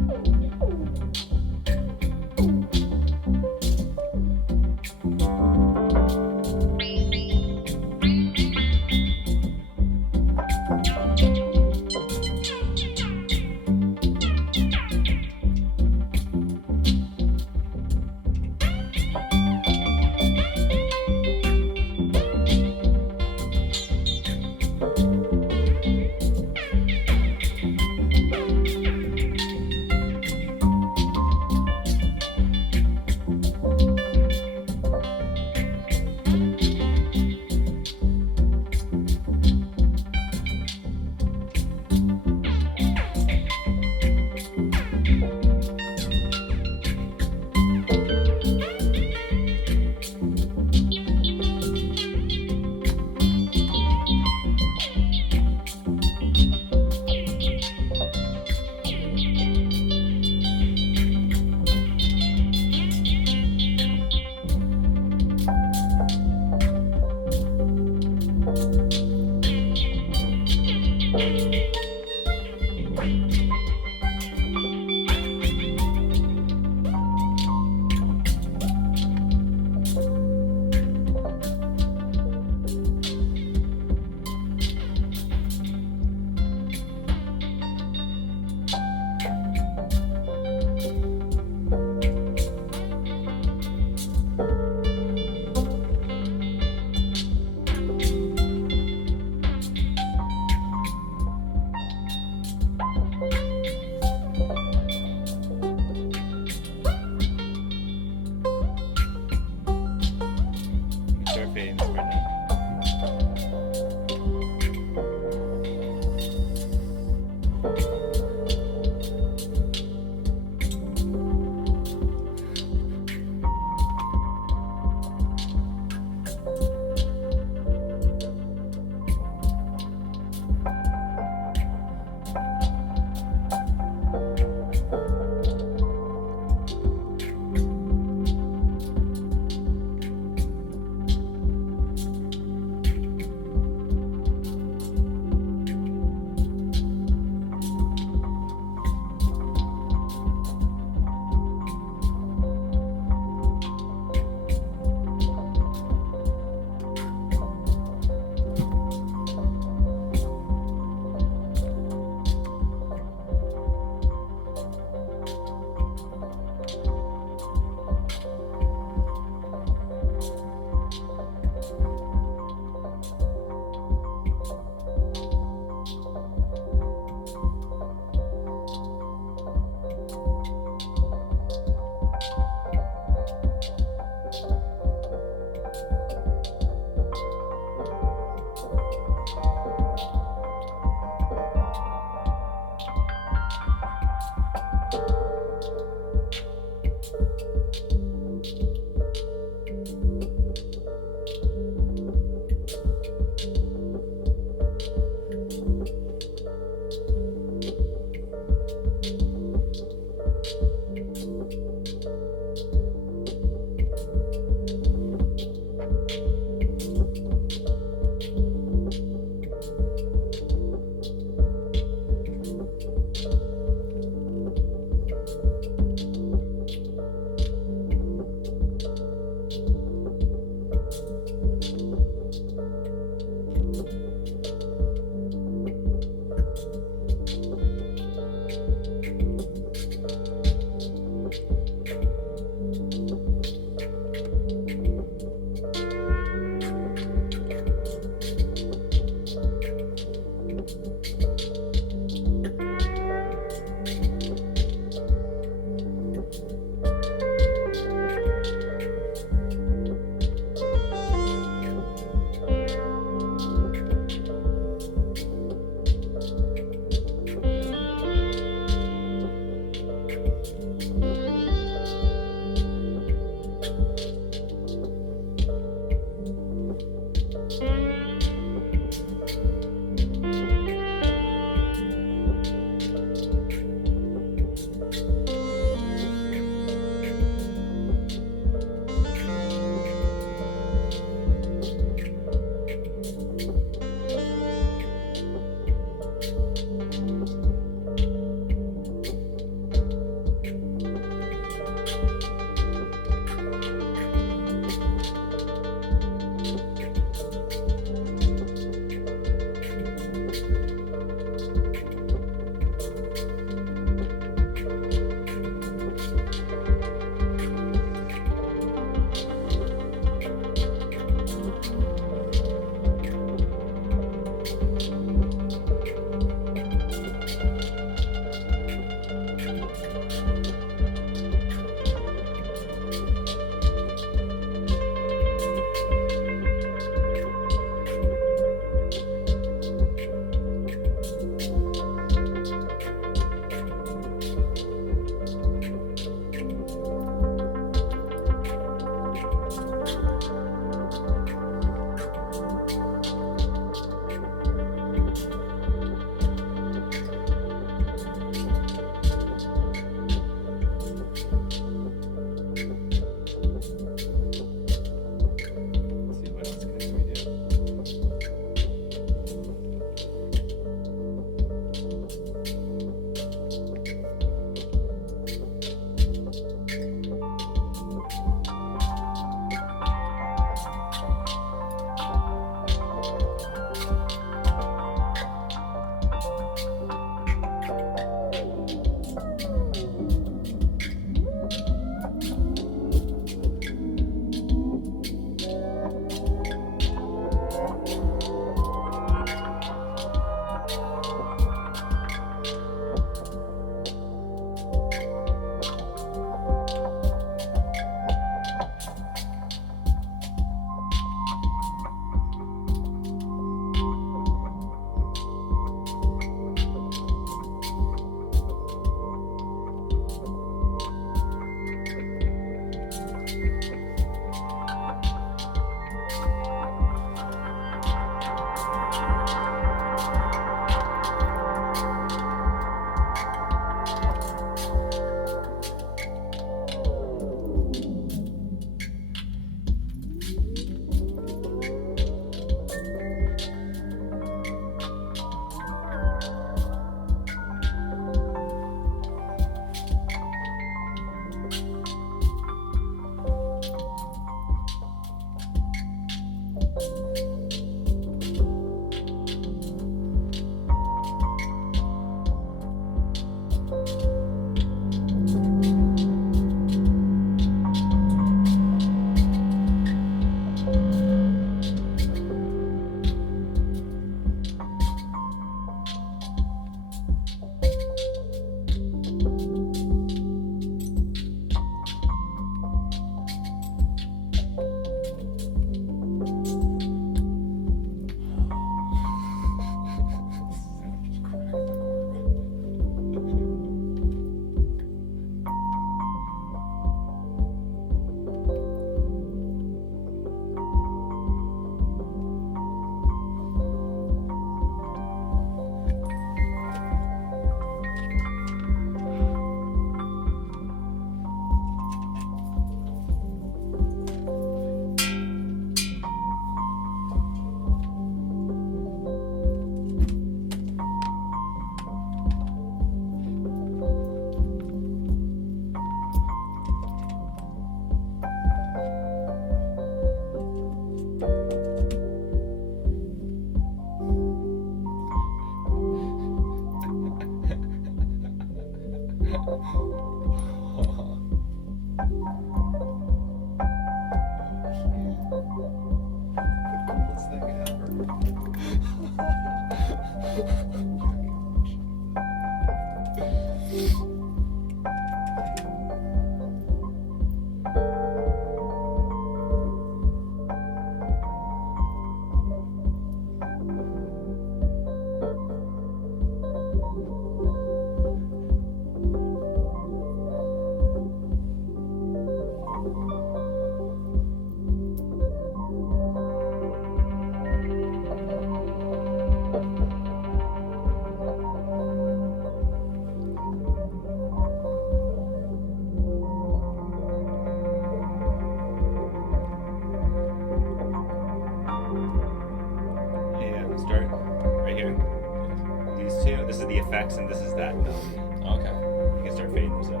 effects, and this is that melody. Okay. You can start fading those out.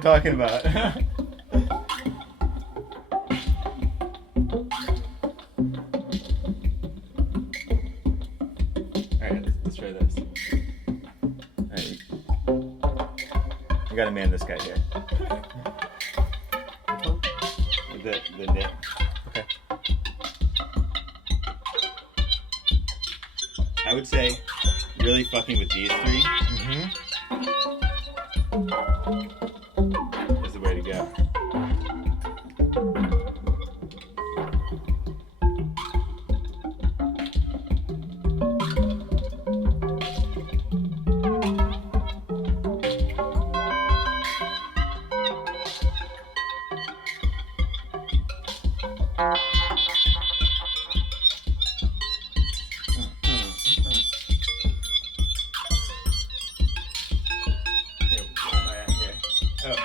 I'm talking about. Alright, let's try this. Alright. I gotta man this guy here. The knit. Okay. I would say really fucking with these three is the way to go. Oh,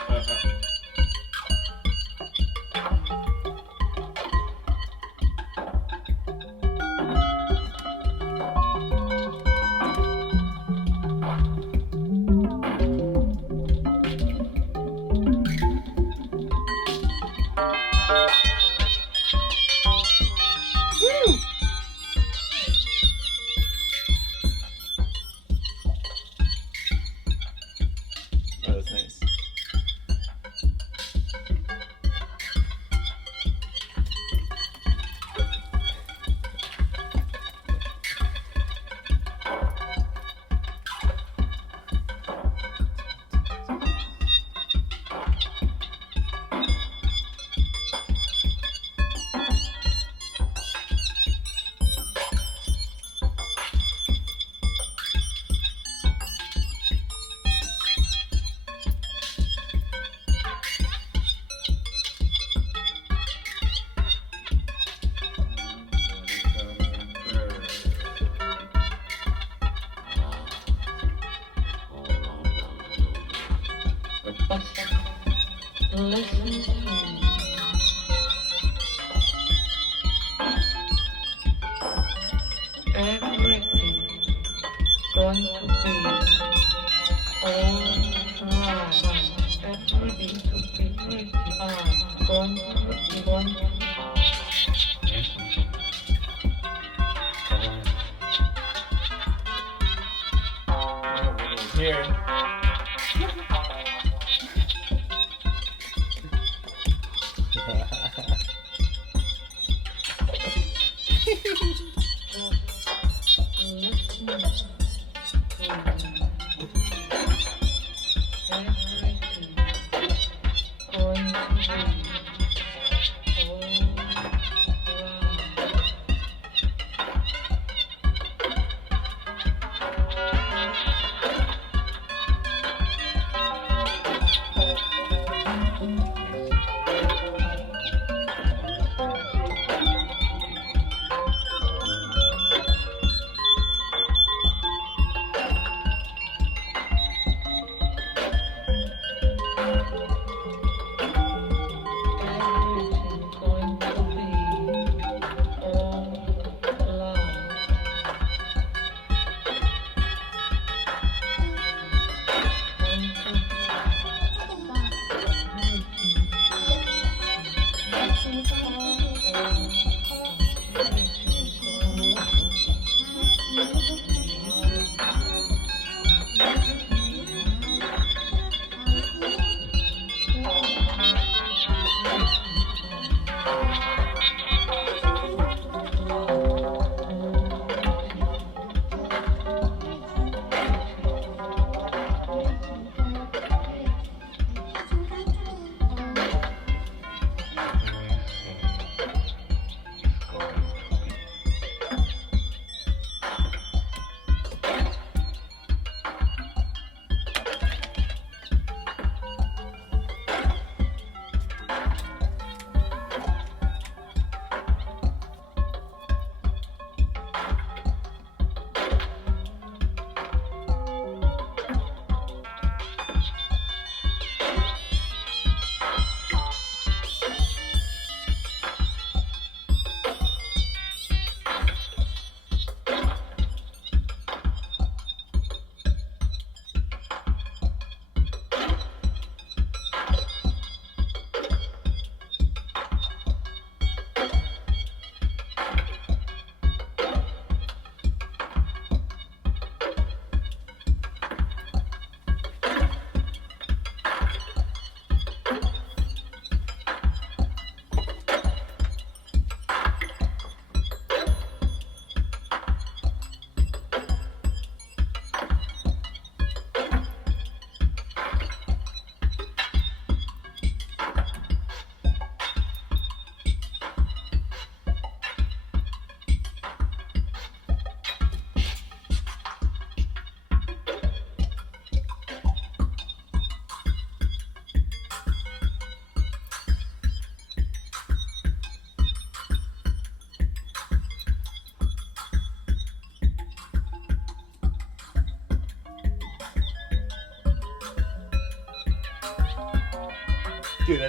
that's nice. Here.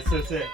That's it.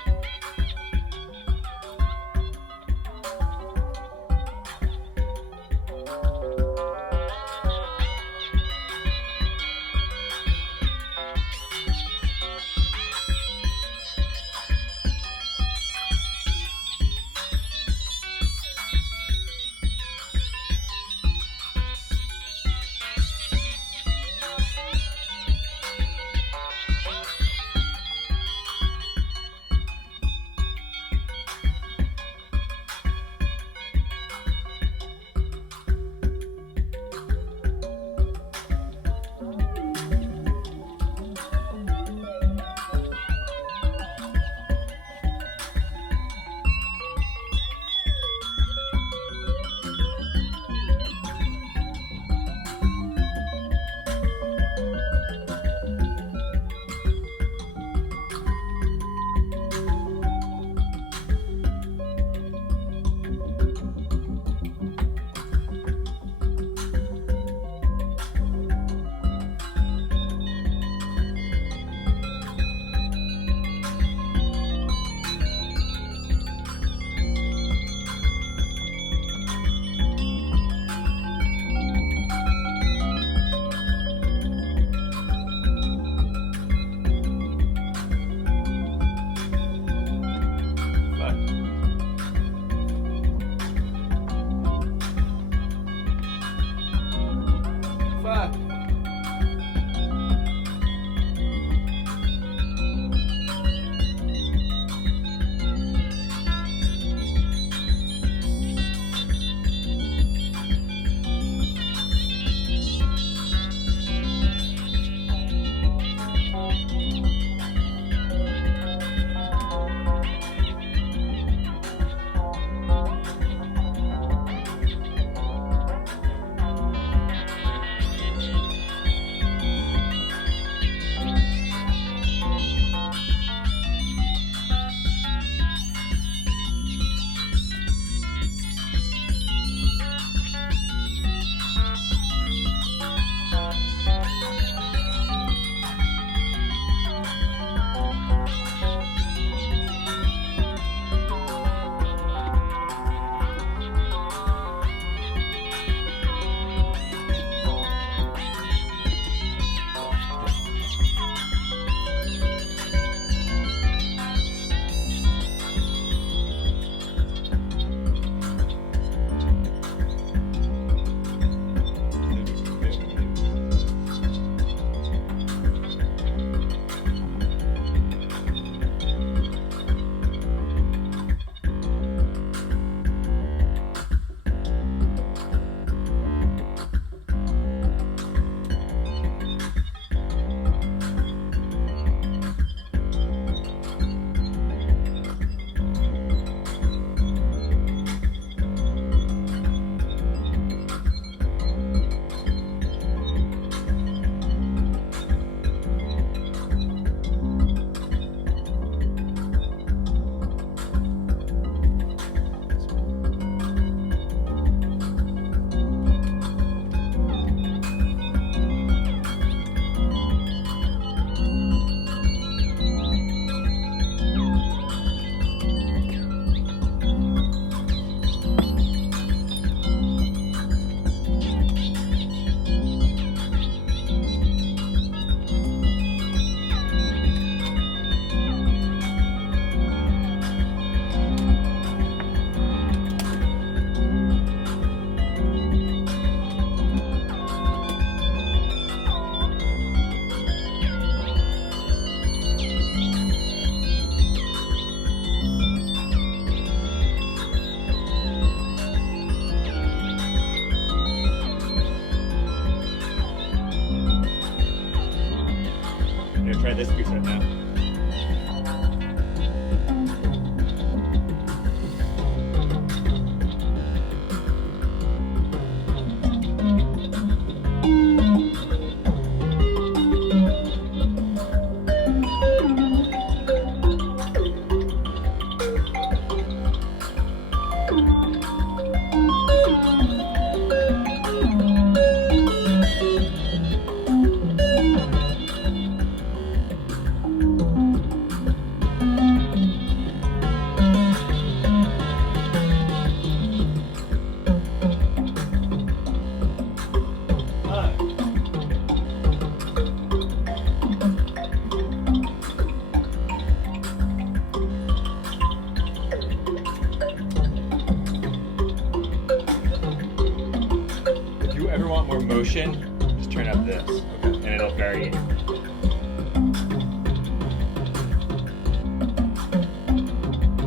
want more motion, just turn up this, and it'll vary.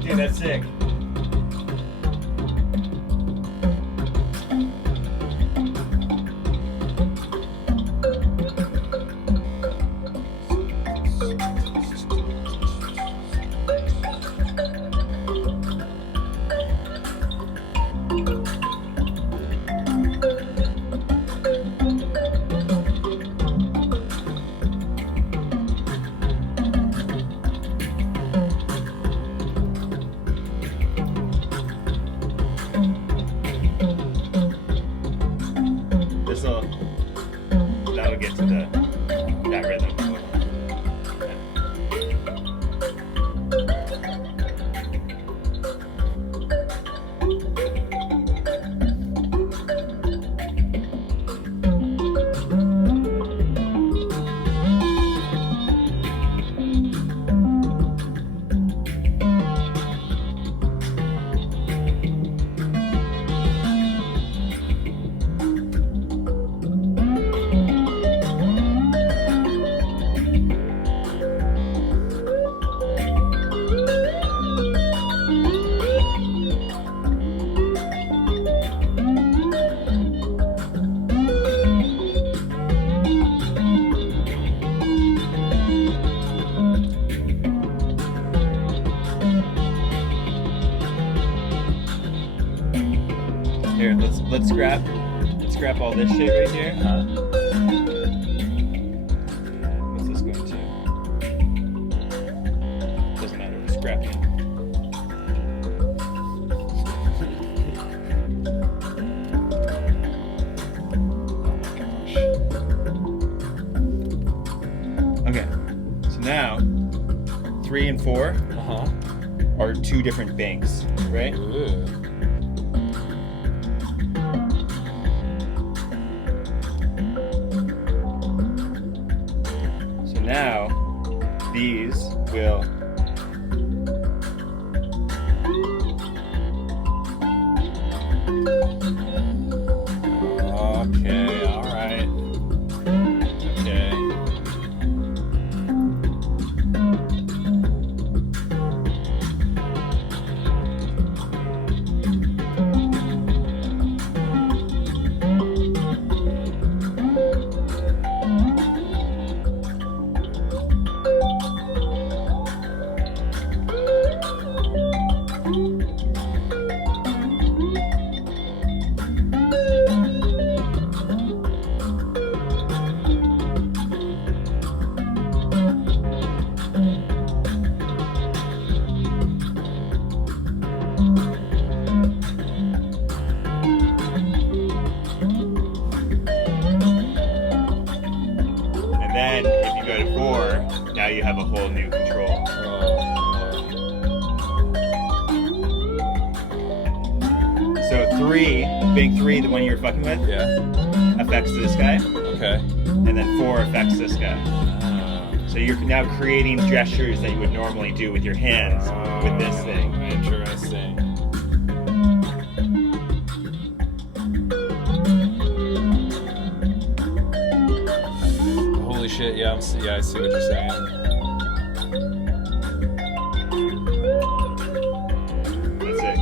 Dude, that's sick. That'll get to that rhythm. Here, let's scrap all this shit right here. What's this going to? Doesn't matter, we're scrapping it. Okay, so now 3 and 4 are 2 different banks, right? Ooh. Now, these will Okay, alright. Okay. then if you go to 4, now you have a whole new control. So 3, big 3, the one you're fucking with, affects this guy. Okay. And then 4 affects this guy. So you're now creating gestures that you would normally do with your hands with this thing. Interesting. Holy shit! Yeah, I see what you're saying. That's it.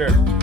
Sure.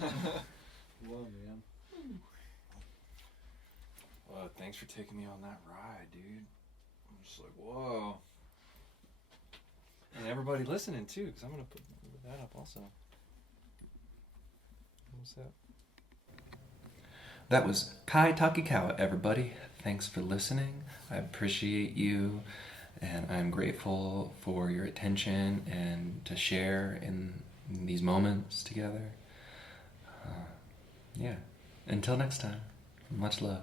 Love, man. Well, thanks for taking me on that ride, dude. I'm just like, whoa. And everybody listening too, because I'm gonna put that up also. What's that? That was Kai Takikawa, everybody. Thanks for listening. I appreciate you, and I'm grateful for your attention and to share in these moments together. Yeah. Until next time, much love.